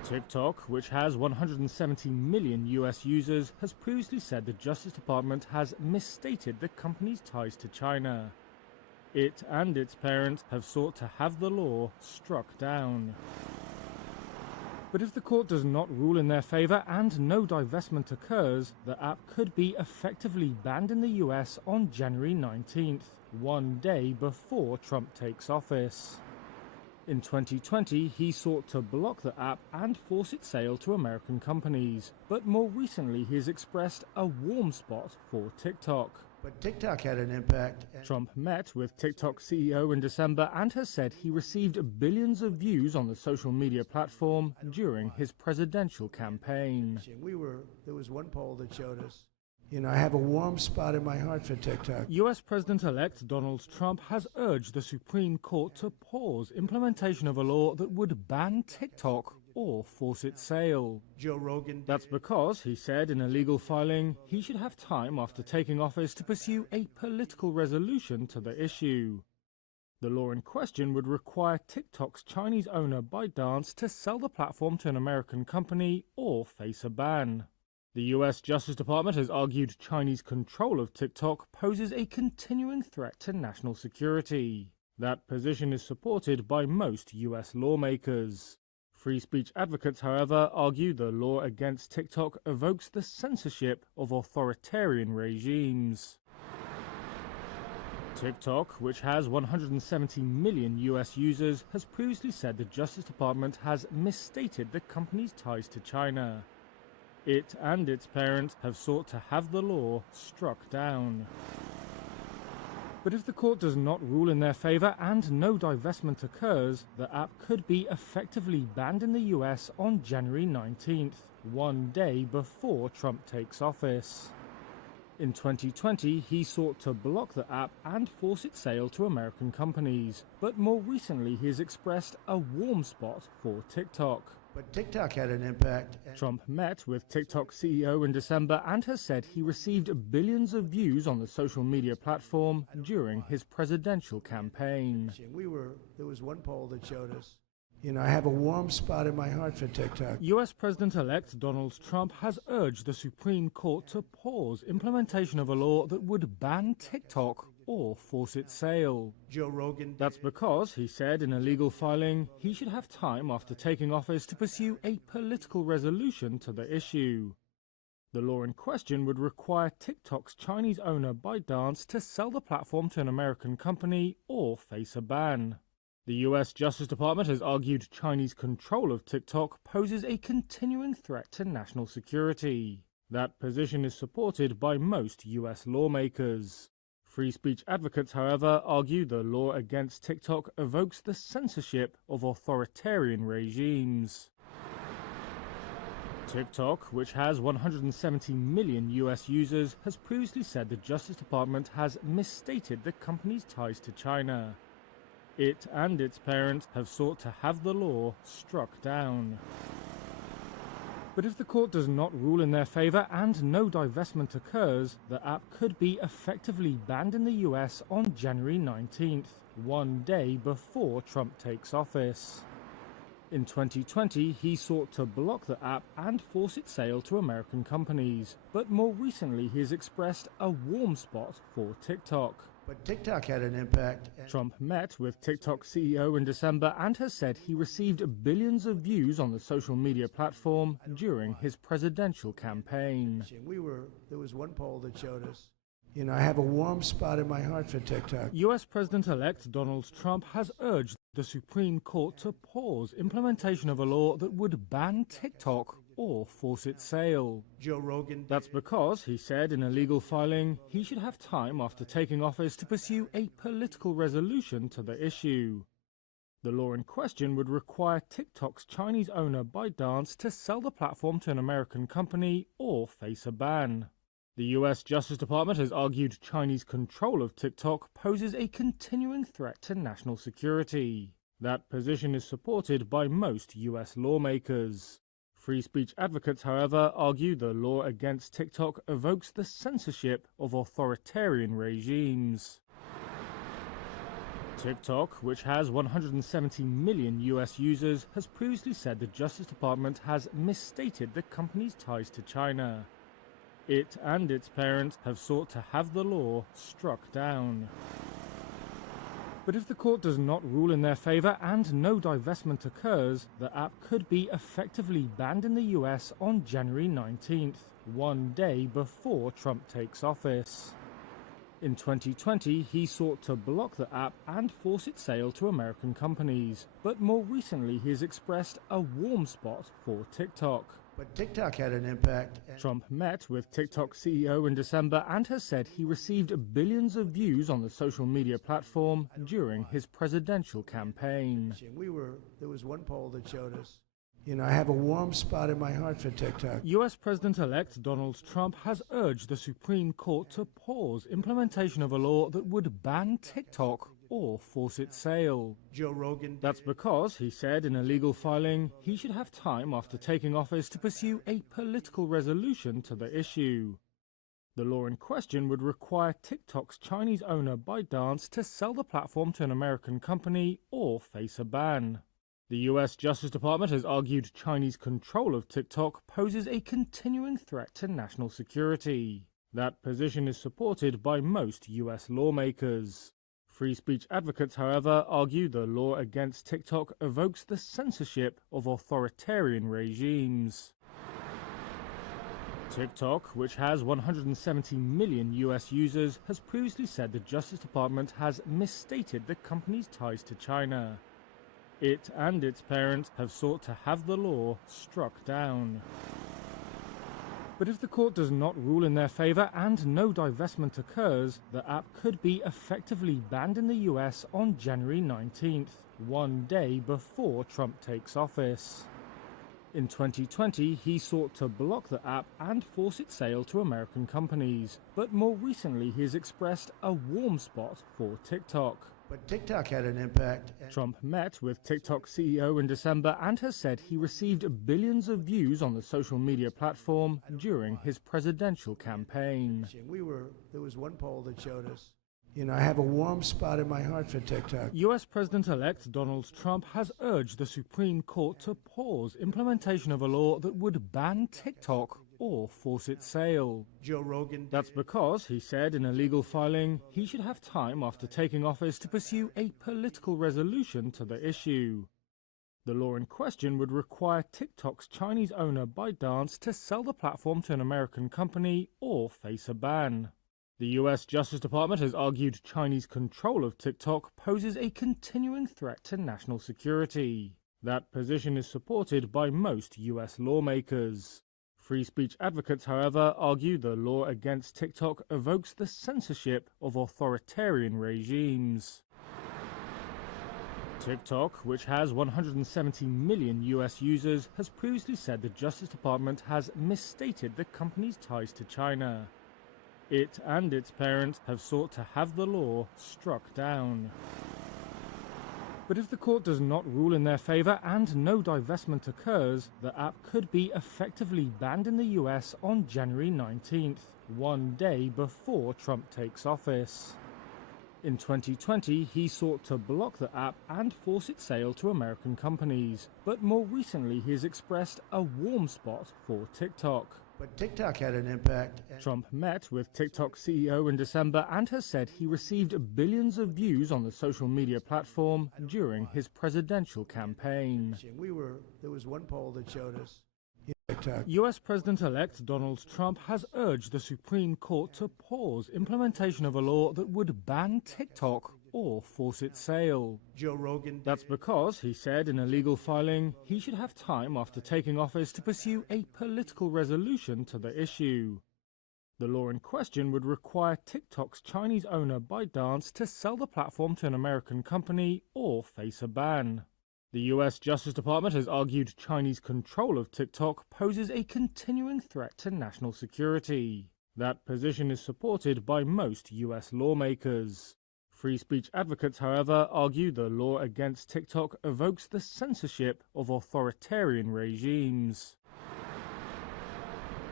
TikTok, which has 170 million US users, has previously said the Justice Department has misstated the company's ties to China. It and its parent have sought to have the law struck down. But if the court does not rule in their favor and no divestment occurs, the app could be effectively banned in the US on January 19th, one day before Trump takes office. In 2020, he sought to block the app and force its sale to American companies, but more recently he has expressed a warm spot for TikTok. But TikTok had an impact. Trump met with TikTok CEO in December and has said he received billions of views on the social media platform during his presidential campaign. There was one poll that showed us, I have a warm spot in my heart for TikTok. US President-elect Donald Trump has urged the Supreme Court to pause implementation of a law that would ban TikTok or force its sale. Joe Rogan. That's because, he said in a legal filing, he should have time after taking office to pursue a political resolution to the issue. The law in question would require TikTok's Chinese owner ByteDance to sell the platform to an American company or face a ban. The US Justice Department has argued Chinese control of TikTok poses a continuing threat to national security. That position is supported by most US lawmakers. Free speech advocates, however, argue the law against TikTok evokes the censorship of authoritarian regimes. TikTok, which has 170 million US users, has previously said the Justice Department has misstated the company's ties to China. It and its parent have sought to have the law struck down. But if the court does not rule in their favor and no divestment occurs, the app could be effectively banned in the US on January 19th, one day before Trump takes office. In 2020, he sought to block the app and force its sale to American companies, but more recently he has expressed a warm spot for TikTok. But TikTok had an impact. Trump met with TikTok CEO in December and has said he received billions of views on the social media platform during his presidential campaign. There was one poll that showed us, I have a warm spot in my heart for TikTok. US President-elect Donald Trump has urged the Supreme Court to pause implementation of a law that would ban TikTok or force its sale. Joe Rogan. That's because, he said in a legal filing, he should have time after taking office to pursue a political resolution to the issue. The law in question would require TikTok's Chinese owner ByteDance to sell the platform to an American company or face a ban. The US Justice Department has argued Chinese control of TikTok poses a continuing threat to national security. That position is supported by most US lawmakers. Free speech advocates, however, argue the law against TikTok evokes the censorship of authoritarian regimes. TikTok, which has 170 million US users, has previously said the Justice Department has misstated the company's ties to China. It and its parent have sought to have the law struck down. But if the court does not rule in their favor and no divestment occurs, the app could be effectively banned in the US on January 19th, one day before Trump takes office. In 2020, he sought to block the app and force its sale to American companies, but more recently he has expressed a warm spot for TikTok. But TikTok had an impact. Trump met with TikTok CEO in December and has said he received billions of views on the social media platform during his presidential campaign. There was one poll that showed us, I have a warm spot in my heart for TikTok. US President-elect Donald Trump has urged the Supreme Court to pause implementation of a law that would ban TikTok or force its sale. Joe Rogan. That's because, he said in a legal filing, he should have time after taking office to pursue a political resolution to the issue. The law in question would require TikTok's Chinese owner ByteDance to sell the platform to an American company or face a ban. The US Justice Department has argued Chinese control of TikTok poses a continuing threat to national security. That position is supported by most US lawmakers. Free speech advocates, however, argue the law against TikTok evokes the censorship of authoritarian regimes. TikTok, which has 170 million US users, has previously said the Justice Department has misstated the company's ties to China. It and its parent have sought to have the law struck down. But if the court does not rule in their favor and no divestment occurs, the app could be effectively banned in the US on January 19th, one day before Trump takes office. In 2020, he sought to block the app and force its sale to American companies. But more recently, he has expressed a warm spot for TikTok. But TikTok had an impact. Trump met with TikTok CEO in December and has said he received billions of views on the social media platform during his presidential campaign. There was one poll that showed us, I have a warm spot in my heart for TikTok. US President-elect Donald Trump has urged the Supreme Court to pause implementation of a law that would ban TikTok or force its sale. Joe Rogan. That's because, he said in a legal filing, he should have time after taking office to pursue a political resolution to the issue. The law in question would require TikTok's Chinese owner ByteDance to sell the platform to an American company or face a ban. The US Justice Department has argued Chinese control of TikTok poses a continuing threat to national security. That position is supported by most US lawmakers. Free speech advocates, however, argue the law against TikTok evokes the censorship of authoritarian regimes. TikTok, which has 170 million US users, has previously said the Justice Department has misstated the company's ties to China. It and its parent have sought to have the law struck down. But if the court does not rule in their favor and no divestment occurs, the app could be effectively banned in the US on January 19th, one day before Trump takes office. In 2020, he sought to block the app and force its sale to American companies. But more recently, he has expressed a warm spot for TikTok. But TikTok had an impact. Trump met with TikTok CEO in December and has said he received billions of views on the social media platform during his presidential campaign. There was one poll that showed us, I have a warm spot in my heart for TikTok. US President-elect Donald Trump has urged the Supreme Court to pause implementation of a law that would ban TikTok or force its sale. Joe Rogan. That's because, he said in a legal filing, he should have time after taking office to pursue a political resolution to the issue. The law in question would require TikTok's Chinese owner ByteDance to sell the platform to an American company or face a ban. The US Justice Department has argued Chinese control of TikTok poses a continuing threat to national security. That position is supported by most US lawmakers. Free speech advocates, however, argue the law against TikTok evokes the censorship of authoritarian regimes. TikTok, which has 170 million US users, has previously said the Justice Department has misstated the company's ties to China. It and its parent have sought to have the law struck down. But if the court does not rule in their favor and no divestment occurs, the app could be effectively banned in the US on January 19th, one day before Trump takes office. In 2020, he sought to block the app and force its sale to American companies. But more recently, he has expressed a warm spot for TikTok. But TikTok had an impact. Trump met with TikTok CEO in December and has said he received billions of views on the social media platform during his presidential campaign. There was one poll that showed us, TikTok. US President-elect Donald Trump has urged the Supreme Court to pause implementation of a law that would ban TikTok or force its sale. Joe Rogan. That's because, he said in a legal filing, he should have time after taking office to pursue a political resolution to the issue. The law in question would require TikTok's Chinese owner ByteDance to sell the platform to an American company or face a ban. The US Justice Department has argued Chinese control of TikTok poses a continuing threat to national security. That position is supported by most US lawmakers. Free speech advocates, however, argue the law against TikTok evokes the censorship of authoritarian regimes.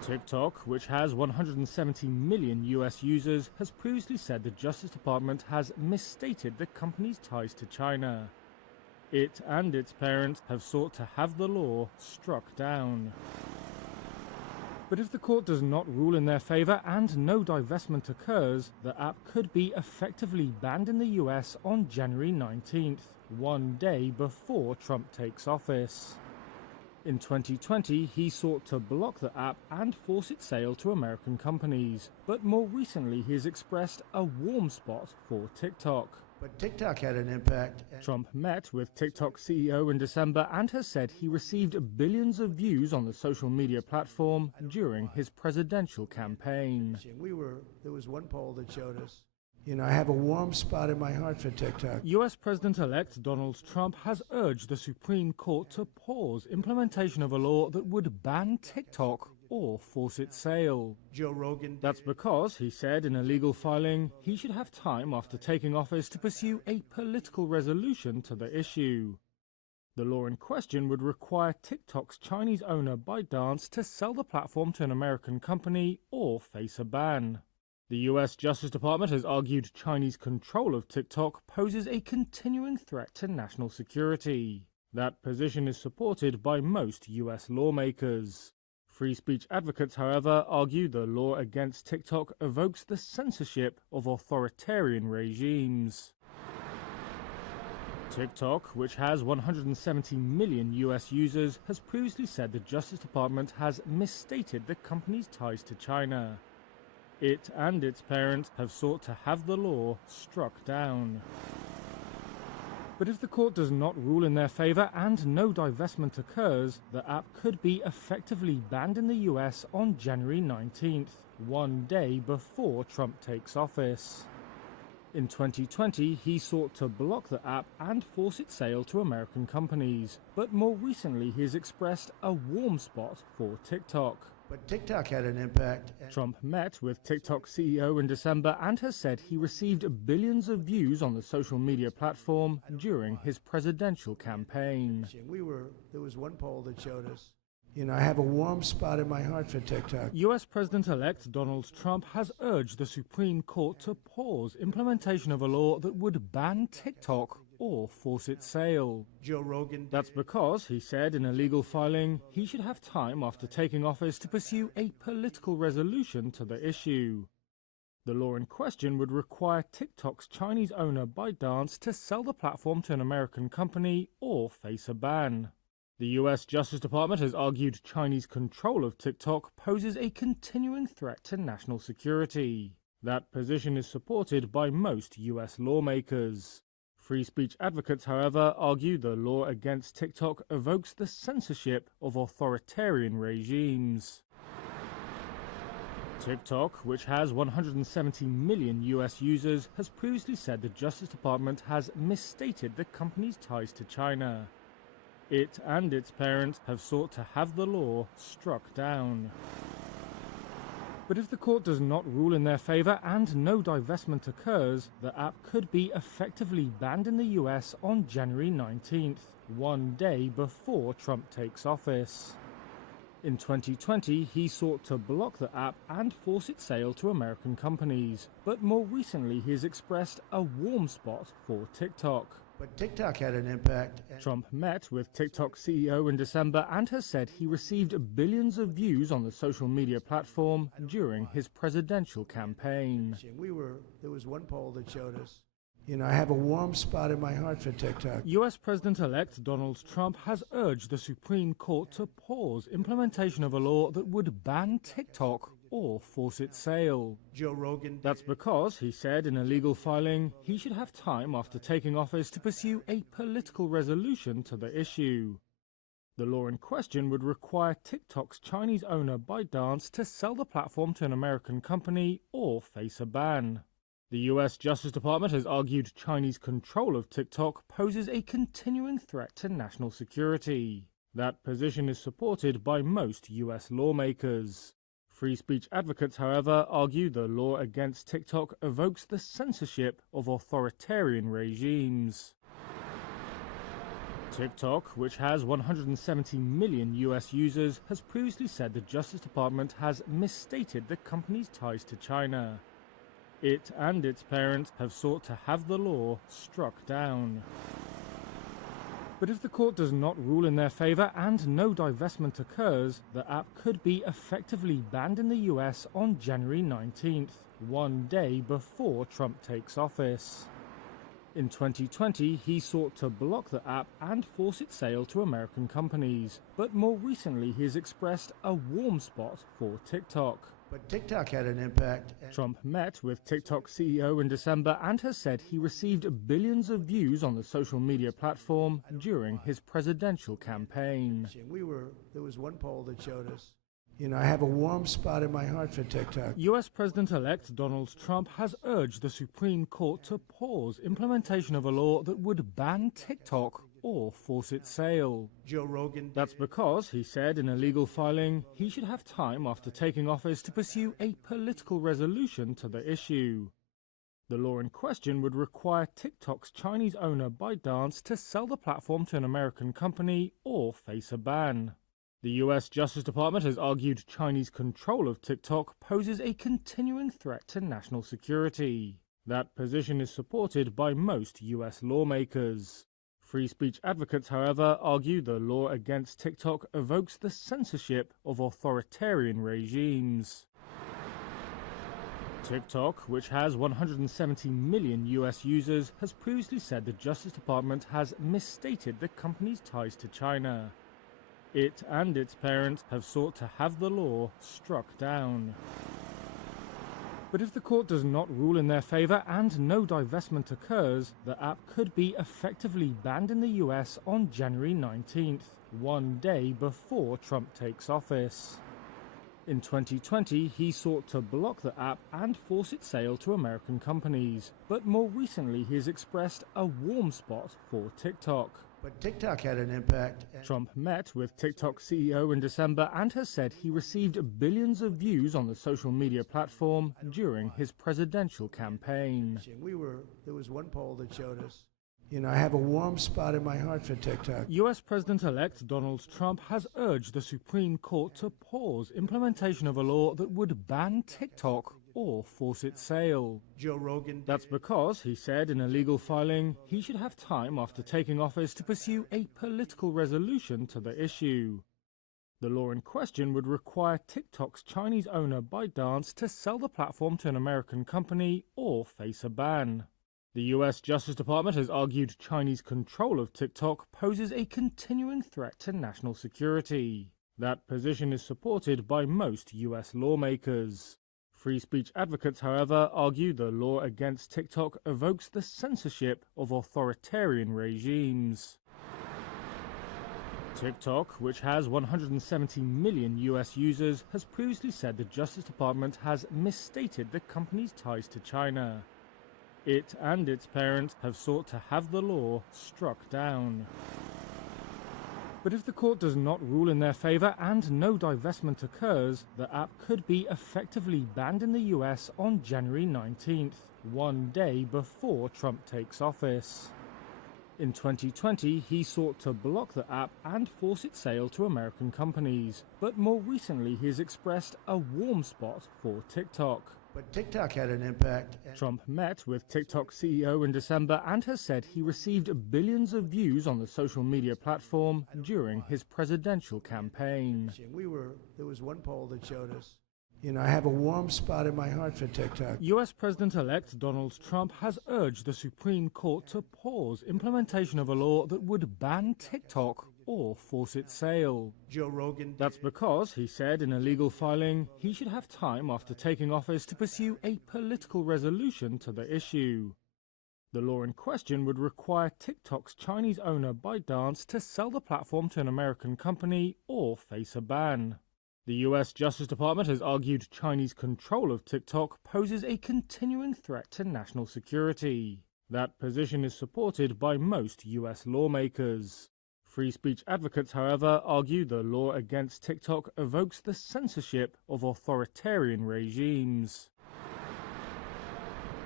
TikTok, which has 170 million US users, has previously said the Justice Department has misstated the company's ties to China. It and its parent have sought to have the law struck down. But if the court does not rule in their favor and no divestment occurs, the app could be effectively banned in the US on January 19th, one day before Trump takes office. In 2020, he sought to block the app and force its sale to American companies, but more recently he has expressed a warm spot for TikTok. But TikTok had an impact. Trump met with TikTok CEO in December and has said he received billions of views on the social media platform during his presidential campaign. There was one poll that showed us, I have a warm spot in my heart for TikTok. US President-elect Donald Trump has urged the Supreme Court to pause implementation of a law that would ban TikTok or force its sale. Joe Rogan. That's because, he said in a legal filing, he should have time after taking office to pursue a political resolution to the issue. The law in question would require TikTok's Chinese owner ByteDance to sell the platform to an American company or face a ban. The US Justice Department has argued Chinese control of TikTok poses a continuing threat to national security. That position is supported by most US lawmakers. Free speech advocates, however, argue the law against TikTok evokes the censorship of authoritarian regimes. TikTok, which has 170 million US users, has previously said the Justice Department has misstated the company's ties to China. It and its parent have sought to have the law struck down. But if the court does not rule in their favor and no divestment occurs, the app could be effectively banned in the US on January 19th, one day before Trump takes office. In 2020, he sought to block the app and force its sale to American companies, but more recently he has expressed a warm spot for TikTok. But TikTok had an impact. Trump met with TikTok CEO in December and has said he received billions of views on the social media platform during his presidential campaign. There was one poll that showed us, I have a warm spot in my heart for TikTok. US President-elect Donald Trump has urged the Supreme Court to pause implementation of a law that would ban TikTok or force its sale. Joe Rogan. That's because, he said in a legal filing, he should have time after taking office to pursue a political resolution to the issue. The law in question would require TikTok's Chinese owner ByteDance to sell the platform to an American company or face a ban. The US Justice Department has argued Chinese control of TikTok poses a continuing threat to national security. That position is supported by most US lawmakers. Free speech advocates, however, argue the law against TikTok evokes the censorship of authoritarian regimes. TikTok, which has 170 million US users, has previously said the Justice Department has misstated the company's ties to China. It and its parent have sought to have the law struck down. But if the court does not rule in their favor and no divestment occurs, the app could be effectively banned in the US on January 19th, one day before Trump takes office. In 2020, he sought to block the app and force its sale to American companies, but more recently he has expressed a warm spot for TikTok. But TikTok had an impact. Trump met with TikTok CEO in December and has said he received billions of views on the social media platform during his presidential campaign. There was one poll that showed us, I have a warm spot in my heart for TikTok. US President-elect Donald Trump has urged the Supreme Court to pause implementation of a law that would ban TikTok or force its sale. Joe Rogan. That's because, he said in a legal filing, he should have time after taking office to pursue a political resolution to the issue. The law in question would require TikTok's Chinese owner ByteDance to sell the platform to an American company or face a ban. The US Justice Department has argued Chinese control of TikTok poses a continuing threat to national security. That position is supported by most US lawmakers. Free speech advocates, however, argue the law against TikTok evokes the censorship of authoritarian regimes. TikTok, which has 170 million US users, has previously said the Justice Department has misstated the company's ties to China. It and its parent have sought to have the law struck down. But if the court does not rule in their favor and no divestment occurs, the app could be effectively banned in the US on January 19th, one day before Trump takes office. In 2020, he sought to block the app and force its sale to American companies, but more recently he has expressed a warm spot for TikTok. But TikTok had an impact. Trump met with TikTok CEO in December and has said he received billions of views on the social media platform during his presidential campaign. There was one poll that showed us, I have a warm spot in my heart for TikTok. US President-elect Donald Trump has urged the Supreme Court to pause implementation of a law that would ban TikTok or force its sale. Joe Rogan. That's because, he said in a legal filing, he should have time after taking office to pursue a political resolution to the issue. The law in question would require TikTok's Chinese owner ByteDance to sell the platform to an American company or face a ban. The US Justice Department has argued Chinese control of TikTok poses a continuing threat to national security. That position is supported by most US lawmakers. Free speech advocates, however, argue the law against TikTok evokes the censorship of authoritarian regimes. TikTok, which has 170 million US users, has previously said the Justice Department has misstated the company's ties to China. It and its parent have sought to have the law struck down. But if the court does not rule in their favor and no divestment occurs, the app could be effectively banned in the US on January 19th, one day before Trump takes office. In 2020, he sought to block the app and force its sale to American companies, but more recently he has expressed a warm spot for TikTok. But TikTok had an impact. Trump met with TikTok CEO in December and has said he received billions of views on the social media platform during his presidential campaign. There was one poll that showed us, I have a warm spot in my heart for TikTok. US President-elect Donald Trump has urged the Supreme Court to pause implementation of a law that would ban TikTok or force its sale. Joe Rogan. That's because, he said in a legal filing, he should have time after taking office to pursue a political resolution to the issue. The law in question would require TikTok's Chinese owner ByteDance to sell the platform to an American company or face a ban. The US Justice Department has argued Chinese control of TikTok poses a continuing threat to national security. That position is supported by most US lawmakers. Free speech advocates, however, argue the law against TikTok evokes the censorship of authoritarian regimes. TikTok, which has 170 million US users, has previously said the Justice Department has misstated the company's ties to China. It and its parent have sought to have the law struck down. But if the court does not rule in their favor and no divestment occurs, the app could be effectively banned in the US on January 19th, one day before Trump takes office. In 2020, he sought to block the app and force its sale to American companies, but more recently he has expressed a warm spot for TikTok. But TikTok had an impact. Trump met with TikTok CEO in December and has said he received billions of views on the social media platform during his presidential campaign. There was one poll that showed us, I have a warm spot in my heart for TikTok. US President-elect Donald Trump has urged the Supreme Court to pause implementation of a law that would ban TikTok or force its sale. Joe Rogan. That's because, he said in a legal filing, he should have time after taking office to pursue a political resolution to the issue. The law in question would require TikTok's Chinese owner ByteDance to sell the platform to an American company or face a ban. The US Justice Department has argued Chinese control of TikTok poses a continuing threat to national security. That position is supported by most US lawmakers. Free speech advocates, however, argue the law against TikTok evokes the censorship of authoritarian regimes.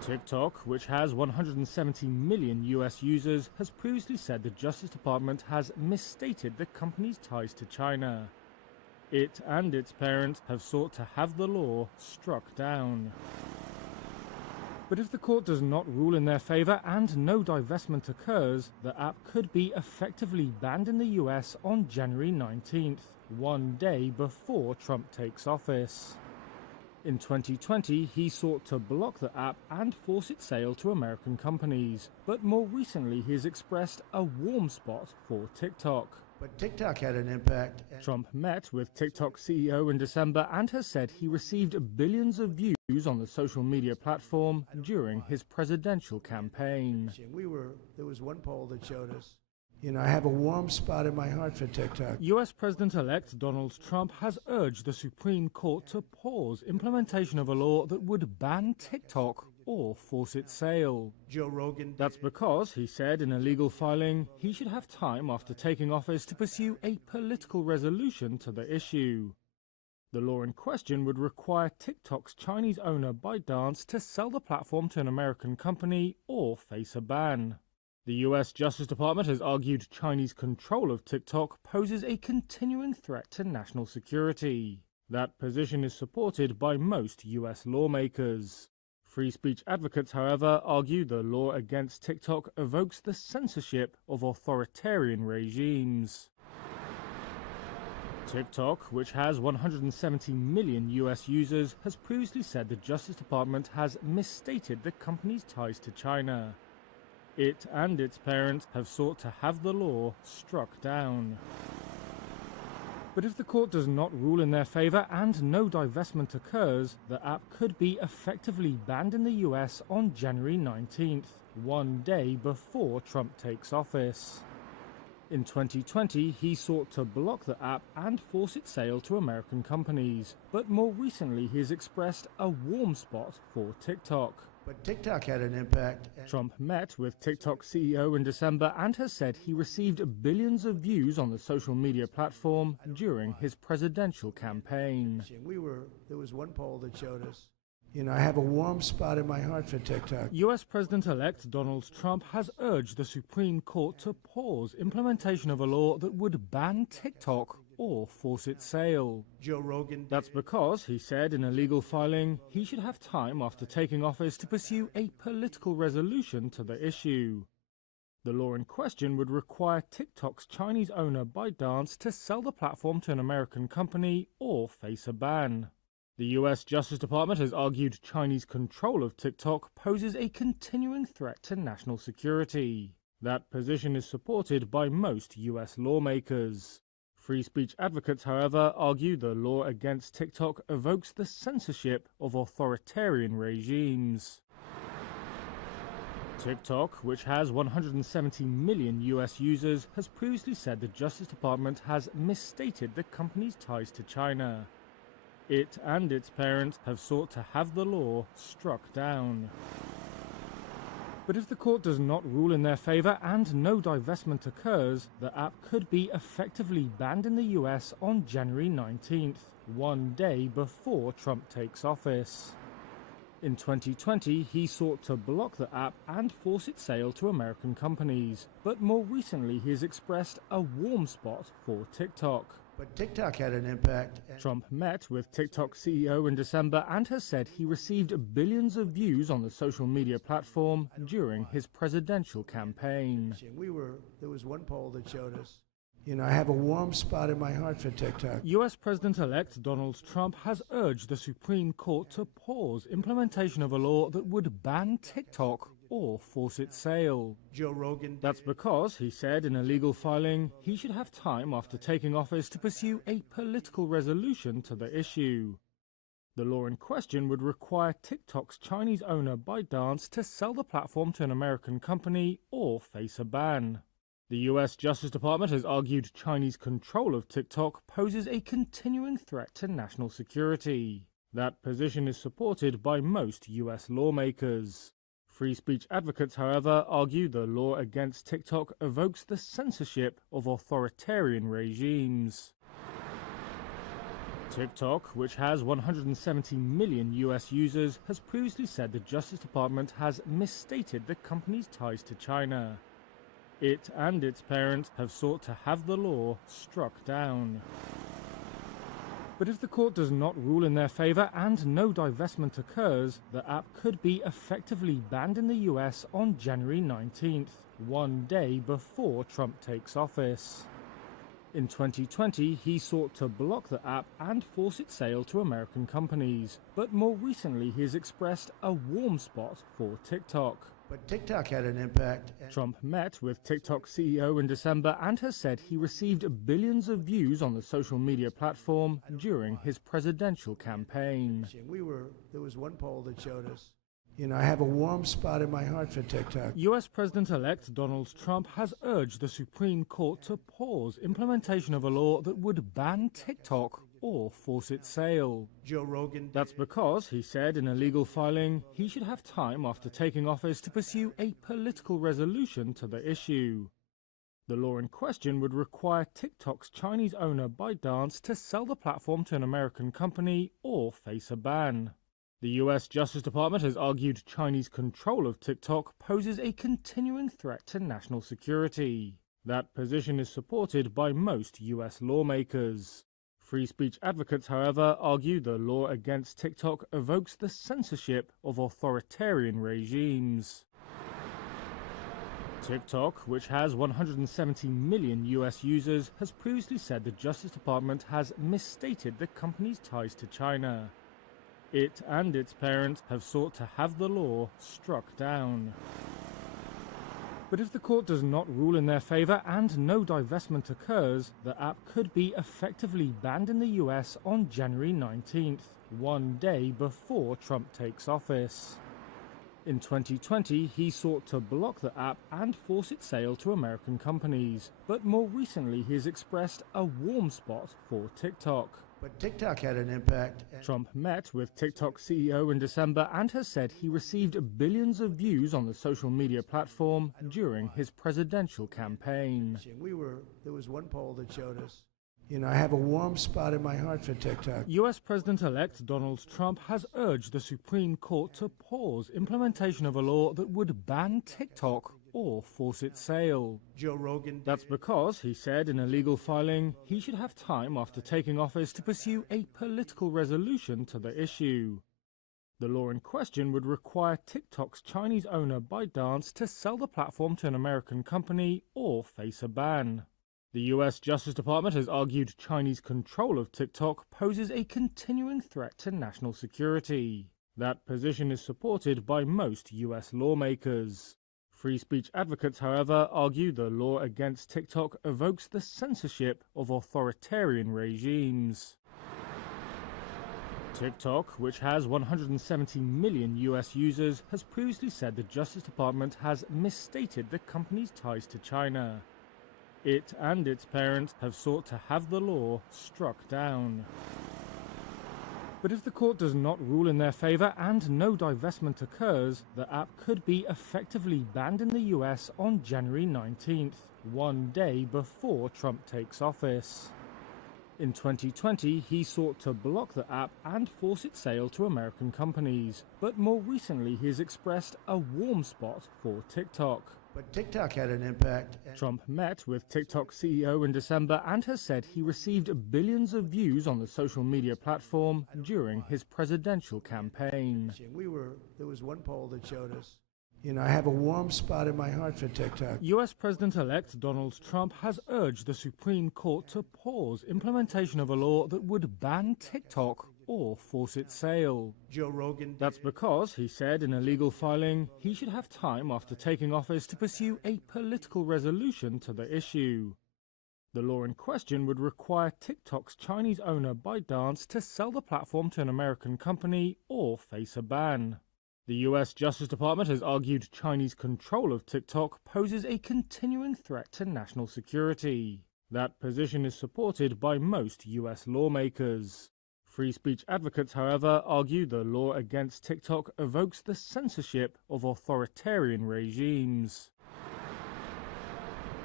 TikTok, which has 170 million US users, has previously said the Justice Department has misstated the company's ties to China. It and its parent have sought to have the law struck down. But if the court does not rule in their favor and no divestment occurs, the app could be effectively banned in the US on January 19th, one day before Trump takes office. In 2020, he sought to block the app and force its sale to American companies, but more recently he has expressed a warm spot for TikTok. But TikTok had an impact. Trump met with TikTok CEO in December and has said he received billions of views on the social media platform during his presidential campaign. There was one poll that showed us. I have a warm spot in my heart for TikTok. US President-elect Donald Trump has urged the Supreme Court to pause implementation of a law that would ban TikTok or force its sale. Joe Rogan. That's because, he said in a legal filing, he should have time after taking office to pursue a political resolution to the issue. The law in question would require TikTok's Chinese owner ByteDance to sell the platform to an American company or face a ban. The US Justice Department has argued Chinese control of TikTok poses a continuing threat to national security. That position is supported by most US lawmakers. Free speech advocates, however, argue the law against TikTok evokes the censorship of authoritarian regimes. TikTok, which has 170 million US users, has previously said the Justice Department has misstated the company's ties to China. It and its parent have sought to have the law struck down. But if the court does not rule in their favor and no divestment occurs, the app could be effectively banned in the US on January 19th, one day before Trump takes office. In 2020, he sought to block the app and force its sale to American companies, but more recently he has expressed a warm spot for TikTok. But TikTok had an impact. Trump met with TikTok CEO in December and has said he received billions of views on the social media platform during his presidential campaign. There was one poll that showed us. I have a warm spot in my heart for TikTok. US President-elect Donald Trump has urged the Supreme Court to pause implementation of a law that would ban TikTok or force its sale. Joe Rogan. That's because, he said in a legal filing, he should have time after taking office to pursue a political resolution to the issue. The law in question would require TikTok's Chinese owner ByteDance to sell the platform to an American company or face a ban. The US Justice Department has argued Chinese control of TikTok poses a continuing threat to national security. That position is supported by most US lawmakers. Free speech advocates, however, argue the law against TikTok evokes the censorship of authoritarian regimes. TikTok, which has 170 million US users, has previously said the Justice Department has misstated the company's ties to China. It and its parent have sought to have the law struck down. But if the court does not rule in their favor and no divestment occurs, the app could be effectively banned in the US on January 19th, one day before Trump takes office. In 2020, he sought to block the app and force its sale to American companies, but more recently he has expressed a warm spot for TikTok. But TikTok had an impact. Trump met with TikTok CEO in December and has said he received billions of views on the social media platform during his presidential campaign. There was one poll that showed us. I have a warm spot in my heart for TikTok. US President-elect Donald Trump has urged the Supreme Court to pause implementation of a law that would ban TikTok or force its sale. Joe Rogan. That's because, he said in a legal filing, he should have time after taking office to pursue a political resolution to the issue. The law in question would require TikTok's Chinese owner ByteDance to sell the platform to an American company or face a ban. The US Justice Department has argued Chinese control of TikTok poses a continuing threat to national security. That position is supported by most US lawmakers. Free speech advocates, however, argue the law against TikTok evokes the censorship of authoritarian regimes. TikTok, which has 170 million US users, has previously said the Justice Department has misstated the company's ties to China. It and its parent have sought to have the law struck down. But if the court does not rule in their favor and no divestment occurs, the app could be effectively banned in the US on January 19th, one day before Trump takes office. In 2020, he sought to block the app and force its sale to American companies. But more recently, he has expressed a warm spot for TikTok. But TikTok had an impact. Trump met with TikTok CEO in December and has said he received billions of views on the social media platform during his presidential campaign. There was one poll that showed us. I have a warm spot in my heart for TikTok. US President-elect Donald Trump has urged the Supreme Court to pause implementation of a law that would ban TikTok or force its sale. Joe Rogan. That's because, he said in a legal filing, he should have time after taking office to pursue a political resolution to the issue. The law in question would require TikTok's Chinese owner ByteDance to sell the platform to an American company or face a ban. The US Justice Department has argued Chinese control of TikTok poses a continuing threat to national security. That position is supported by most US lawmakers. Free speech advocates, however, argue the law against TikTok evokes the censorship of authoritarian regimes. TikTok, which has 170 million US users, has previously said the Justice Department has misstated the company's ties to China. It and its parent have sought to have the law struck down. But if the court does not rule in their favor and no divestment occurs, the app could be effectively banned in the US on January 19th, one day before Trump takes office. In 2020, he sought to block the app and force its sale to American companies. But more recently, he has expressed a warm spot for TikTok. But TikTok had an impact. Trump met with TikTok CEO in December and has said he received billions of views on the social media platform during his presidential campaign. There was one poll that showed us. I have a warm spot in my heart for TikTok. US President-elect Donald Trump has urged the Supreme Court to pause implementation of a law that would ban TikTok or force its sale. Joe Rogan. That's because, he said in a legal filing, he should have time after taking office to pursue a political resolution to the issue. The law in question would require TikTok's Chinese owner ByteDance to sell the platform to an American company or face a ban. The US Justice Department has argued Chinese control of TikTok poses a continuing threat to national security. That position is supported by most US lawmakers. Free speech advocates, however, argue the law against TikTok evokes the censorship of authoritarian regimes. TikTok, which has 170 million US users, has previously said the Justice Department has misstated the company's ties to China. It and its parent have sought to have the law struck down. But if the court does not rule in their favor and no divestment occurs, the app could be effectively banned in the US on January 19th, one day before Trump takes office. In 2020, he sought to block the app and force its sale to American companies. But more recently, he has expressed a warm spot for TikTok. But TikTok had an impact. Trump met with TikTok CEO in December and has said he received billions of views on the social media platform during his presidential campaign. There was one poll that showed us. I have a warm spot in my heart for TikTok. US President-elect Donald Trump has urged the Supreme Court to pause implementation of a law that would ban TikTok or force its sale. Joe Rogan. That's because, he said in a legal filing, he should have time after taking office to pursue a political resolution to the issue. The law in question would require TikTok's Chinese owner ByteDance to sell the platform to an American company or face a ban. The US Justice Department has argued Chinese control of TikTok poses a continuing threat to national security. That position is supported by most US lawmakers. Free speech advocates, however, argue the law against TikTok evokes the censorship of authoritarian regimes.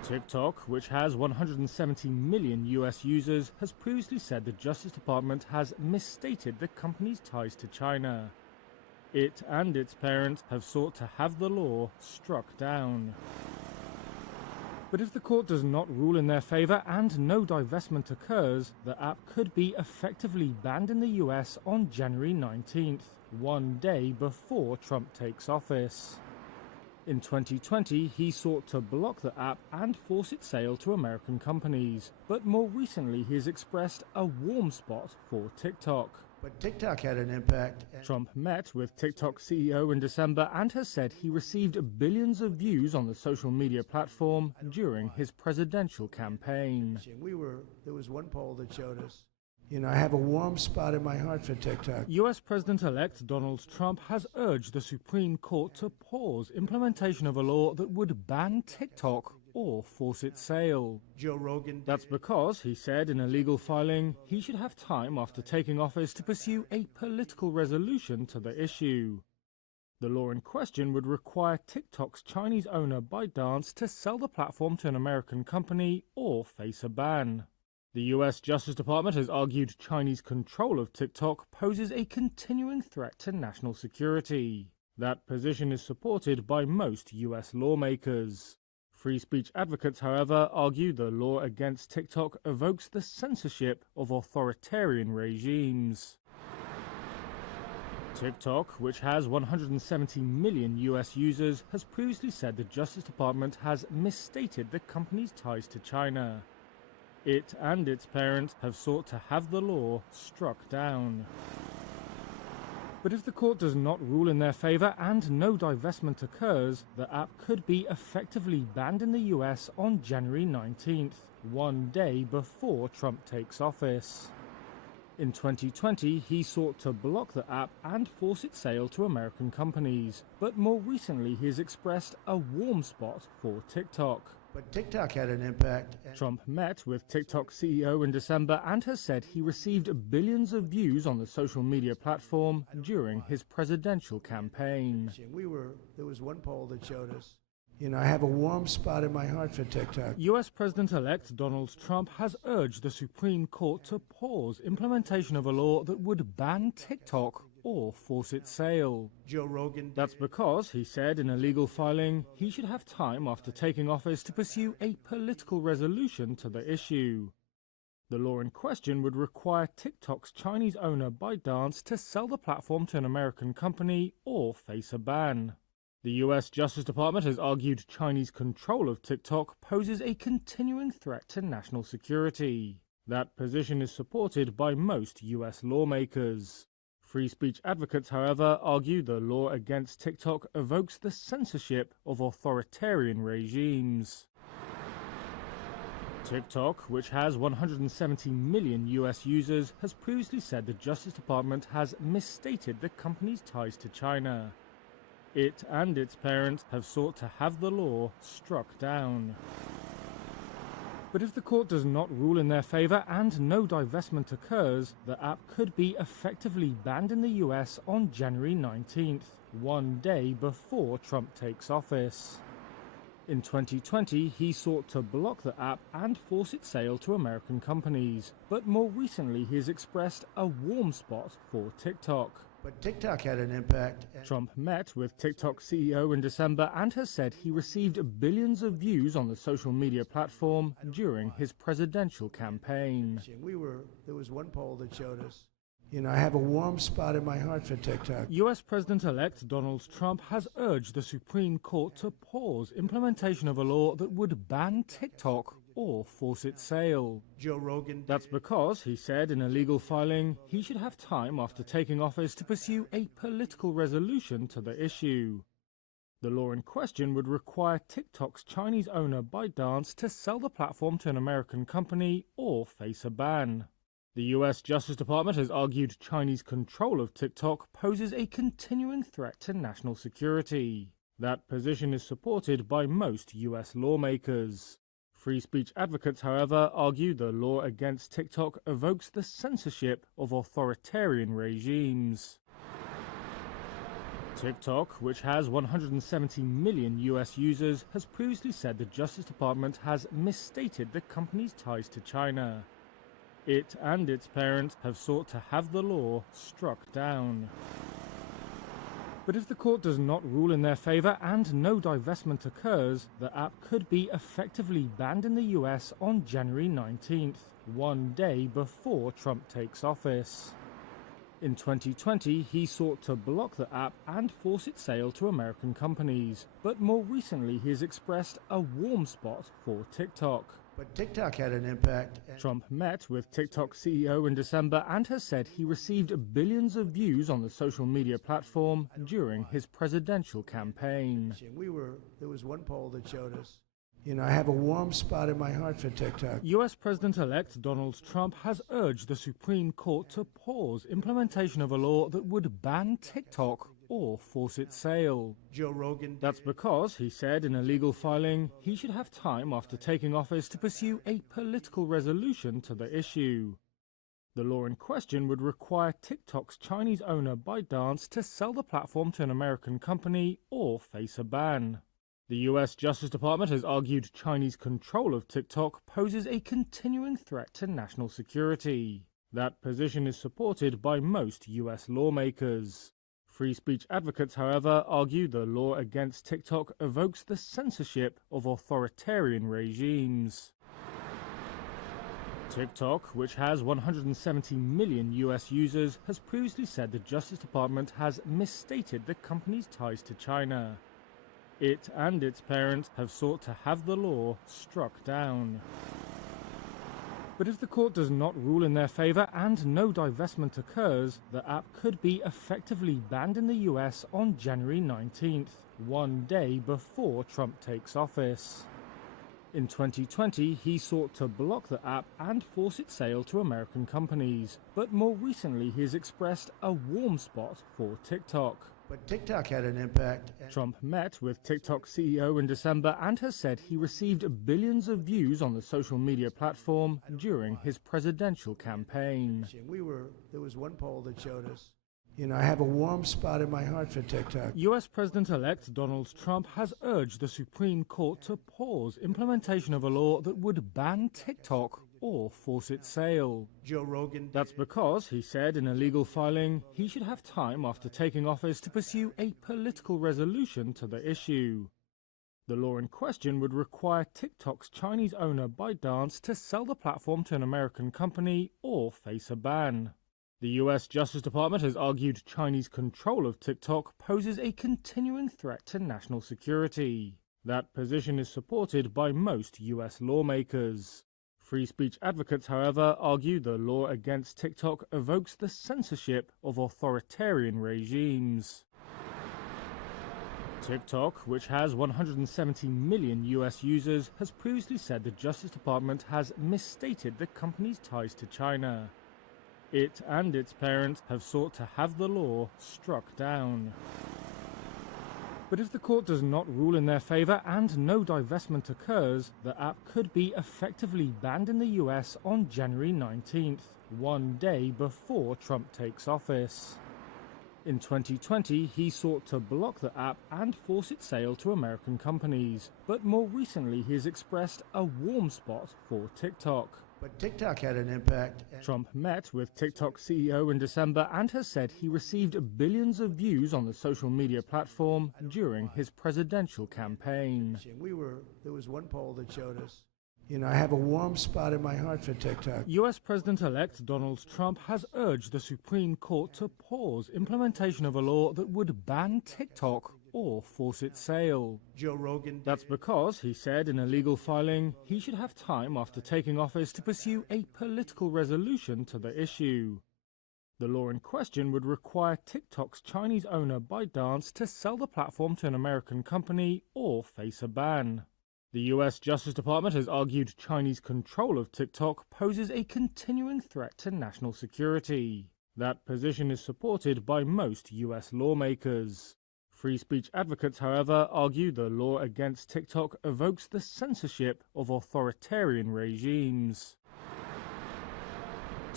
TikTok, which has 170 million US users, has previously said the Justice Department has misstated the company's ties to China. It and its parent have sought to have the law struck down. But if the court does not rule in their favor and no divestment occurs, the app could be effectively banned in the US on January 19th, one day before Trump takes office. In 2020, he sought to block the app and force its sale to American companies, but more recently he has expressed a warm spot for TikTok. But TikTok had an impact. Trump met with TikTok CEO in December and has said he received billions of views on the social media platform during his presidential campaign. There was one poll that showed us. I have a warm spot in my heart for TikTok. US President-elect Donald Trump has urged the Supreme Court to pause implementation of a law that would ban TikTok or force its sale. Joe Rogan. That's because, he said in a legal filing, he should have time after taking office to pursue a political resolution to the issue. The law in question would require TikTok's Chinese owner ByteDance to sell the platform to an American company or face a ban. The US Justice Department has argued Chinese control of TikTok poses a continuing threat to national security. That position is supported by most US lawmakers. Free speech advocates, however, argue the law against TikTok evokes the censorship of authoritarian regimes. TikTok, which has 170 million US users, has previously said the Justice Department has misstated the company's ties to China. It and its parent have sought to have the law struck down. But if the court does not rule in their favor and no divestment occurs, the app could be effectively banned in the US on January 19th, one day before Trump takes office. In 2020, he sought to block the app and force its sale to American companies, but more recently he has expressed a warm spot for TikTok. But TikTok had an impact. Trump met with TikTok CEO in December and has said he received billions of views on the social media platform during his presidential campaign. There was one poll that showed us. I have a warm spot in my heart for TikTok. US President-elect Donald Trump has urged the Supreme Court to pause implementation of a law that would ban TikTok or force its sale. Joe Rogan. That's because, he said in a legal filing, he should have time after taking office to pursue a political resolution to the issue. The law in question would require TikTok's Chinese owner ByteDance to sell the platform to an American company or face a ban. The US Justice Department has argued Chinese control of TikTok poses a continuing threat to national security. That position is supported by most US lawmakers. Free speech advocates, however, argue the law against TikTok evokes the censorship of authoritarian regimes. TikTok, which has 170 million US users, has previously said the Justice Department has misstated the company's ties to China. It and its parent have sought to have the law struck down. But if the court does not rule in their favor and no divestment occurs, the app could be effectively banned in the US on January 19th, one day before Trump takes office. In 2020, he sought to block the app and force its sale to American companies, but more recently he has expressed a warm spot for TikTok. But TikTok had an impact. Trump met with TikTok CEO in December and has said he received billions of views on the social media platform during his presidential campaign. There was one poll that showed us. I have a warm spot in my heart for TikTok. US President-elect Donald Trump has urged the Supreme Court to pause implementation of a law that would ban TikTok or force its sale. Joe Rogan. That's because, he said in a legal filing, he should have time after taking office to pursue a political resolution to the issue. The law in question would require TikTok's Chinese owner ByteDance to sell the platform to an American company or face a ban. The US Justice Department has argued Chinese control of TikTok poses a continuing threat to national security. That position is supported by most US lawmakers. Free speech advocates, however, argue the law against TikTok evokes the censorship of authoritarian regimes. TikTok, which has 170 million US users, has previously said the Justice Department has misstated the company's ties to China. It and its parent have sought to have the law struck down. But if the court does not rule in their favor and no divestment occurs, the app could be effectively banned in the US on January 19th, one day before Trump takes office. In 2020, he sought to block the app and force its sale to American companies. But more recently, he has expressed a warm spot for TikTok. But TikTok had an impact. Trump met with TikTok CEO in December and has said he received billions of views on the social media platform during his presidential campaign. There was one poll that showed us. I have a warm spot in my heart for TikTok. US President-elect Donald Trump has urged the Supreme Court to pause implementation of a law that would ban TikTok or force its sale. Joe Rogan. That's because, he said in a legal filing, he should have time after taking office to pursue a political resolution to the issue. The law in question would require TikTok's Chinese owner ByteDance to sell the platform to an American company or face a ban. The US Justice Department has argued Chinese control of TikTok poses a continuing threat to national security. That position is supported by most US lawmakers. Free speech advocates, however, argue the law against TikTok evokes the censorship of authoritarian regimes. TikTok, which has 170 million US users, has previously said the Justice Department has misstated the company's ties to China. It and its parent have sought to have the law struck down. But if the court does not rule in their favor and no divestment occurs, the app could be effectively banned in the US on January 19th, one day before Trump takes office. In 2020, he sought to block the app and force its sale to American companies. But more recently, he has expressed a warm spot for TikTok. But TikTok had an impact. Trump met with TikTok CEO in December and has said he received billions of views on the social media platform during his presidential campaign. There was one poll that showed us. I have a warm spot in my heart for TikTok. US President-elect Donald Trump has urged the Supreme Court to pause implementation of a law that would ban TikTok or force its sale. Joe Rogan. That's because, he said in a legal filing, he should have time after taking office to pursue a political resolution to the issue. The law in question would require TikTok's Chinese owner ByteDance to sell the platform to an American company or face a ban. The US Justice Department has argued Chinese control of TikTok poses a continuing threat to national security. That position is supported by most US lawmakers. Free speech advocates, however, argue the law against TikTok evokes the censorship of authoritarian regimes. TikTok, which has 170 million US users, has previously said the Justice Department has misstated the company's ties to China. It and its parent have sought to have the law struck down. But if the court does not rule in their favor and no divestment occurs, the app could be effectively banned in the US on January 19th, one day before Trump takes office. In 2020, he sought to block the app and force its sale to American companies. But more recently, he has expressed a warm spot for TikTok. But TikTok had an impact. Trump met with TikTok CEO in December and has said he received billions of views on the social media platform during his presidential campaign. There was one poll that showed us. I have a warm spot in my heart for TikTok. US President-elect Donald Trump has urged the Supreme Court to pause implementation of a law that would ban TikTok or force its sale. Joe Rogan. That's because, he said in a legal filing, he should have time after taking office to pursue a political resolution to the issue. The law in question would require TikTok's Chinese owner ByteDance to sell the platform to an American company or face a ban. The US Justice Department has argued Chinese control of TikTok poses a continuing threat to national security. That position is supported by most US lawmakers. Free speech advocates, however, argue the law against TikTok evokes the censorship of authoritarian regimes.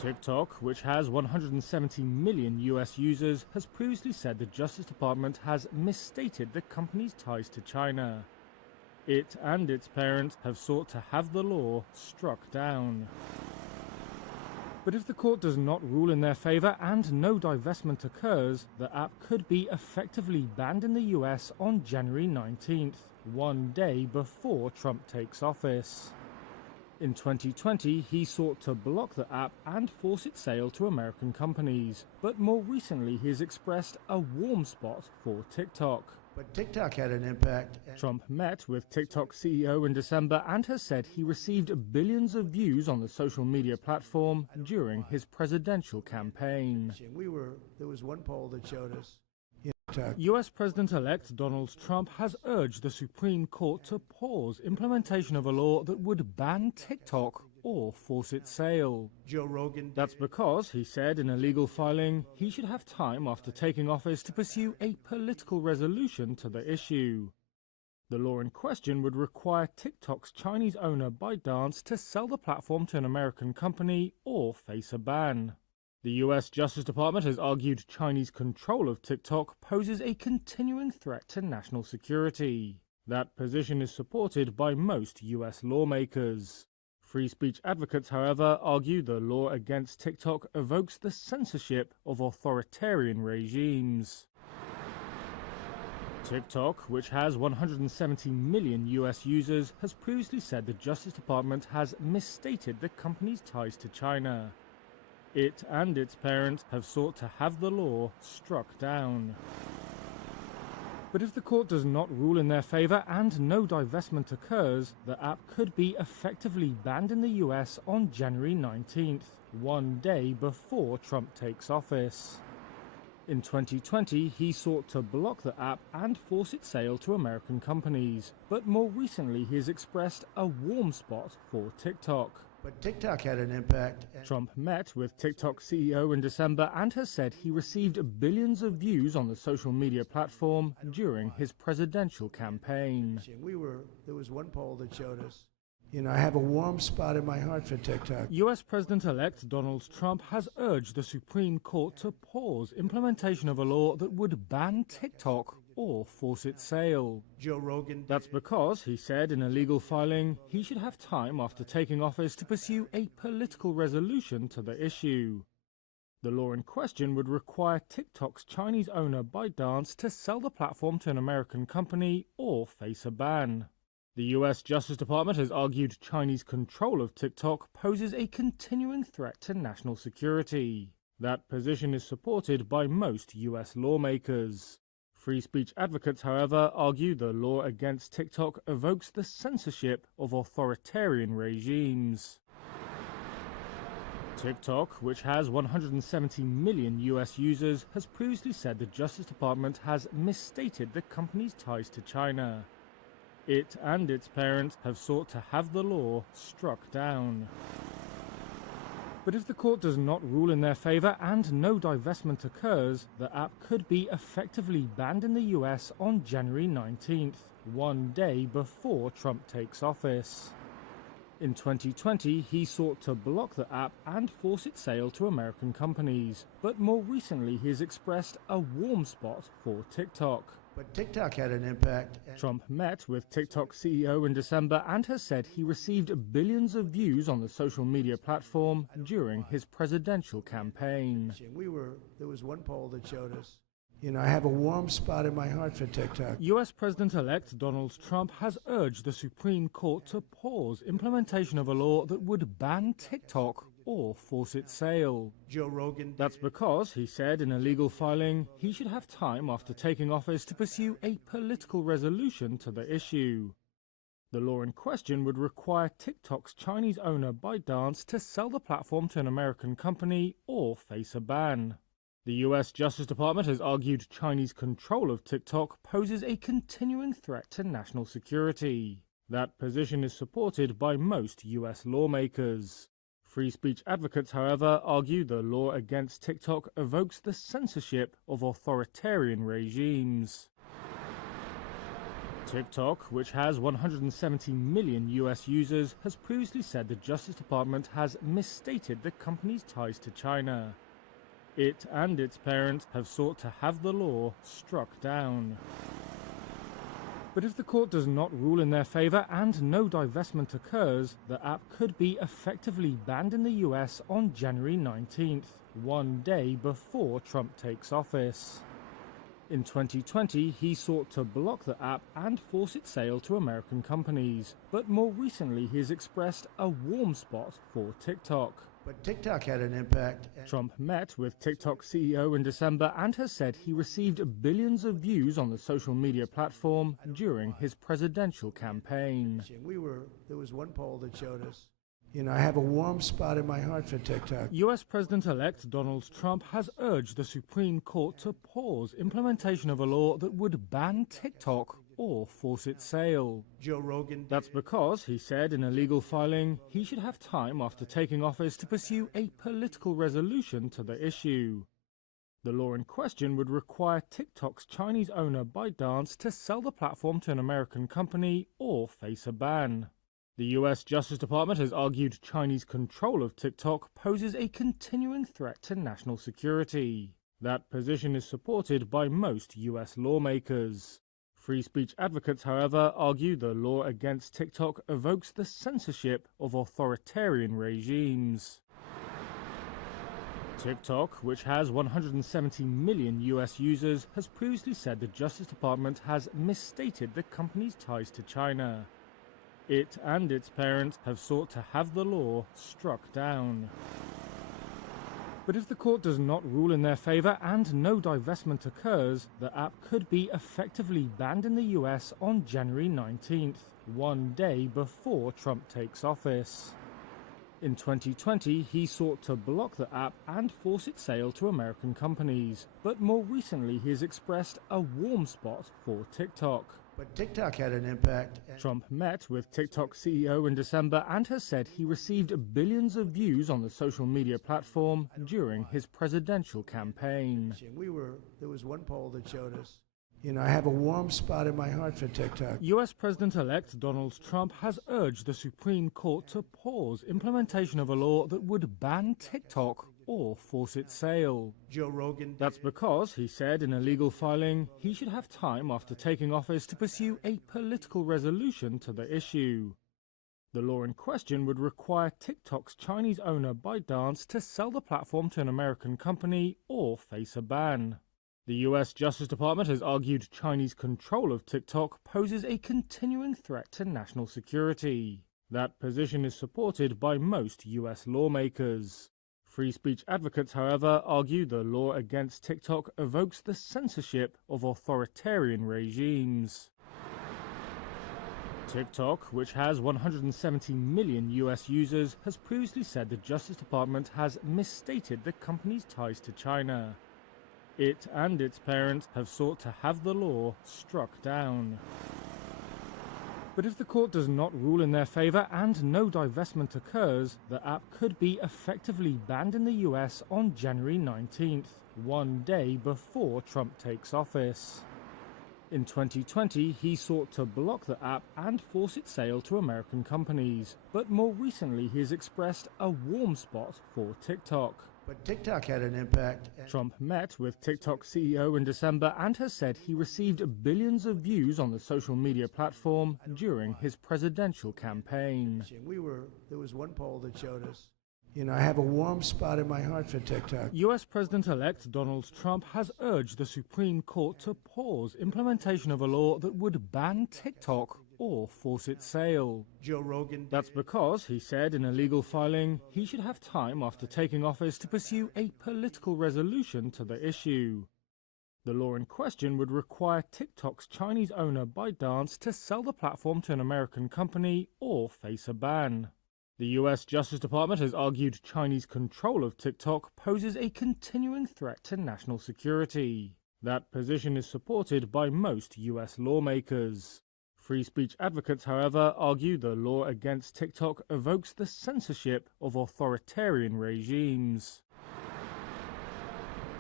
TikTok, which has 170 million US users, has previously said the Justice Department has misstated the company's ties to China. It and its parent have sought to have the law struck down. But if the court does not rule in their favor and no divestment occurs, the app could be effectively banned in the US on January 19th, one day before Trump takes office. In 2020, he sought to block the app and force its sale to American companies, but more recently he has expressed a warm spot for TikTok. But TikTok had an impact. Trump met with TikTok CEO in December and has said he received billions of views on the social media platform during his presidential campaign. There was one poll that showed us. US President-elect Donald Trump has urged the Supreme Court to pause implementation of a law that would ban TikTok or force its sale. Joe Rogan. That's because, he said in a legal filing, he should have time after taking office to pursue a political resolution to the issue. The law in question would require TikTok's Chinese owner ByteDance to sell the platform to an American company or face a ban. The US Justice Department has argued Chinese control of TikTok poses a continuing threat to national security. That position is supported by most US lawmakers. Free speech advocates, however, argue the law against TikTok evokes the censorship of authoritarian regimes. TikTok, which has 170 million US users, has previously said the Justice Department has misstated the company's ties to China. It and its parent have sought to have the law struck down. But if the court does not rule in their favor and no divestment occurs, the app could be effectively banned in the US on January 19th, one day before Trump takes office. In 2020, he sought to block the app and force its sale to American companies, but more recently he has expressed a warm spot for TikTok. But TikTok had an impact. Trump met with TikTok CEO in December and has said he received billions of views on the social media platform during his presidential campaign. There was one poll that showed us. I have a warm spot in my heart for TikTok. US President-elect Donald Trump has urged the Supreme Court to pause implementation of a law that would ban TikTok or force its sale. Joe Rogan. That's because, he said in a legal filing, he should have time after taking office to pursue a political resolution to the issue. The law in question would require TikTok's Chinese owner ByteDance to sell the platform to an American company or face a ban. The US Justice Department has argued Chinese control of TikTok poses a continuing threat to national security. That position is supported by most US lawmakers. Free speech advocates, however, argue the law against TikTok evokes the censorship of authoritarian regimes. TikTok, which has 170 million US users, has previously said the Justice Department has misstated the company's ties to China. It and its parent have sought to have the law struck down. But if the court does not rule in their favor and no divestment occurs, the app could be effectively banned in the US on January 19th, one day before Trump takes office. In 2020, he sought to block the app and force its sale to American companies, but more recently he has expressed a warm spot for TikTok. But TikTok had an impact. Trump met with TikTok CEO in December and has said he received billions of views on the social media platform during his presidential campaign. There was one poll that showed us. I have a warm spot in my heart for TikTok. US President-elect Donald Trump has urged the Supreme Court to pause implementation of a law that would ban TikTok or force its sale. Joe Rogan. That's because, he said in a legal filing, he should have time after taking office to pursue a political resolution to the issue. The law in question would require TikTok's Chinese owner ByteDance to sell the platform to an American company or face a ban. The US Justice Department has argued Chinese control of TikTok poses a continuing threat to national security. That position is supported by most US lawmakers. Free speech advocates, however, argue the law against TikTok evokes the censorship of authoritarian regimes. TikTok, which has 170 million US users, has previously said the Justice Department has misstated the company's ties to China. It and its parent have sought to have the law struck down. But if the court does not rule in their favor and no divestment occurs, the app could be effectively banned in the US on January 19th, one day before Trump takes office. In 2020, he sought to block the app and force its sale to American companies, but more recently he has expressed a warm spot for TikTok. But TikTok had an impact. Trump met with TikTok CEO in December and has said he received billions of views on the social media platform during his presidential campaign. There was one poll that showed us. I have a warm spot in my heart for TikTok. US President-elect Donald Trump has urged the Supreme Court to pause implementation of a law that would ban TikTok or force its sale. Joe Rogan. That's because, he said in a legal filing, he should have time after taking office to pursue a political resolution to the issue. The law in question would require TikTok's Chinese owner ByteDance to sell the platform to an American company or face a ban. The US Justice Department has argued Chinese control of TikTok poses a continuing threat to national security. That position is supported by most US lawmakers. Free speech advocates, however, argue the law against TikTok evokes the censorship of authoritarian regimes. TikTok, which has 170 million US users, has previously said the Justice Department has misstated the company's ties to China. It and its parent have sought to have the law struck down. But if the court does not rule in their favor and no divestment occurs, the app could be effectively banned in the US on January 19th, one day before Trump takes office. In 2020, he sought to block the app and force its sale to American companies, but more recently he has expressed a warm spot for TikTok. But TikTok had an impact. Trump met with TikTok CEO in December and has said he received billions of views on the social media platform during his presidential campaign. There was one poll that showed us. I have a warm spot in my heart for TikTok. US President-elect Donald Trump has urged the Supreme Court to pause implementation of a law that would ban TikTok or force its sale. Joe Rogan. That's because, he said in a legal filing, he should have time after taking office to pursue a political resolution to the issue. The law in question would require TikTok's Chinese owner ByteDance to sell the platform to an American company or face a ban. The US Justice Department has argued Chinese control of TikTok poses a continuing threat to national security. That position is supported by most US lawmakers. Free speech advocates, however, argue the law against TikTok evokes the censorship of authoritarian regimes. TikTok, which has 170 million US users, has previously said the Justice Department has misstated the company's ties to China. It and its parent have sought to have the law struck down. But if the court does not rule in their favor and no divestment occurs, the app could be effectively banned in the US on January 19th, one day before Trump takes office. In 2020, he sought to block the app and force its sale to American companies, but more recently he has expressed a warm spot for TikTok. But TikTok had an impact. Trump met with TikTok CEO in December and has said he received billions of views on the social media platform during his presidential campaign. There was one poll that showed us. I have a warm spot in my heart for TikTok. US President-elect Donald Trump has urged the Supreme Court to pause implementation of a law that would ban TikTok or force its sale. Joe Rogan. That's because, he said in a legal filing, he should have time after taking office to pursue a political resolution to the issue. The law in question would require TikTok's Chinese owner ByteDance to sell the platform to an American company or face a ban. The US Justice Department has argued Chinese control of TikTok poses a continuing threat to national security. That position is supported by most US lawmakers. Free speech advocates, however, argue the law against TikTok evokes the censorship of authoritarian regimes.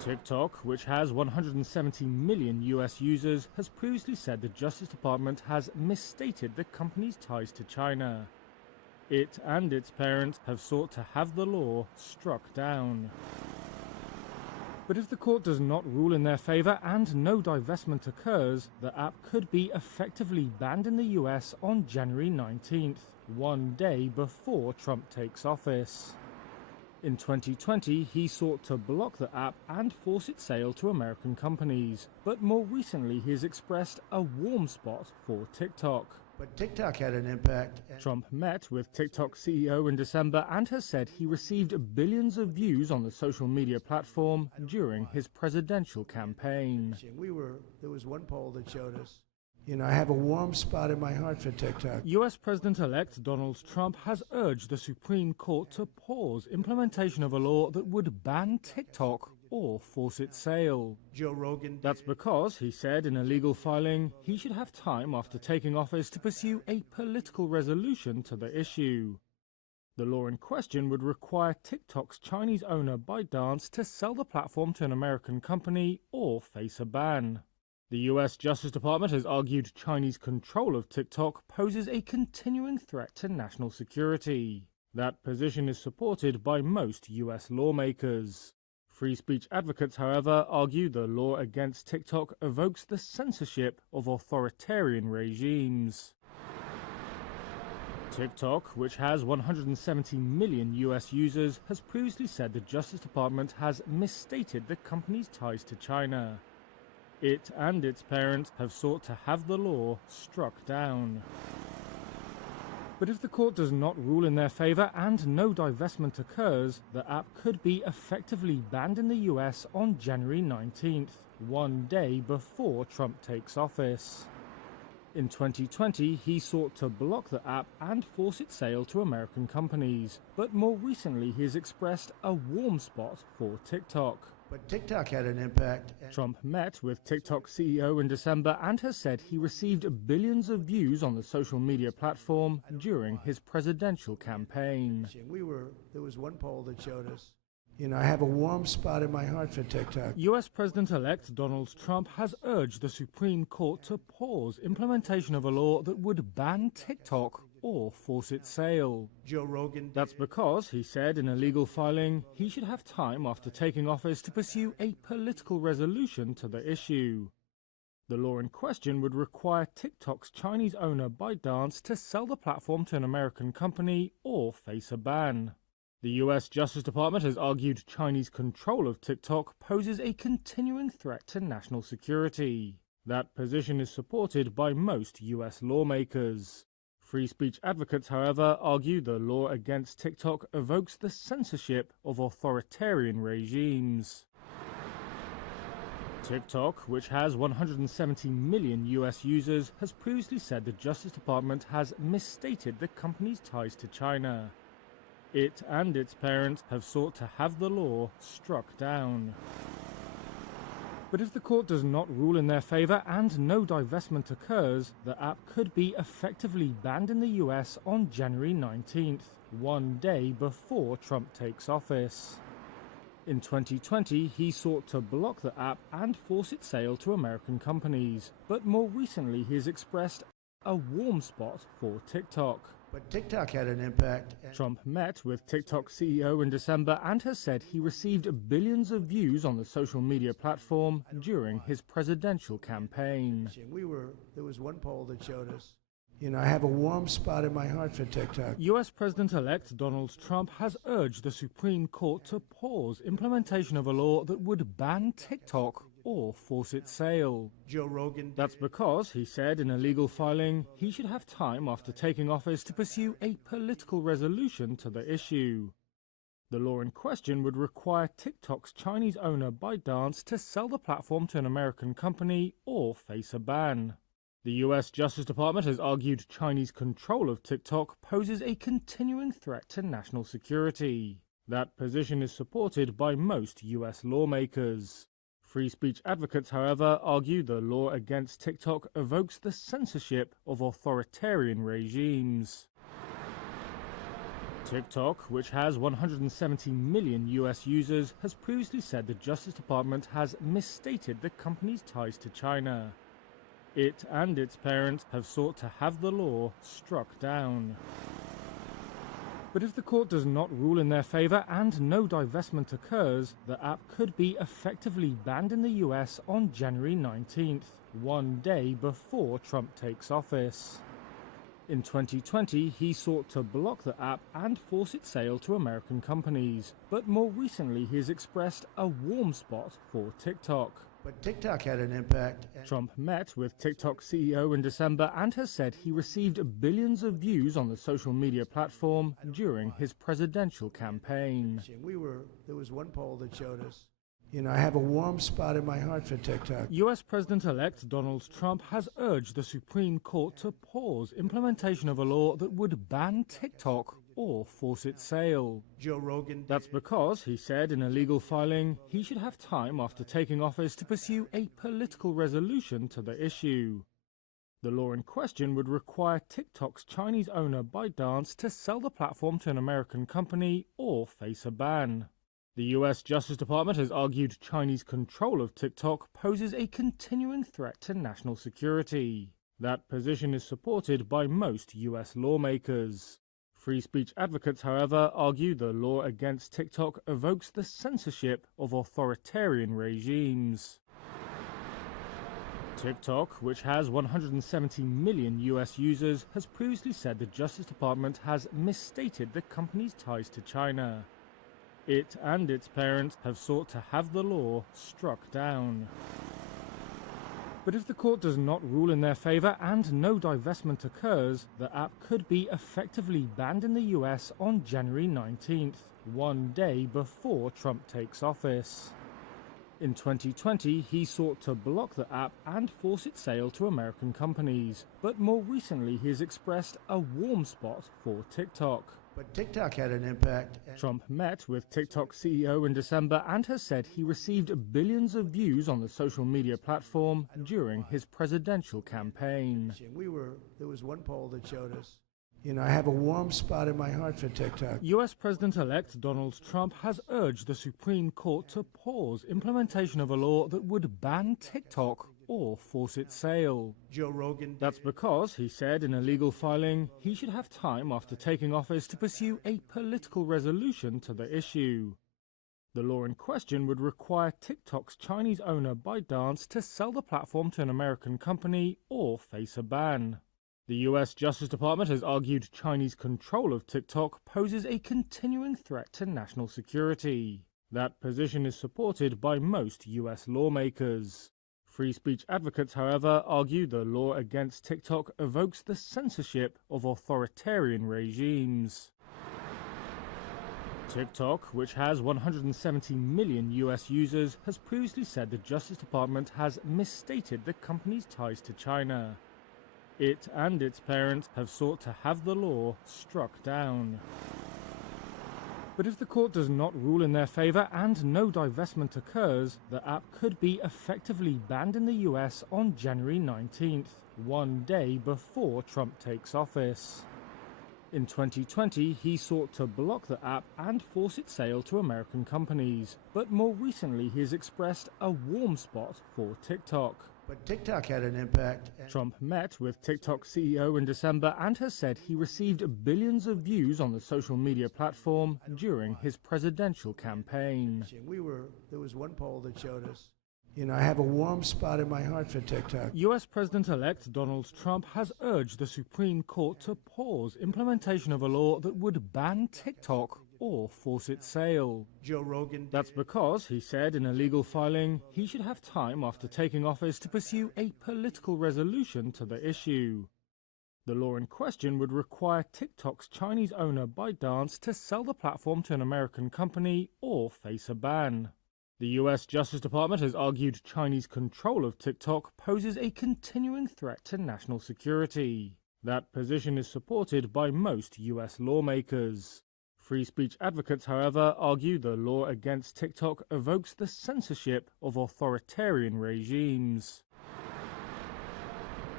TikTok, which has 170 million US users, has previously said the Justice Department has misstated the company's ties to China. It and its parent have sought to have the law struck down. But if the court does not rule in their favor and no divestment occurs, the app could be effectively banned in the US on January 19th, one day before Trump takes office. In 2020, he sought to block the app and force its sale to American companies. But more recently, he has expressed a warm spot for TikTok. But TikTok had an impact. Trump met with TikTok CEO in December and has said he received billions of views on the social media platform during his presidential campaign. There was one poll that showed us. I have a warm spot in my heart for TikTok. US President-elect Donald Trump has urged the Supreme Court to pause implementation of a law that would ban TikTok or force its sale. Joe Rogan. That's because, he said in a legal filing, he should have time after taking office to pursue a political resolution to the issue. The law in question would require TikTok's Chinese owner ByteDance to sell the platform to an American company or face a ban. The US Justice Department has argued Chinese control of TikTok poses a continuing threat to national security. That position is supported by most US lawmakers. Free speech advocates, however, argue the law against TikTok evokes the censorship of authoritarian regimes. TikTok, which has 170 million US users, has previously said the Justice Department has misstated the company's ties to China. It and its parent have sought to have the law struck down. But if the court does not rule in their favor and no divestment occurs, the app could be effectively banned in the US on January 19th, one day before Trump takes office. In 2020, he sought to block the app and force its sale to American companies. But more recently, he has expressed a warm spot for TikTok. But TikTok had an impact. Trump met with TikTok CEO in December and has said he received billions of views on the social media platform during his presidential campaign. There was one poll that showed us. I have a warm spot in my heart for TikTok. US President-elect Donald Trump has urged the Supreme Court to pause implementation of a law that would ban TikTok or force its sale. Joe Rogan. That's because, he said in a legal filing, he should have time after taking office to pursue a political resolution to the issue. The law in question would require TikTok's Chinese owner ByteDance to sell the platform to an American company or face a ban. The US Justice Department has argued Chinese control of TikTok poses a continuing threat to national security. That position is supported by most US lawmakers. Free speech advocates, however, argue the law against TikTok evokes the censorship of authoritarian regimes. TikTok, which has 170 million US users, has previously said the Justice Department has misstated the company's ties to China. It and its parent have sought to have the law struck down. But if the court does not rule in their favor and no divestment occurs, the app could be effectively banned in the US on January 19th, one day before Trump takes office. In 2020, he sought to block the app and force its sale to American companies. But more recently, he has expressed a warm spot for TikTok. But TikTok had an impact. Trump met with TikTok CEO in December and has said he received billions of views on the social media platform during his presidential campaign. There was one poll that showed us. I have a warm spot in my heart for TikTok. US President-elect Donald Trump has urged the Supreme Court to pause implementation of a law that would ban TikTok or force its sale. Joe Rogan. That's because, he said in a legal filing, he should have time after taking office to pursue a political resolution to the issue. The law in question would require TikTok's Chinese owner ByteDance to sell the platform to an American company or face a ban. The US Justice Department has argued Chinese control of TikTok poses a continuing threat to national security. That position is supported by most US lawmakers. Free speech advocates, however, argue the law against TikTok evokes the censorship of authoritarian regimes. TikTok, which has 170 million US users, has previously said the Justice Department has misstated the company's ties to China. It and its parent have sought to have the law struck down. But if the court does not rule in their favor and no divestment occurs, the app could be effectively banned in the US on January 19th, one day before Trump takes office. In 2020, he sought to block the app and force its sale to American companies, but more recently he has expressed a warm spot for TikTok. But TikTok had an impact. Trump met with TikTok CEO in December and has said he received billions of views on the social media platform during his presidential campaign. There was one poll that showed us, I have a warm spot in my heart for TikTok. US President-elect Donald Trump has urged the Supreme Court to pause implementation of a law that would ban TikTok or force its sale. Joe Rogan. That's because, he said in a legal filing, he should have time after taking office to pursue a political resolution to the issue. The law in question would require TikTok's Chinese owner ByteDance to sell the platform to an American company or face a ban. The US Justice Department has argued Chinese control of TikTok poses a continuing threat to national security. That position is supported by most US lawmakers. Free speech advocates, however, argue the law against TikTok evokes the censorship of authoritarian regimes. TikTok, which has 170 million US users, has previously said the Justice Department has misstated the company's ties to China. It and its parent have sought to have the law struck down. But if the court does not rule in their favor and no divestment occurs, the app could be effectively banned in the US on January 19th, one day before Trump takes office. In 2020, he sought to block the app and force its sale to American companies, but more recently he has expressed a warm spot for TikTok. But TikTok had an impact. Trump met with TikTok CEO in December and has said he received billions of views on the social media platform during his presidential campaign. There was one poll that showed us, I have a warm spot in my heart for TikTok. US President-elect Donald Trump has urged the Supreme Court to pause implementation of a law that would ban TikTok or force its sale. Joe Rogan. That's because, he said in a legal filing, he should have time after taking office to pursue a political resolution to the issue. The law in question would require TikTok's Chinese owner ByteDance to sell the platform to an American company or face a ban. The US Justice Department has argued Chinese control of TikTok poses a continuing threat to national security. That position is supported by most US lawmakers. Free speech advocates, however, argue the law against TikTok evokes the censorship of authoritarian regimes. TikTok, which has 170 million US users, has previously said the Justice Department has misstated the company's ties to China. It and its parent have sought to have the law struck down. But if the court does not rule in their favor and no divestment occurs, the app could be effectively banned in the US on January 19th, one day before Trump takes office. In 2020, he sought to block the app and force its sale to American companies, but more recently he has expressed a warm spot for TikTok. But TikTok had an impact. Trump met with TikTok CEO in December and has said he received billions of views on the social media platform during his presidential campaign. There was one poll that showed us, I have a warm spot in my heart for TikTok. US President-elect Donald Trump has urged the Supreme Court to pause implementation of a law that would ban TikTok or force its sale. Joe Rogan. That's because, he said in a legal filing, he should have time after taking office to pursue a political resolution to the issue. The law in question would require TikTok's Chinese owner ByteDance to sell the platform to an American company or face a ban. The US Justice Department has argued Chinese control of TikTok poses a continuing threat to national security. That position is supported by most US lawmakers. Free speech advocates, however, argue the law against TikTok evokes the censorship of authoritarian regimes.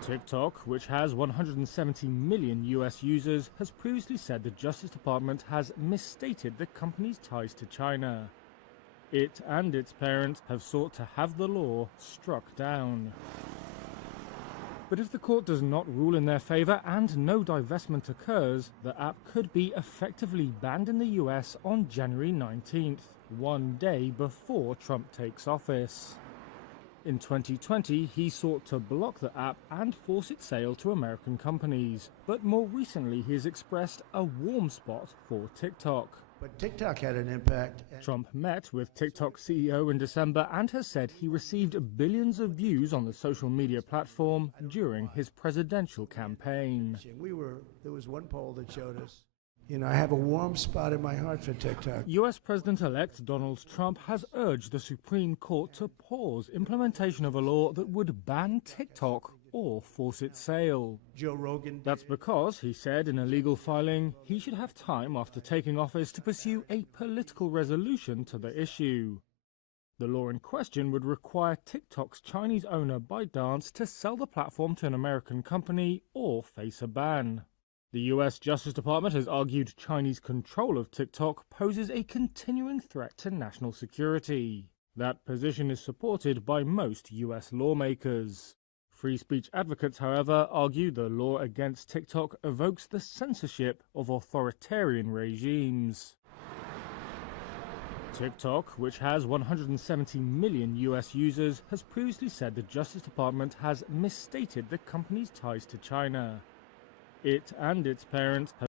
TikTok, which has 170 million US users, has previously said the Justice Department has misstated the company's ties to China. It and its parent have sought to have the law struck down. But if the court does not rule in their favor and no divestment occurs, the app could be effectively banned in the US on January 19th, one day before Trump takes office. In 2020, he sought to block the app and force its sale to American companies. But more recently, he has expressed a warm spot for TikTok. But TikTok had an impact. Trump met with TikTok CEO in December and has said he received billions of views on the social media platform during his presidential campaign. There was one poll that showed us, I have a warm spot in my heart for TikTok. US President-elect Donald Trump has urged the Supreme Court to pause implementation of a law that would ban TikTok or force its sale. Joe Rogan. That's because, he said in a legal filing, he should have time after taking office to pursue a political resolution to the issue. The law in question would require TikTok's Chinese owner ByteDance to sell the platform to an American company or face a ban. The US Justice Department has argued Chinese control of TikTok poses a continuing threat to national security. That position is supported by most US lawmakers. Free speech advocates, however, argue the law against TikTok evokes the censorship of authoritarian regimes. TikTok, which has 170 million US users, has previously said the Justice Department has misstated the company's ties to China. It and its parent have